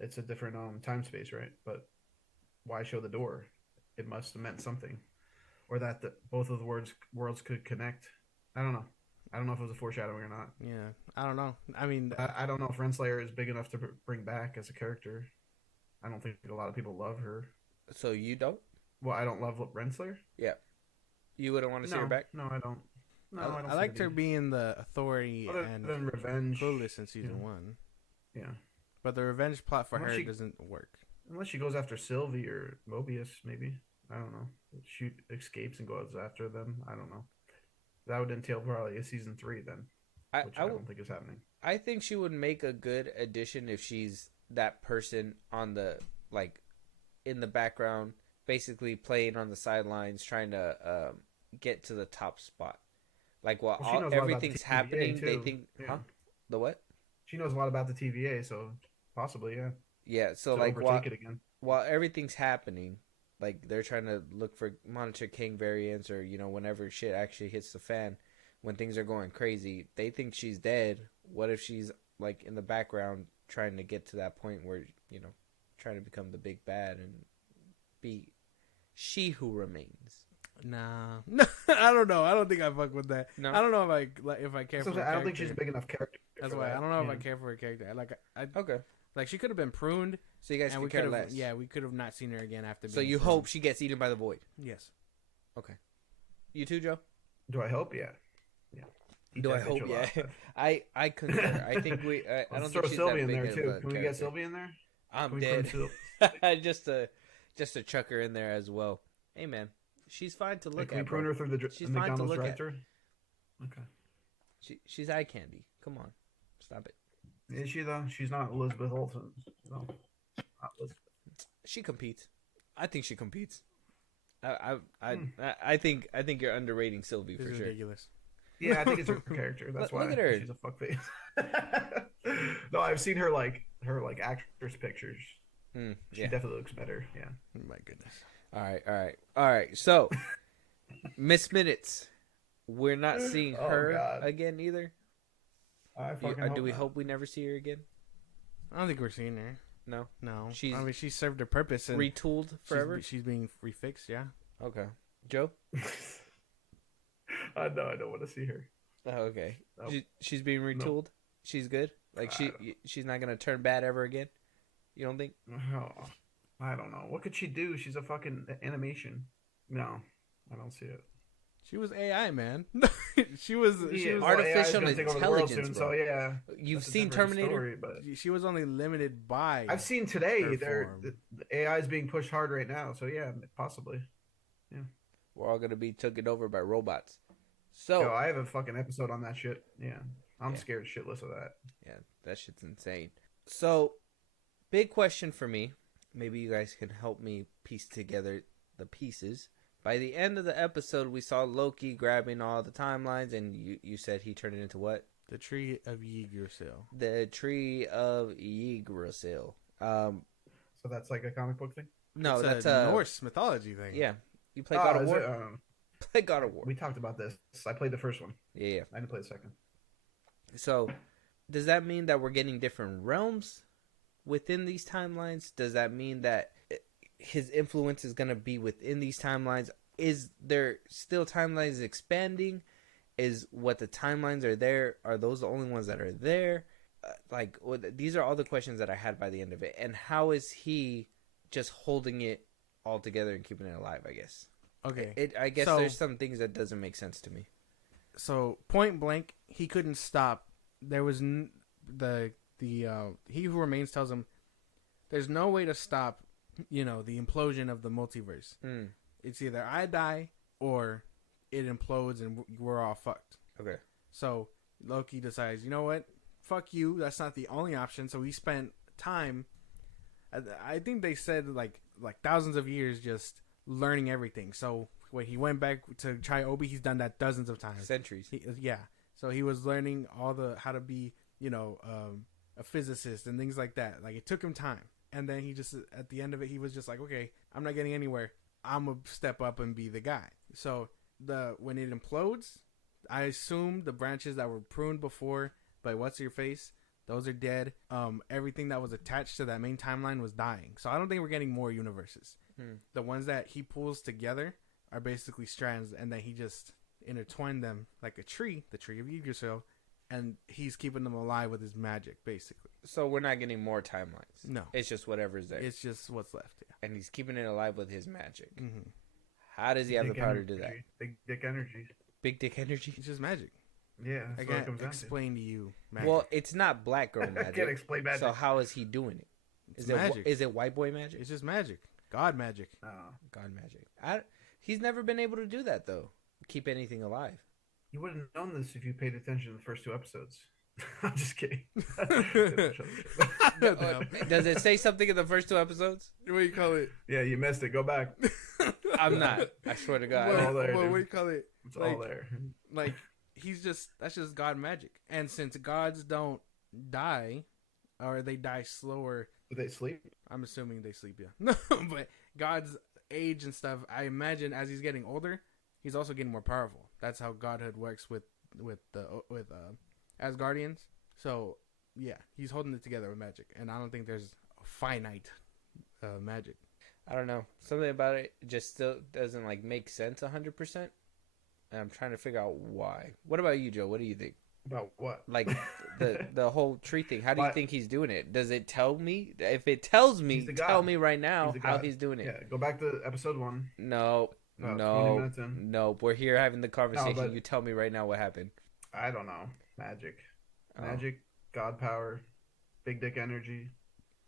it's a different time space, right? But why show the door? It must have meant something, or that both of the worlds could connect. I don't know. I don't know if it was a foreshadowing or not. Yeah, I don't know. I mean, I don't know if Renslayer is big enough to bring back as a character. I don't think a lot of people love her. So you don't? Well, I don't love Renslayer. Yeah. You wouldn't want to see No, her back? no, I don't. No, I don't. I liked her being the authority other and than revenge. clueless in season Yeah. 1. Yeah, But the revenge plot for Unless her she- doesn't work. unless she goes after Sylvie or Mobius, maybe. I don't know. She escapes and goes after them. I don't know. That would entail probably a season 3 then, which I don't think is happening. I think she would make a good addition if she's that person on the, like, in the background, basically playing on the sidelines, trying to get to the top spot. Like, while Well, she knows a lot about everything's the TVA happening, they too. think, Yeah. huh? The what? She knows a lot about the TVA, so possibly, yeah. Yeah, so, To like, overtake it again. while everything's happening, like, they're trying to look for Monitor King variants, or, you know, whenever shit actually hits the fan, when things are going crazy, they think she's dead. What if she's, like, in the background trying to get to that point where, you know, trying to become the big bad and be she who remains? Nah, I don't know. I don't think I fuck with that. No? I don't know if I care So for. Her I don't think she's a character. big enough character. That's for why that. I don't know if Yeah. I care for her character. Okay. Like she could have been pruned, So you guys and could we care could have. less. Yeah, we could have not seen her again after. So being you pruned. hope she gets eaten by the void. Yes. You too, Joe? Do I hope? Yeah. Yeah. Eat Do that I hope? bitch Yeah. alive. I concur. I think we. I Let's don't throw think she's Sylvie that in big there of too. a Can we get character. Sylvie in there? I'm Can we dead. prune just to chuck her in there as well. Hey man, she's fine to look Can we at. prune Bro. her through the She's fine to McDonald's look at. drive-thru? Okay. She's eye candy. Come on, stop it. Is she though? She's not Elizabeth Olsen. No. Not Elizabeth. She competes. I think she competes. I think you're underrating Sylvie This for is sure. ridiculous. Yeah, I think it's her character. That's Look why at her. she's a fuckface. No, I've seen her actress pictures. She Yeah. definitely looks better. Yeah. My goodness. All right. So, Miss Minutes, we're not seeing Oh, her God. again either. I fucking Do we not. hope we never see her again? I don't think we're seeing her. No. No, She's I mean, she served her purpose and Retooled forever. She's being refixed. Yeah. Okay. Joe. I know. I don't want to see her. Oh, okay. Nope. She's being retooled. She's good. Like she's not gonna turn bad ever again. You don't think? Oh, I don't know. What could she do? She's a fucking animation. No, I don't see it. She was AI, man. she was. She was. well, AI is artificial gonna take over the world intelligence, soon, bro. so yeah. You've That's a seen different Terminator? story, but She was only limited by. I've seen today her the form. AI is being pushed hard right now. So yeah, possibly. We're all gonna be taken over by robots. So Oh, I have a fucking episode on that shit. Yeah, I'm Yeah. scared shitless of that. yeah, that shit's insane. So, big question for me. Maybe you guys can help me piece together the pieces. By the end of the episode, we saw Loki grabbing all the timelines, and you said he turned it into what? The Tree of Yggdrasil. The Tree of Yggdrasil. So that's like a comic book thing. No, It's that's a Norse mythology thing. Yeah, you play God of is War. it? Play God of War. We talked about this. I played the first one. Yeah. I didn't play the second. So, does that mean that we're getting different realms within these timelines? Does that mean that his influence is going to be within these timelines? Is there still timelines expanding? Is what the timelines are there? Are those the only ones that are there? These are all the questions that I had by the end of it. And how is he just holding it all together and keeping it alive, I guess? Okay. I guess So- there's some things that doesn't make sense to me. So point blank, he couldn't stop. There was the he who remains tells him there's no way to stop, the implosion of the multiverse. It's either I die or it implodes and we're all fucked. Okay. So Loki decides, you know what? Fuck you. That's not the only option. So he spent time. I think they said like thousands of years just learning everything. So when he went back to try Obi, he's done that dozens of times. Centuries. So he was learning how to be, a physicist and things like that. Like it took him time. And then he just, at the end of it, he was just like, okay, I'm not getting anywhere. I'm going to step up and be the guy. So when it implodes, I assume the branches that were pruned before by what's your face, Those are dead. Everything that was attached to that main timeline was dying. So I don't think we're getting more universes. The ones that he pulls together are basically strands, and then he just intertwined them like a tree, the tree of Yggdrasil, and he's keeping them alive with his magic, basically. So we're not getting more timelines. No. It's just whatever's there. It's just what's left, yeah. And he's keeping it alive with his magic. Mm-hmm. How does he have the power to do that? Big dick energy. Big dick energy? It's just magic. Yeah, I that's what it can't comes down explain to you magic. Well, it's not black girl magic. I can't explain magic. So how is he doing it? It's magic. Is it white boy magic? It's just magic. God magic. Oh. God magic. He's never been able to do that, though. Keep anything alive. You would have known this if you paid attention to the first 2 episodes. I'm just kidding. Does it say something in the first 2 episodes? What do you call it? Yeah, you missed it. Go back. I'm not. I swear to God. Well, all there, what dude. do you call it? It's all there. Like, that's just God magic. And since gods don't die, or they die slower, Do they sleep? I'm assuming they sleep, yeah. No, but God's age and stuff, I imagine as he's getting older, he's also getting more powerful. That's how godhood works with Asgardians. So, yeah, he's holding it together with magic. And I don't think there's finite magic. I don't know. Something about it just still doesn't like make sense 100%. And I'm trying to figure out why. What about you, Joe? What do you think? About what? Like the whole tree thing. How do you Why- think he's doing it? Does it tell me? If it tells me, He's the god. tell me right now He's the how god. he's doing it. Yeah, go back to episode 1. No, About 20 no, minutes in. no. We're here having the conversation. but- You tell me right now what happened. I don't know. Magic. Oh. Magic, God power, big dick energy,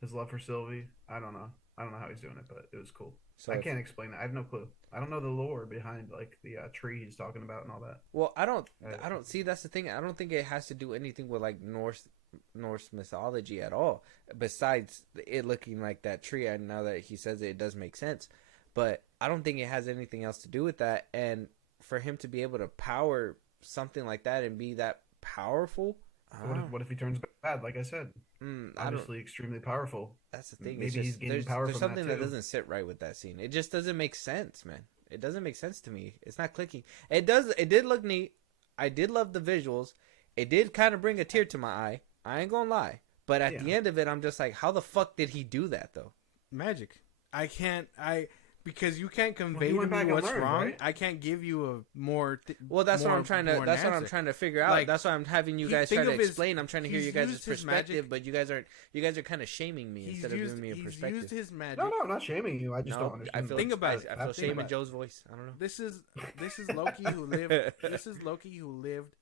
his love for Sylvie. I don't know. I don't know how he's doing it, but it was cool. So I if- can't explain it. I have no clue. I don't know the lore behind like the tree he's talking about and all that. Well, I don't see. That's the thing. I don't think it has to do anything with like Norse mythology at all. Besides it looking like that tree, and now that he says it does make sense. But I don't think it has anything else to do with that. And for him to be able to power something like that and be that powerful, What if he turns bad? Like I said, obviously extremely powerful. That's the thing. Maybe It's just, he's getting there's, power there's from something that, that too. doesn't sit right with that scene. It just doesn't make sense, man. It doesn't make sense to me. It's not clicking. It does. It did look neat. I did love the visuals. It did kind of bring a tear to my eye. I ain't gonna lie. But at the end of it, I'm just like, how the fuck did he do that though? Magic. Because you can't convey he to went me back and what's learned, wrong. right? I can't give you a more. Well, that's what I'm trying to. That's what I'm answer. trying to figure out. Like, that's why I'm having you he- guys think try to of his- explain. I'm trying to hear he's you guys' used his perspective, magic- but you guys are kind of shaming me instead of giving me a He's perspective. used his magic. No, I'm not shaming you. I just don't No, understand. I feel. Think about I it. feel Think shame in about it. Joe's voice. I don't know. This is Loki who lived. This is Loki who lived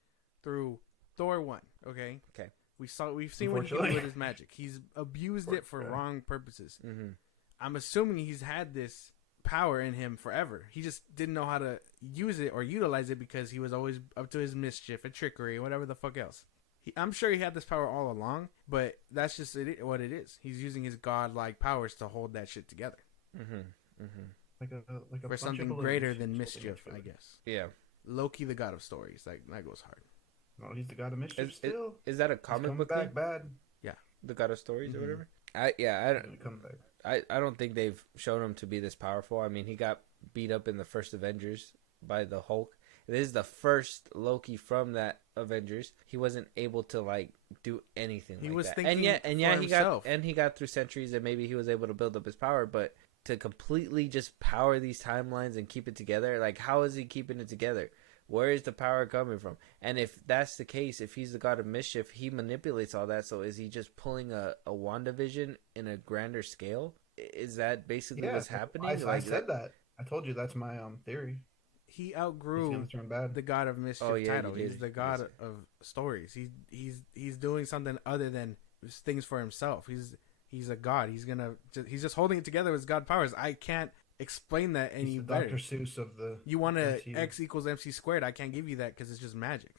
through Thor 1. Okay. Okay. We've seen what he can do Unfortunately. with his magic. He's abused it for Yeah. wrong purposes. Mm-hmm. I'm assuming he's had this power in him forever. He just didn't know how to use it or utilize it because he was always up to his mischief and trickery, whatever the fuck else. I'm sure he had this power all along, but that's just what it is. He's using his godlike powers to hold that shit together Mm-hmm. Mm-hmm. like a for bunch something of greater balloons. than Something mischief, much I better. guess. Yeah. Loki, the god of stories, that goes hard. Oh, he's the god of mischief still. Is that a He's comic coming book back thing? bad. The God of Stories or Mhm. whatever? He's gonna come back. I don't think they've shown him to be this powerful. I mean, he got beat up in the first Avengers by the Hulk. This is the first Loki from that Avengers. He wasn't able to like do anything. He like was that. thinking and for he himself. got through centuries, and maybe he was able to build up his power. But to completely just power these timelines and keep it together, like how is he keeping it together? Where is the power coming from? And if that's the case, if he's the god of mischief, he manipulates all that. So is he just pulling a WandaVision in a grander scale? Is that basically what's happening? I said that. I told you that's my theory. He He's outgrew gonna turn bad. the god of mischief Oh, yeah, title. you He's did. the You god did. of stories. He's doing something other than things for himself. He's a god. He's just holding it together with his god powers. I can't explain that any He's the better. Dr. Seuss of the. You want to MCU. X equals MC squared? I can't give you that because it's just magic.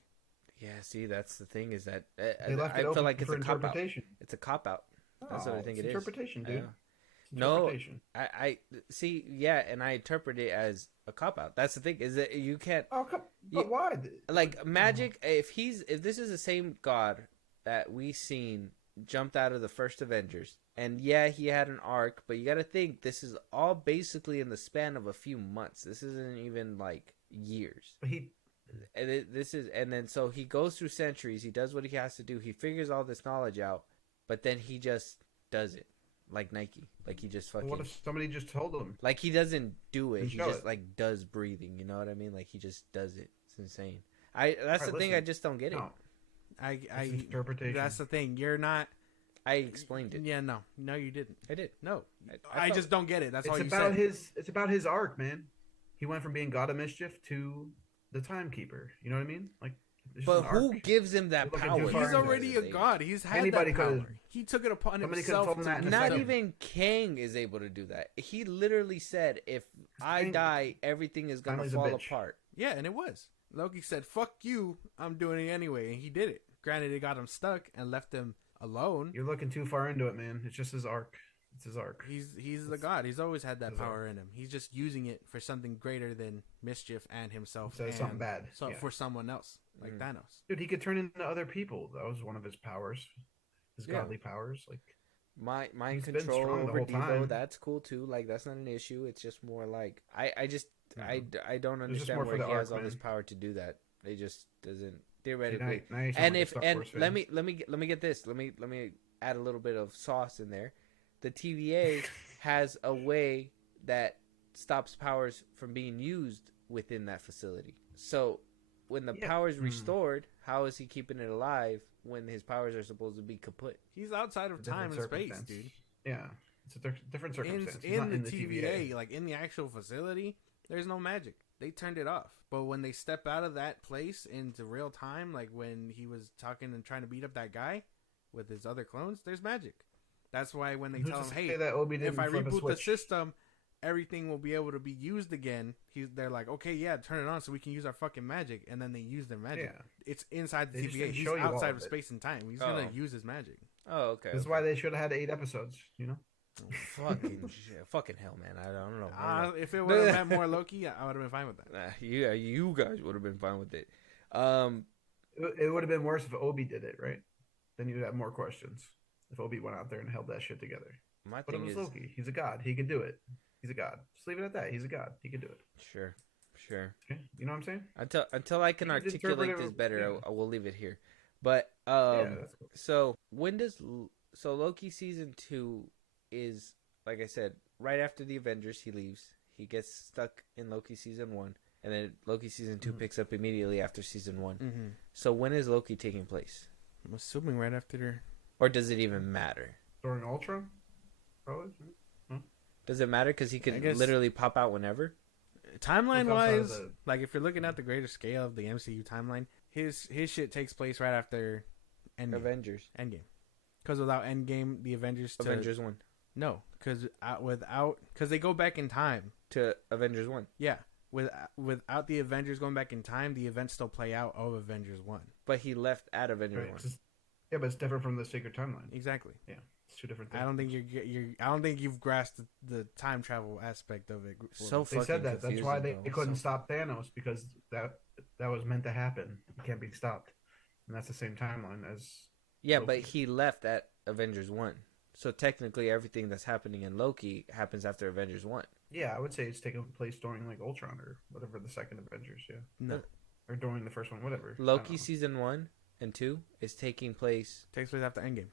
Yeah, see, that's the thing is that They left I it feel open like it's for a cop out. interpretation. It's a cop out. That's what I think it's it is. interpretation, I dude. know. It's No, interpretation. I see. Yeah, and I interpret it as a cop out. That's the thing is that you can't Oh, come, You- but why? like magic. If this is the same god that we seen jumped out of the first Avengers, and yeah, he had an arc, but you got to think this is all basically in the span of a few months. This isn't even like years. But he And then so he goes through centuries. He does what he has to do. He figures all this knowledge out, but then he just does it like Nike. Like he just fucking. What if somebody just told him? Like he doesn't do it. And He show just it. like does breathing. You know what I mean? Like he just does it. It's insane. That's the thing. I just don't get it. No, I it's interpretation. That's the thing. You're not. I explained it. Yeah, no, you didn't. I did. No, I I felt- just don't get it. That's all It's you about said. It's about his arc, man. He went from being God of Mischief to the Timekeeper. You know what I mean? Like, it's just But an who arc. gives him that You're looking power? too far He's into already a god. He's had Anybody that could've- power. He took it upon somebody could've himself. told him that in a to- Not second. even Kang is able to do that. He literally said, "If I Kang- die, everything is gonna Kang is a fall bitch. apart." Yeah, and it was. Loki said, "Fuck you, I'm doing it anyway," and he did it. Granted, it got him stuck and left him alone. You're looking too far into it, man. It's just his arc. It's his arc. He's the god. He's always had that His power in him. He's just using it for something greater than mischief and himself. Instead of and something bad. So Yeah. for someone else, like Thanos. Dude, he could turn into other people. That was one of his powers. His Yeah. godly powers. Like, Mind He's been control strong the over whole Devo, time. that's cool too. Like that's not an issue. It's just more like I don't It's just understand more for where he the has arc, all this man. power to do that. It just doesn't now theoretically. you sound And like a if Star and Wars fan. let me get this. Let me add a little bit of sauce in there. The TVA has a way that stops powers from being used within that facility. So when the Yeah. power is restored, how is he keeping it alive when his powers are supposed to be kaput? He's outside of time and Different space, circumstance. dude. Yeah. It's a different In, circumstance. He's not in the TVA, like in the actual facility, there's no magic. They turned it off. But when they step out of that place into real time, like when he was talking and trying to beat up that guy with his other clones, there's magic. That's why when they Who's tell to him, say "Hey, that Obi if didn't I flip a reboot the switch? system, everything will be able to be used again." They're like, "Okay, yeah, turn it on so we can use our fucking magic." And then they use their magic. Yeah. It's inside the They just TVA. didn't He's show you all outside of of it. space and time. He's Oh. gonna use his magic. Oh, okay. This is why they should have had 8 episodes, you know? fucking shit. Fucking hell, man. I don't know. If it would have meant more Loki, I would have been fine with that. Yeah, you guys would have been fine with it. It would have been worse if Obi did it, right? Then you'd have more questions. If Obi went out there and held that shit together. My But it thing was is, Loki. He's a god. He can do it. He's a god. Just leave it at that. He's a god. He can do it. sure. Okay? You know what I'm saying? Until I can You can articulate interpret it, this better, yeah. I will leave it here. But Yeah, that's cool. so when does Loki season 2 is, like I said, right after the Avengers. He leaves. He gets stuck in Loki season 1, and then Loki season 2 picks up immediately after season 1. Mm-hmm. So when is Loki taking place, I'm assuming right after. or does it even matter? During Ultron? Probably. Does it matter because he I could guess- literally pop out whenever? Timeline Look outside of wise, the- like if you're looking at the greater scale of the MCU timeline, his shit takes place right after Endgame. Avengers. Because without Endgame, the Avengers. Avengers 1 No, because because they go back in time. to Avengers 1. Yeah, without the Avengers going back in time, the events still play out of Avengers 1. But he left at Avengers Right. 1. Yeah, but it's different from the Sacred Timeline. Exactly. Yeah, it's two different things. I don't think I don't think you've grasped the time travel aspect of it. So They said that. That's why they confusing, couldn't though. stop Thanos, because that was meant to happen. It can't be stopped. And that's the same timeline as Yeah, Loki. but he left at Avengers 1. So technically everything that's happening in Loki happens after Avengers 1. Yeah, I would say it's taking place during like Ultron or whatever, the second Avengers, yeah. No, Or during the first one, whatever. I Loki don't know. season 1 and 2 is taking place. takes place after Endgame.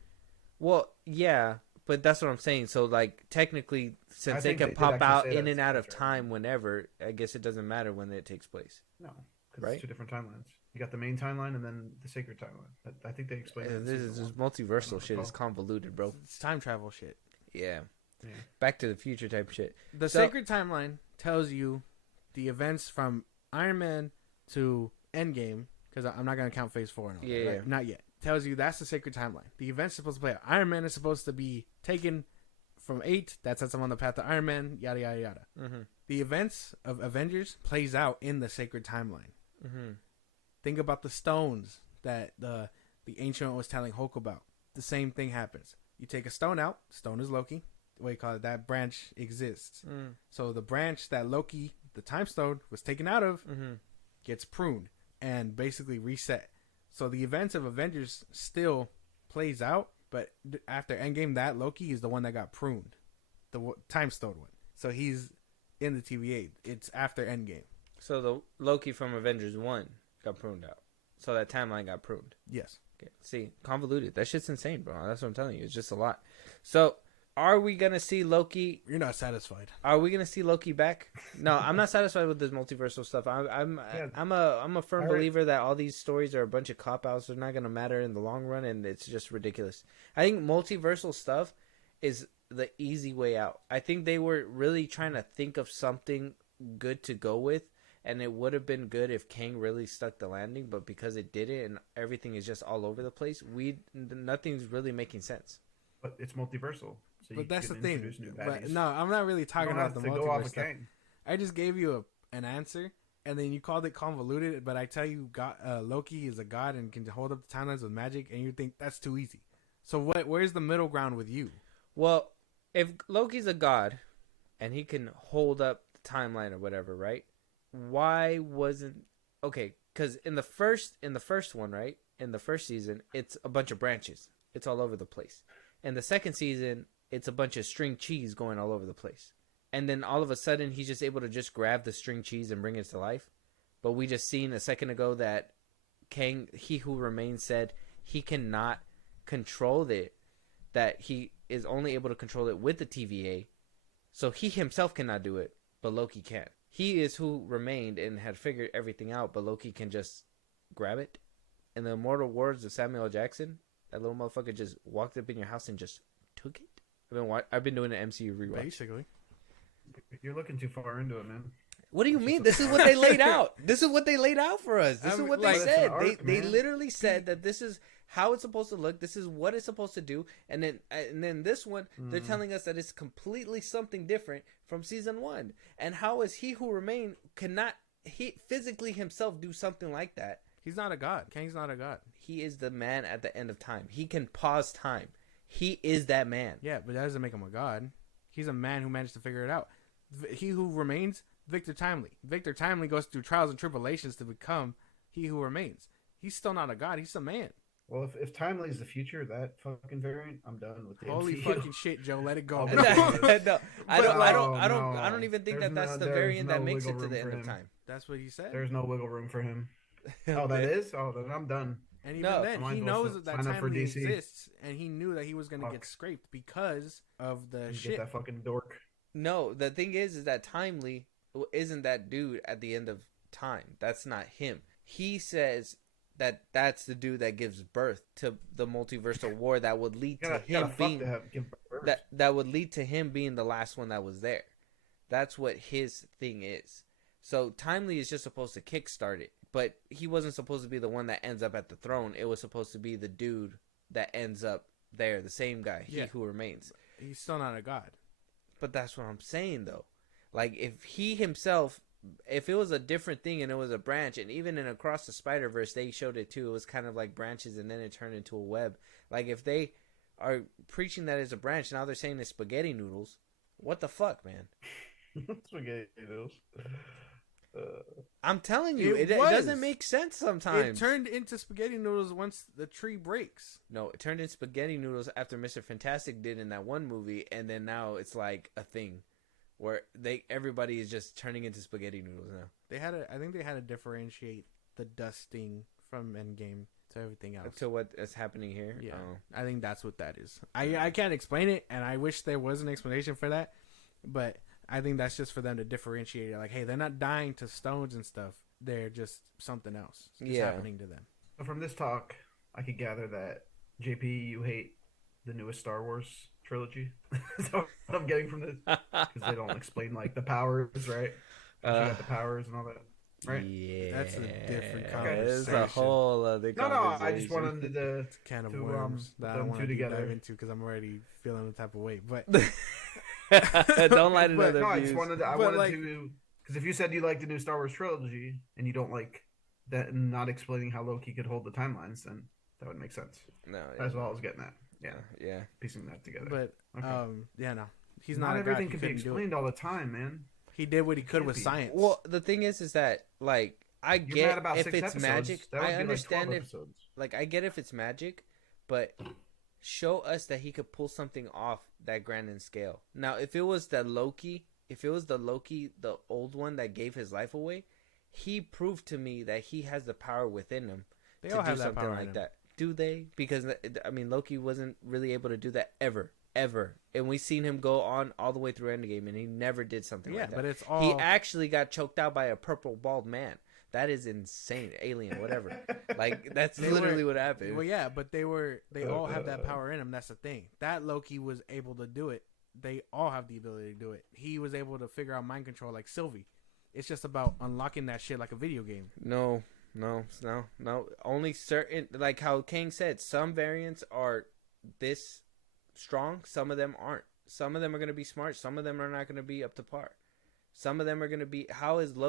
Well, yeah, but that's what I'm saying. So like technically since they think can they did pop actually out say in that and out of it's time whenever, I guess it doesn't matter when it takes place. No, because Right? it's two different timelines. You got the main timeline and then the sacred timeline. I think they explained it in This season is one. multiversal shit. It's recall. convoluted, bro. It's time travel shit. Yeah. Yeah. Back to the future type shit. The So- sacred timeline tells you the events from Iron Man to Endgame, because I'm not going to count Phase 4 and all Yeah, that, right? yeah. Not yet. Tells you that's the sacred timeline. The event's supposed to play out. Iron Man is supposed to be taken from 8. That sets him on the path to Iron Man, yada, yada, yada. Mm-hmm. The events of Avengers plays out in the sacred timeline. Mm-hmm. Think about the stones that the Ancient One was telling Hulk about. The same thing happens. You take a stone out. Stone is Loki. What do you call it? That branch exists. Mm. So the branch that Loki, the time stone, was taken out of Mm-hmm. gets pruned and basically reset. So the events of Avengers still plays out, but after Endgame, that Loki is the one that got pruned, the time stone one. So he's in the TVA. It's after Endgame. So the Loki from Avengers 1 got pruned out. So that timeline got pruned. Yes. Okay. See, convoluted. That shit's insane, bro. That's what I'm telling you. It's just a lot. So, are we gonna see Loki? You're not satisfied. Are we gonna see Loki back? No, I'm not satisfied with this multiversal stuff. I'm a firm believer that all these stories are a bunch of cop outs. They're not gonna matter in the long run, and it's just ridiculous. I think multiversal stuff is the easy way out. I think they were really trying to think of something good to go with, and it would have been good if Kang really stuck the landing, but because it didn't and everything is just all over the place, nothing's really making sense. But it's multiversal. So but that's the thing. But no, no, I'm not really talking about the multiverse stuff. Kang. I just gave you an answer, and then you called it convoluted. But I tell you, Loki is a god and can hold up the timelines with magic, and you think that's too easy. So where's the middle ground with you? Well, if Loki's a god and he can hold up the timeline or whatever, right? Why wasn't okay? Because in the first one, right? In the first season, it's a bunch of branches. It's all over the place. In the second season, it's a bunch of string cheese going all over the place. And then all of a sudden, he's just able to just grab the string cheese and bring it to life. But we just seen a second ago that Kang, he who remains, said he cannot control it. That he is only able to control it with the TVA. So he himself cannot do it, but Loki can. He is who remained and had figured everything out, but Loki can just grab it. In the immortal words of Samuel L. Jackson, that little motherfucker just walked up in your house and just took it. I've been doing an MCU rewatch. Basically. You're looking too far into it, man. What do you mean? This is what they laid out. This is what they laid out for us. This is what they said. They literally said that this is how it's supposed to look. This is what it's supposed to do. And then this one, they're telling us that it's completely something different from season 1. And how is he who remained cannot he physically himself do something like that? He's not a god. Kang's not a god. He is the man at the end of time. He can pause time. He is that man. Yeah, but that doesn't make him a god. He's a man who managed to figure it out. He who remains, Victor Timely. Victor Timely goes through trials and tribulations to become he who remains. He's still not a god. He's a man. Well, if Timely is the future, that fucking variant, I'm done with the Holy MCU. fucking shit, Joe. Let it go. No, I don't even think that's the variant that makes it to the end of time. That's what he said. There's no wiggle room for him. Oh, that is? Oh, then I'm done. And even then, he knows that sign up for Timely DC. exists, and he knew that he was going to get scraped because of the shit. Get that fucking dork. No, the thing is that Timely isn't that dude at the end of time. That's not him. He says that that's the dude that gives birth to the multiversal war that would lead to him being that would lead to him being the last one that was there. That's what his thing is. So Timely is just supposed to kickstart it, but he wasn't supposed to be the one that ends up at the throne. It was supposed to be the dude that ends up there, the same guy, he who remains. He's still not a god. But that's what I'm saying, though. Like, if he himself, if it was a different thing and it was a branch, and even in Across the Spider-Verse, they showed it too. It was kind of like branches and then it turned into a web. Like, if they are preaching that as a branch, now they're saying it's spaghetti noodles. What the fuck, man? Spaghetti noodles. I'm telling you, it doesn't make sense sometimes. It turned into spaghetti noodles once the tree breaks. No, it turned into spaghetti noodles after Mr. Fantastic did in that one movie, and then now it's like a thing where everybody is just turning into spaghetti noodles now. I think they had to differentiate the dusting from Endgame to everything else. To what is happening here? Yeah, I think that's what that is. I can't explain it, and I wish there was an explanation for that, but I think that's just for them to differentiate it. Like, hey, they're not dying to stones and stuff. They're just something else. It's happening to them. From this talk, I could gather that, JP, you hate the newest Star Wars trilogy. That's what I'm getting from this. Because they don't explain, like, the powers, right? You got the powers and all that, right? Yeah. That's a different conversation. It's a whole other conversation. No, I just wanted to... It's a can of worms that I don't want to dive into because I'm already feeling the type of way. But... Don't light another I just wanted to, because if you said you like the new Star Wars trilogy and you don't like that, not explaining how Loki could hold the timelines, then that would make sense. No, that's what I was getting at. Yeah, piecing that together. But no, he's not everything can be explained all the time, man. He did what he could with science. Well, the thing is that, like, I get if it's magic. I understand if I get if it's magic, but show us that he could pull something off that grand in scale. Now, if it was the Loki, the old one that gave his life away, he proved to me that he has the power within him They to all do have that something power in like them. that. Do they? Because I mean, Loki wasn't really able to do that ever, and we seen him go on all the way through Endgame, and he never did something Yeah, like that. but it's all He actually got choked out by a purple bald man. That is insane. Alien, whatever. Like that's literally what happened. Well, yeah, but they all have that power in them. That's the thing. That Loki was able to do it. They all have the ability to do it. He was able to figure out mind control like Sylvie. It's just about unlocking that shit like a video game. No. Only certain, like how Kang said, some variants are this strong. Some of them aren't. Some of them are going to be smart. Some of them are not going to be up to par. Some of them are going to be. How is the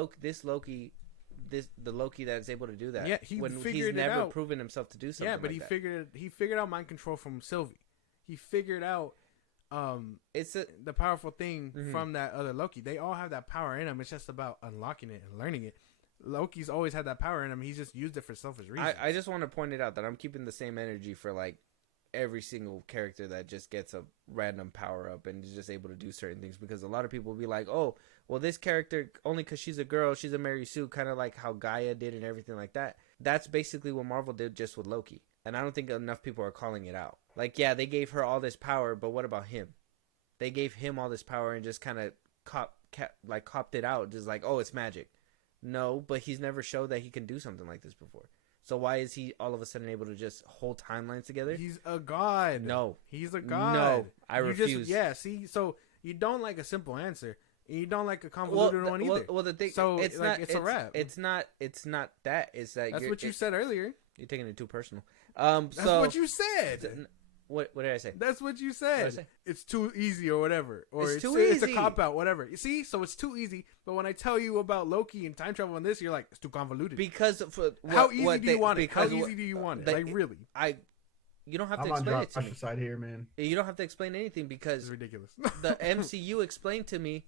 Loki that's able to do that? Yeah, he when figured he's it never out. proven himself to do something. Yeah, but like he figured out mind control from Sylvie. He figured out it's the powerful thing Mhm. from that other Loki. They all have that power in them. It's just about unlocking it and learning it. Loki's always had that power in him. He's just used it for selfish reasons. I just want to point it out that I'm keeping the same energy for like every single character that just gets a random power up and is just able to do certain things, because a lot of people will be like, oh, well, this character, only because she's a girl, she's a Mary Sue, kind of like how Gaia did and everything like that. That's basically what Marvel did just with Loki. And I don't think enough people are calling it out. Like, yeah, they gave her all this power, but what about him? They gave him all this power and just kind of copped it out. Just like, oh, it's magic. No, but he's never showed that he can do something like this before. So why is he all of a sudden able to just hold timelines together? He's a god. No. He's a god. No, I You refuse. see, so you don't like a simple answer. And you don't like a convoluted one either. Well, the thing, so it's like, not. it's a wrap. It's not that. It's that. That's what you said earlier. You're taking it too personal. That's So what you said. What did I say? That's what you What did I said. say? It's too easy or whatever. Or It's too It's a easy. cop out, whatever. You see? So it's too easy. But when I tell you about Loki and time travel and this, you're like, it's too convoluted. Because How easy do you want it? How easy do you want it? they- Like, really? You don't have to I'm on explain it to me. Josh's side here, man. You don't have to explain anything It's because ridiculous. the MCU explained to me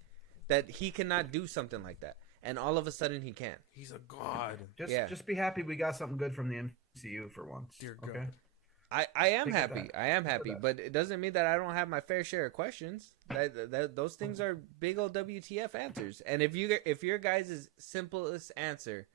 that he cannot do something like that, and all of a sudden he can. He's a god. Just be happy we got something good from the MCU for once. Dear God. Okay. I am Think of happy. that. I am happy, that. but it doesn't mean that I don't have my fair share of questions. Those things are big old WTF answers. And if your guys' simplest answer,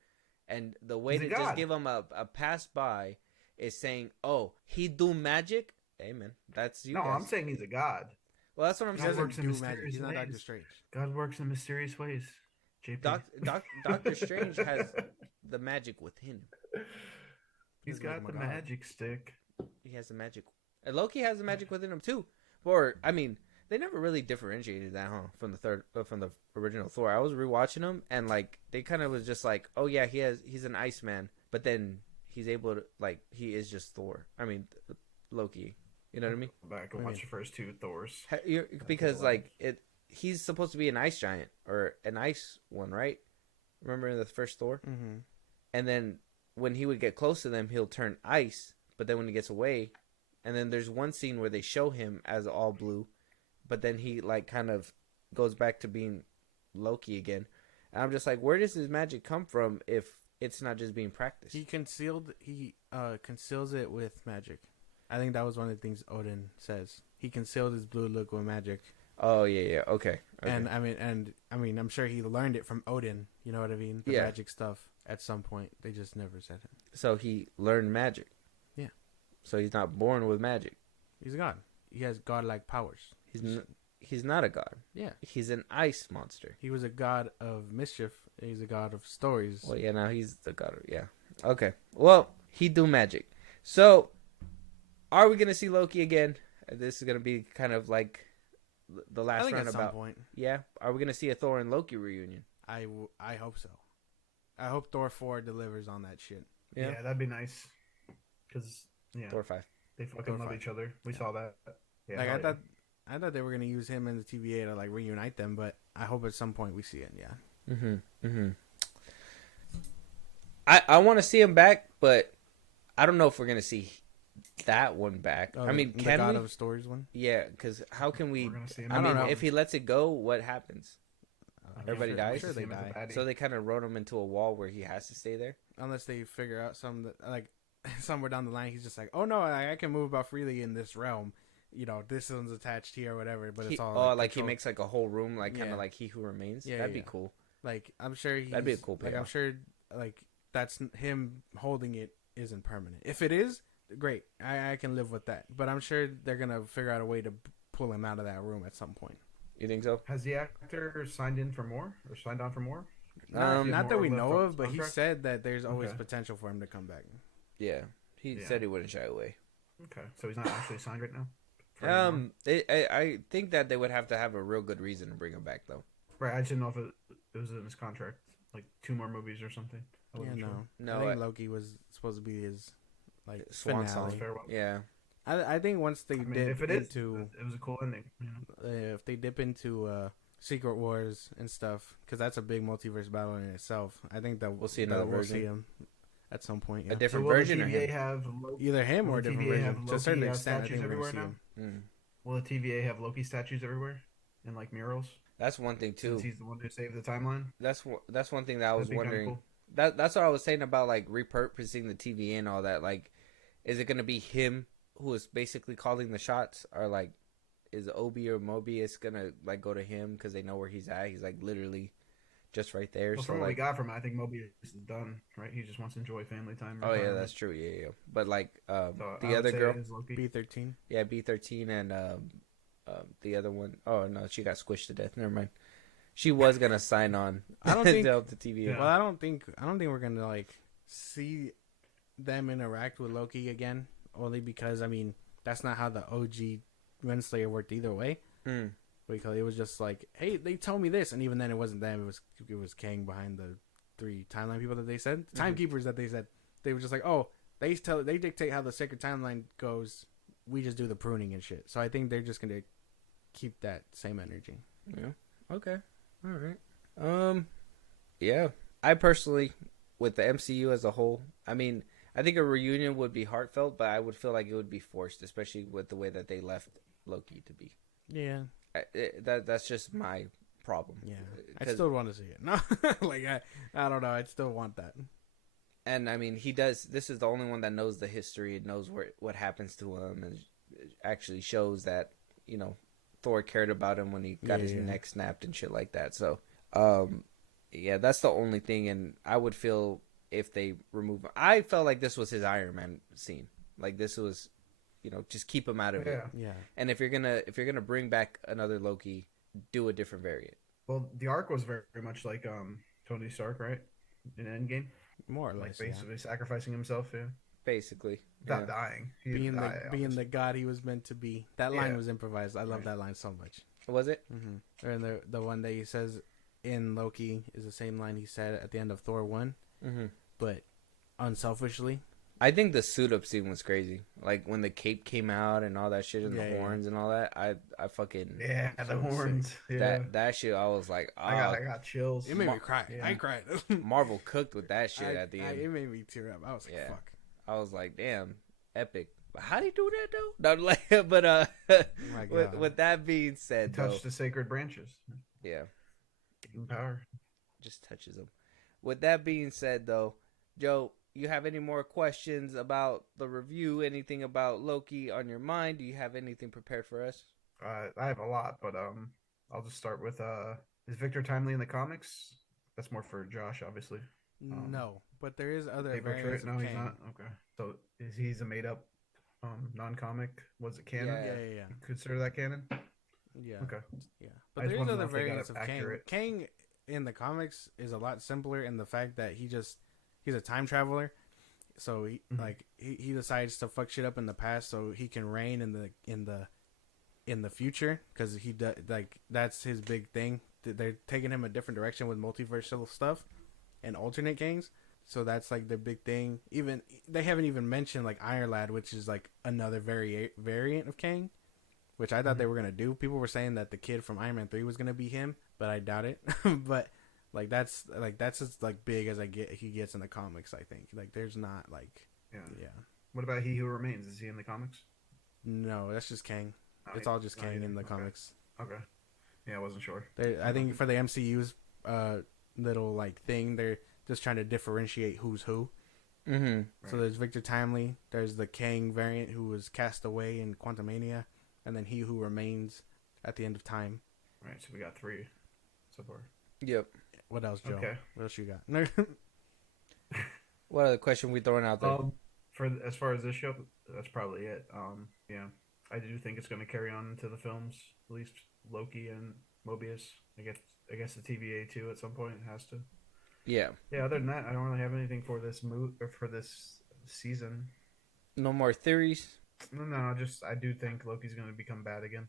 and the way He's to a just god. give him a pass by is saying, "Oh, he do magic." Hey man, that's you. No, guys. I'm saying he's a god. Well, that's what I'm He God saying. works doesn't in do magic. mysterious He's not Doctor ways. Strange. God works in mysterious ways. JP. Doctor Strange has the magic within him. He's Doesn't make got him the a god. magic stick. He has the magic. And Loki has the magic within him too. Or I mean, they never really differentiated that, huh? From the original Thor. I was rewatching them, and like they kind of was just like, oh yeah, he's an Iceman, but then he's able to like he is just Thor. I mean, Loki. You know what I mean? Go back and watch the first two Thors. Because like he's supposed to be an ice giant or an ice one, right? Remember in the first Thor? Mm-hmm. And then when he would get close to them, he'll turn ice. But then when he gets away, and then there's one scene where they show him as all blue, but then he like kind of goes back to being Loki again. And I'm just like, where does his magic come from if it's not just being practiced? He conceals it with magic. I think that was one of the things Odin says. He concealed his blue look with magic. Oh yeah, okay. And I mean, I'm sure he learned it from Odin. You know what I mean? The Yeah. magic stuff. At some point, they just never said it. So he learned magic. Yeah. So he's not born with magic. He's a god. He has godlike powers. He's not a god. Yeah. He's an ice monster. He was a god of mischief. He's a god of stories. Well, yeah, now he's the god. Yeah. Okay. Well, he do magic. So, are we gonna see Loki again? This is gonna be kind of like the I last think at roundabout. some point. Yeah. Are we gonna see a Thor and Loki reunion? I hope so. I hope Thor 4 delivers on that shit. Yeah, that'd be nice. Because Thor 5. they fucking Thor love 5. each other. We saw that. Yeah, Like hell yeah. I thought they were gonna use him and the TVA to like reunite them, but I hope at some point we see it. Yeah. Mm-hmm. I want to see him back, but I don't know if we're gonna see that one back. Oh, I mean, the can God we? of Stories one. Yeah, because how can we? We're gonna see him. I I don't mean, know. if he lets it go, what happens? Everybody I'm dies? sure they See him as a die. baddie. So they kind of wrote him into a wall where he has to stay there. Unless they figure out like somewhere down the line, he's just like, oh no, I can move about freely in this realm. You know, this one's attached here or whatever. But it's all Like he controlled. makes like a whole room, like kind Yeah. of like He Who Remains. Yeah, That'd be yeah. cool. Like, I'm sure he's... That'd be a cool Like, I'm payoff. sure, like, that's him holding it isn't permanent. If it is, great. I can live with that. But I'm sure they're going to figure out a way to pull him out of that room at some point. You think so? Has the actor signed in for more or signed on for more? Not that we know left on of, but he contract? said that there's always Okay. potential for him to come back. Yeah. He said he wouldn't shy away. Okay, so he's not actually signed right now. for anymore? I think that they would have to have a real good reason to bring him back, though. Right, I just didn't know if it was in his contract, like 2 more movies or something. I Yeah, wasn't sure. No, I think Loki was supposed to be his, like, Swan finale. song. Farewell. Yeah. I think once they I mean, dip if it is, into... it was a cool ending. You know? if they dip into Secret Wars and stuff, because that's a big multiverse battle in itself. I think that We'll see another we'll version. see him at some point. Yeah. A different will the version or TVA him? have Loki, Either him will or a the different TVA have version. To a certain Loki, extent, I statues think we're everywhere gonna see now? him. Will the TVA have Loki statues everywhere and like murals? That's one thing too. Since he's the one who saved the timeline. That's one thing that I was That'd be kinda wondering. cool. That's what I was saying about like repurposing the TVA and all that. Like, is it gonna be him who is basically calling the shots, or like, is Obi or Mobius gonna like go to him because they know where he's at? He's like literally just right there. Well, So from what we like, got from it, I think Mobius is done. Right, he just wants to enjoy family time. oh yeah, retirement. that's true. Yeah. But like, So I the would other say girl, it is Loki. B-13. yeah, B13, and the other one, oh no, she got squished to death. Never mind. She was gonna sign on. I don't think- to help the TVA. Yeah. Well, I don't think we're gonna like see them interact with Loki again. Only because that's not how the OG Renslayer worked either way. Mm. Because it was just like, hey, they told me this, and even then it wasn't them. It was Kang behind the 3 timeline people that they said, timekeepers that they said. They were just like, oh, they dictate how the sacred timeline goes. We just do the pruning and shit. So I think they're just gonna keep that same energy. Yeah. Okay. All right. Yeah. I personally, with the MCU as a whole, I think a reunion would be heartfelt, but I would feel like it would be forced, especially with the way that they left Loki to be. Yeah. That's just my problem. Yeah. I still want to see it. No, like I don't know. I'd still want that. And he does. This is the only one that knows the history and knows what happens to him, and actually shows that Thor cared about him when he got his neck snapped and shit like that. So, yeah, that's the only thing. And I would feel if they remove him. I felt like this was his Iron Man scene. Like this was, just keep him out of it. Yeah. And if you're gonna bring back another Loki, do a different variant. Well, the arc was very, very much like Tony Stark, right? In Endgame, More or like less. basically sacrificing himself, Basically, without yeah. dying. He didn't Being die, the obviously. god he was meant to be. That line Yeah. was improvised. I love Right. that line so much. Was it? Mm-hmm. And the one that he says in Loki is the same line he said at the end of Thor 1, but unselfishly. I think the suit up scene was crazy. Like when the cape came out and all that shit and the horns and all that. I fucking the horns. Yeah, that shit. I was like, oh, I got chills. It made me cry. Yeah. I cried. Marvel cooked with that shit at the end. It made me tear up. I was like, Yeah. fuck. I was like, damn, epic. But how do you do that though? Not like, but my with, God. with that being said, though, Touch the sacred branches. yeah, Gain power. just touches them. With that being said, though, Joe, you have any more questions about the review? Anything about Loki on your mind? Do you have anything prepared for us? I have a lot, but I'll just start with is Victor timely in the comics? That's more for Josh, obviously. No, but there is other Paper variants Trick? of No, he's Kang. not. Okay, so he's a made up non-comic? Was it canon? Yeah. Consider that canon? Yeah. Okay. Yeah. I But just there's wanna know other if they got variants it of Kang. accurate. Kang in the comics is a lot simpler in the fact that he's a time traveler. So he decides to fuck shit up in the past so he can reign in the future, because that's his big thing. They're taking him a different direction with multiversal stuff and alternate Kangs. So that's like the big thing. Even they haven't even mentioned like Iron Lad, which is like another variant of Kang, which I thought they were gonna do. People were saying that the kid from Iron Man 3 was gonna be him, but I doubt it. But that's as like big as he gets in the comics. I think there's not Yeah. yeah. What about He Who Remains? Is he in the comics? No, that's just Kang. No, It's all just not Kang either. in the Okay. comics. Okay. Yeah, I wasn't sure. I think for the MCU's little thing, they're just trying to differentiate who's who. Mm-hmm. So there's Victor Timely, there's the Kang variant who was cast away in Quantumania, and then He Who Remains at the end of time. Right, so we got 3 so far. Yep. What else, Joe? Okay. What else you got? What other question we throwing out there? For as far as this show, that's probably it. Yeah, I do think it's going to carry on into the films, at least Loki and Mobius. I guess the TVA too at some point has to. Yeah. Yeah. Other than that, I don't really have anything for this or for this season. No more theories. No, I do think Loki's going to become bad again.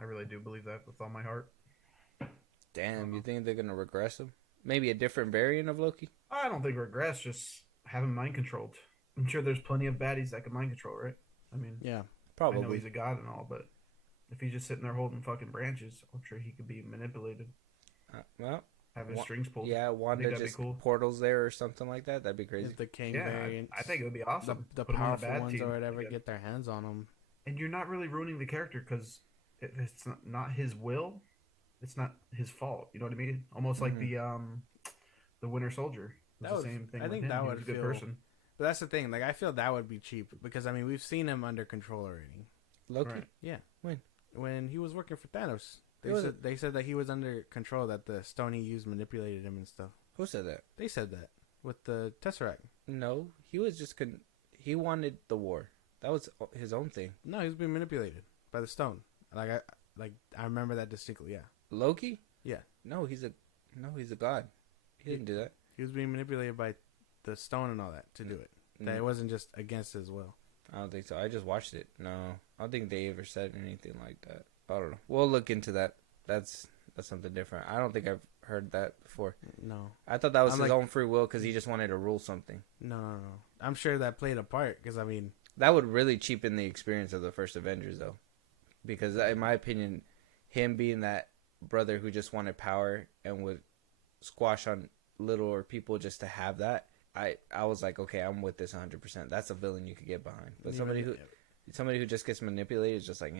I really do believe that with all my heart. Damn, you think they're gonna regress him? Maybe a different variant of Loki? I don't think regress, just have him mind controlled. I'm sure there's plenty of baddies that can mind control, right? I mean, Yeah, I know probably. he's a god and all, but if he's just sitting there holding fucking branches, I'm sure he could be manipulated. Well, Have his strings pulled. yeah, Wanda that'd be just cool. portals there or something like that. That'd be crazy. If the King Yeah, variants, I think it would be awesome. the Put him on the powerful bad ones team. or whatever Yeah. get their hands on them. And you're not really ruining the character because it's not his will. It's not his fault. You know what I mean? Almost like the Winter Soldier. That was- the same thing. I with think him. that He would was a good feel- person. But that's the thing. Like, I feel that would be cheap because I mean we've seen him under control already. Loki? Right. Yeah, When? when he was working for Thanos, He they said that he was under control. That the stone he used manipulated him and stuff. Who said that? They said that with the Tesseract. No, he was just he wanted the war. That was his own thing. No, he was being manipulated by the stone. I remember that distinctly. Yeah, Loki? yeah, No, he's a god. He didn't do that. he was being manipulated by the stone and all that to do it. That it wasn't just against his will. I don't think so. I just watched it. No, I don't think they ever said anything like that. I don't know. We'll look into that. That's something different. I don't think I've heard that before. No, I thought that was I'm his like- own free will because he just wanted to rule something. no. I'm sure that played a part because I mean, That would really cheapen the experience of the first Avengers, though, because in my opinion, him being that brother who just wanted power and would squash on littler people just to have that, I was like, okay, I'm with this 100%. That's a villain you could get behind. But somebody who just gets manipulated is just like,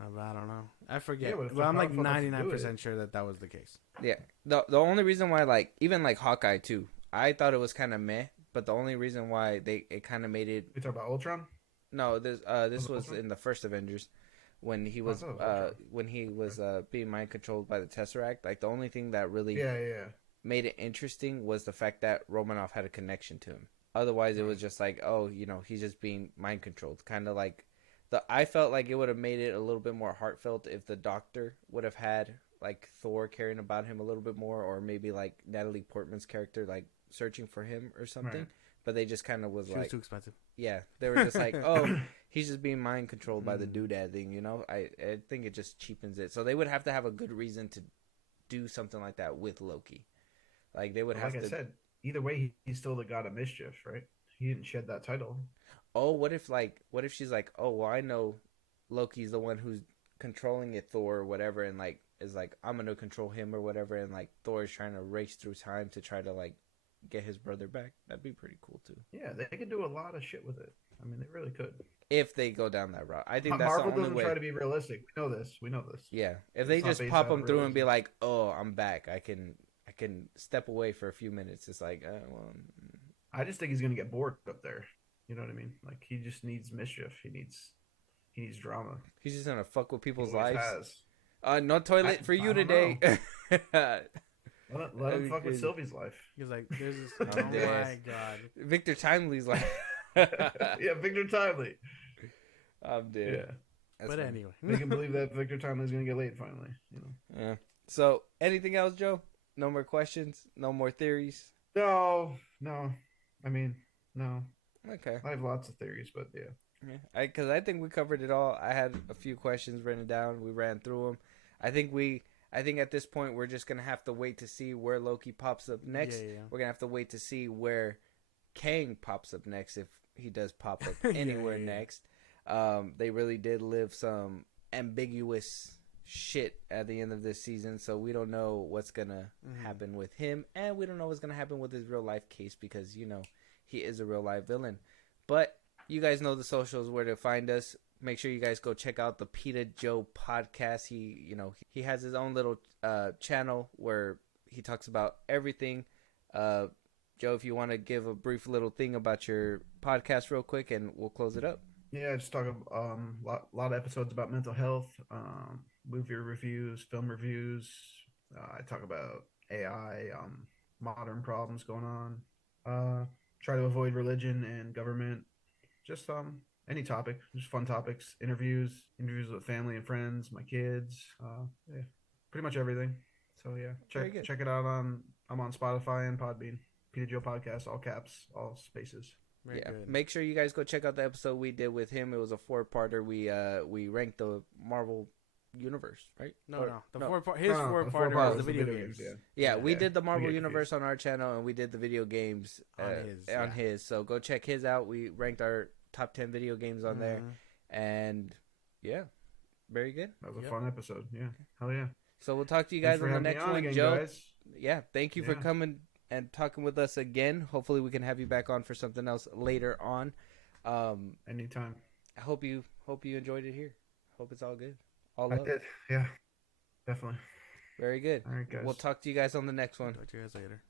I don't know. I forget. Yeah, but if but I'm they're like powerful enough to do 99% sure that was the case. yeah. The only reason why, like, even like Hawkeye too, I thought it was kind of meh. But the only reason why it kind of made it, You talk about Ultron? no, this Was it was Ultron? in the first Avengers when he was thought it was Ultron. being mind controlled by the Tesseract. Like the only thing that really Yeah. made it interesting was the fact that Romanoff had a connection to him. Otherwise, it was just like, oh, he's just being mind controlled. Kind of like I felt like it would have made it a little bit more heartfelt if the Doctor would have had like Thor caring about him a little bit more, or maybe like Natalie Portman's character like searching for him or something. Right. But they just kind of was She like, was too expensive. yeah, they were just like, oh, he's just being mind controlled by the doodad thing, I think it just cheapens it. So they would have to have a good reason to do something like that with Loki. Like they would have Like to. I said, either way, he's still the god of mischief, right? He didn't shed that title. Oh, what if she's like, oh, well, I know Loki's the one who's controlling it, Thor or whatever, and like is like, I'm gonna control him or whatever, and like Thor is trying to race through time to try to like get his brother back. That'd be pretty cool too. Yeah, they could do a lot of shit with it. I mean, they really could. If they go down that route, I think that's Marvel the only doesn't way. try to be realistic. We know this. Yeah, if It's they not just based pop out of them through and be realism. like, "Oh, I'm back. I can step away for a few minutes." It's like, well, I just think he's gonna get bored up there. You know what I mean? Like he just needs mischief. He needs drama. he's just gonna fuck with people's He always lives. has. No toilet I- for you I don't today. Let That'd him be fuck with crazy. Sylvie's life. He's like, there's this. I'm Oh my dead. god. Victor Timely's like, Yeah, Victor Timely. I'm Yeah, dead. That's But funny. anyway, make him believe that Victor Timely's gonna get laid finally. You know. Yeah. So, anything else, Joe? No more questions. No more theories. No. I mean, no. Okay. I have lots of theories, but yeah. Yeah. Because I think we covered it all. I had a few questions written down. We ran through them. I think at this point we're just gonna have to wait to see where Loki pops up next. Yeah. We're gonna have to wait to see where Kang pops up next, if he does pop up Yeah, anywhere yeah. next. They really did live some ambiguous shit at the end of this season, so we don't know what's gonna happen with him, and we don't know what's gonna happen with his real life case because he is a real life villain. But you guys know the socials, where to find us. Make sure you guys go check out the PITA Joe podcast. He has his own little channel where he talks about everything. Joe, if you want to give a brief little thing about your podcast real quick, and we'll close it up. Yeah, I just talk lot of episodes about mental health, movie reviews, film reviews. I talk about AI, modern problems going on. Try to avoid religion and government. Just any topic, just fun topics, interviews with family and friends, my kids, yeah, pretty much everything. So yeah, check it out I'm on Spotify and Podbean. PITA Joe podcast, all caps, all spaces. Very good. Make sure you guys go check out the episode we did with him. It was a 4-parter. We ranked the Marvel universe, right? His 4-parter was the video games. Yeah, we did the Marvel universe on our channel, and we did the video games on his. So go check his out. We ranked our top 10 video games on there, and yeah, very good. That was a fun episode. Yeah, hell yeah. So we'll talk to you guys on the next one, again, Joe. Guys. Yeah, thank you for coming and talking with us again. Hopefully we can have you back on for something else later on. Anytime. I hope you enjoyed it here. Hope it's all good. I did. Yeah, definitely. Very good. All right, guys. We'll talk to you guys on the next one. Talk to you guys later.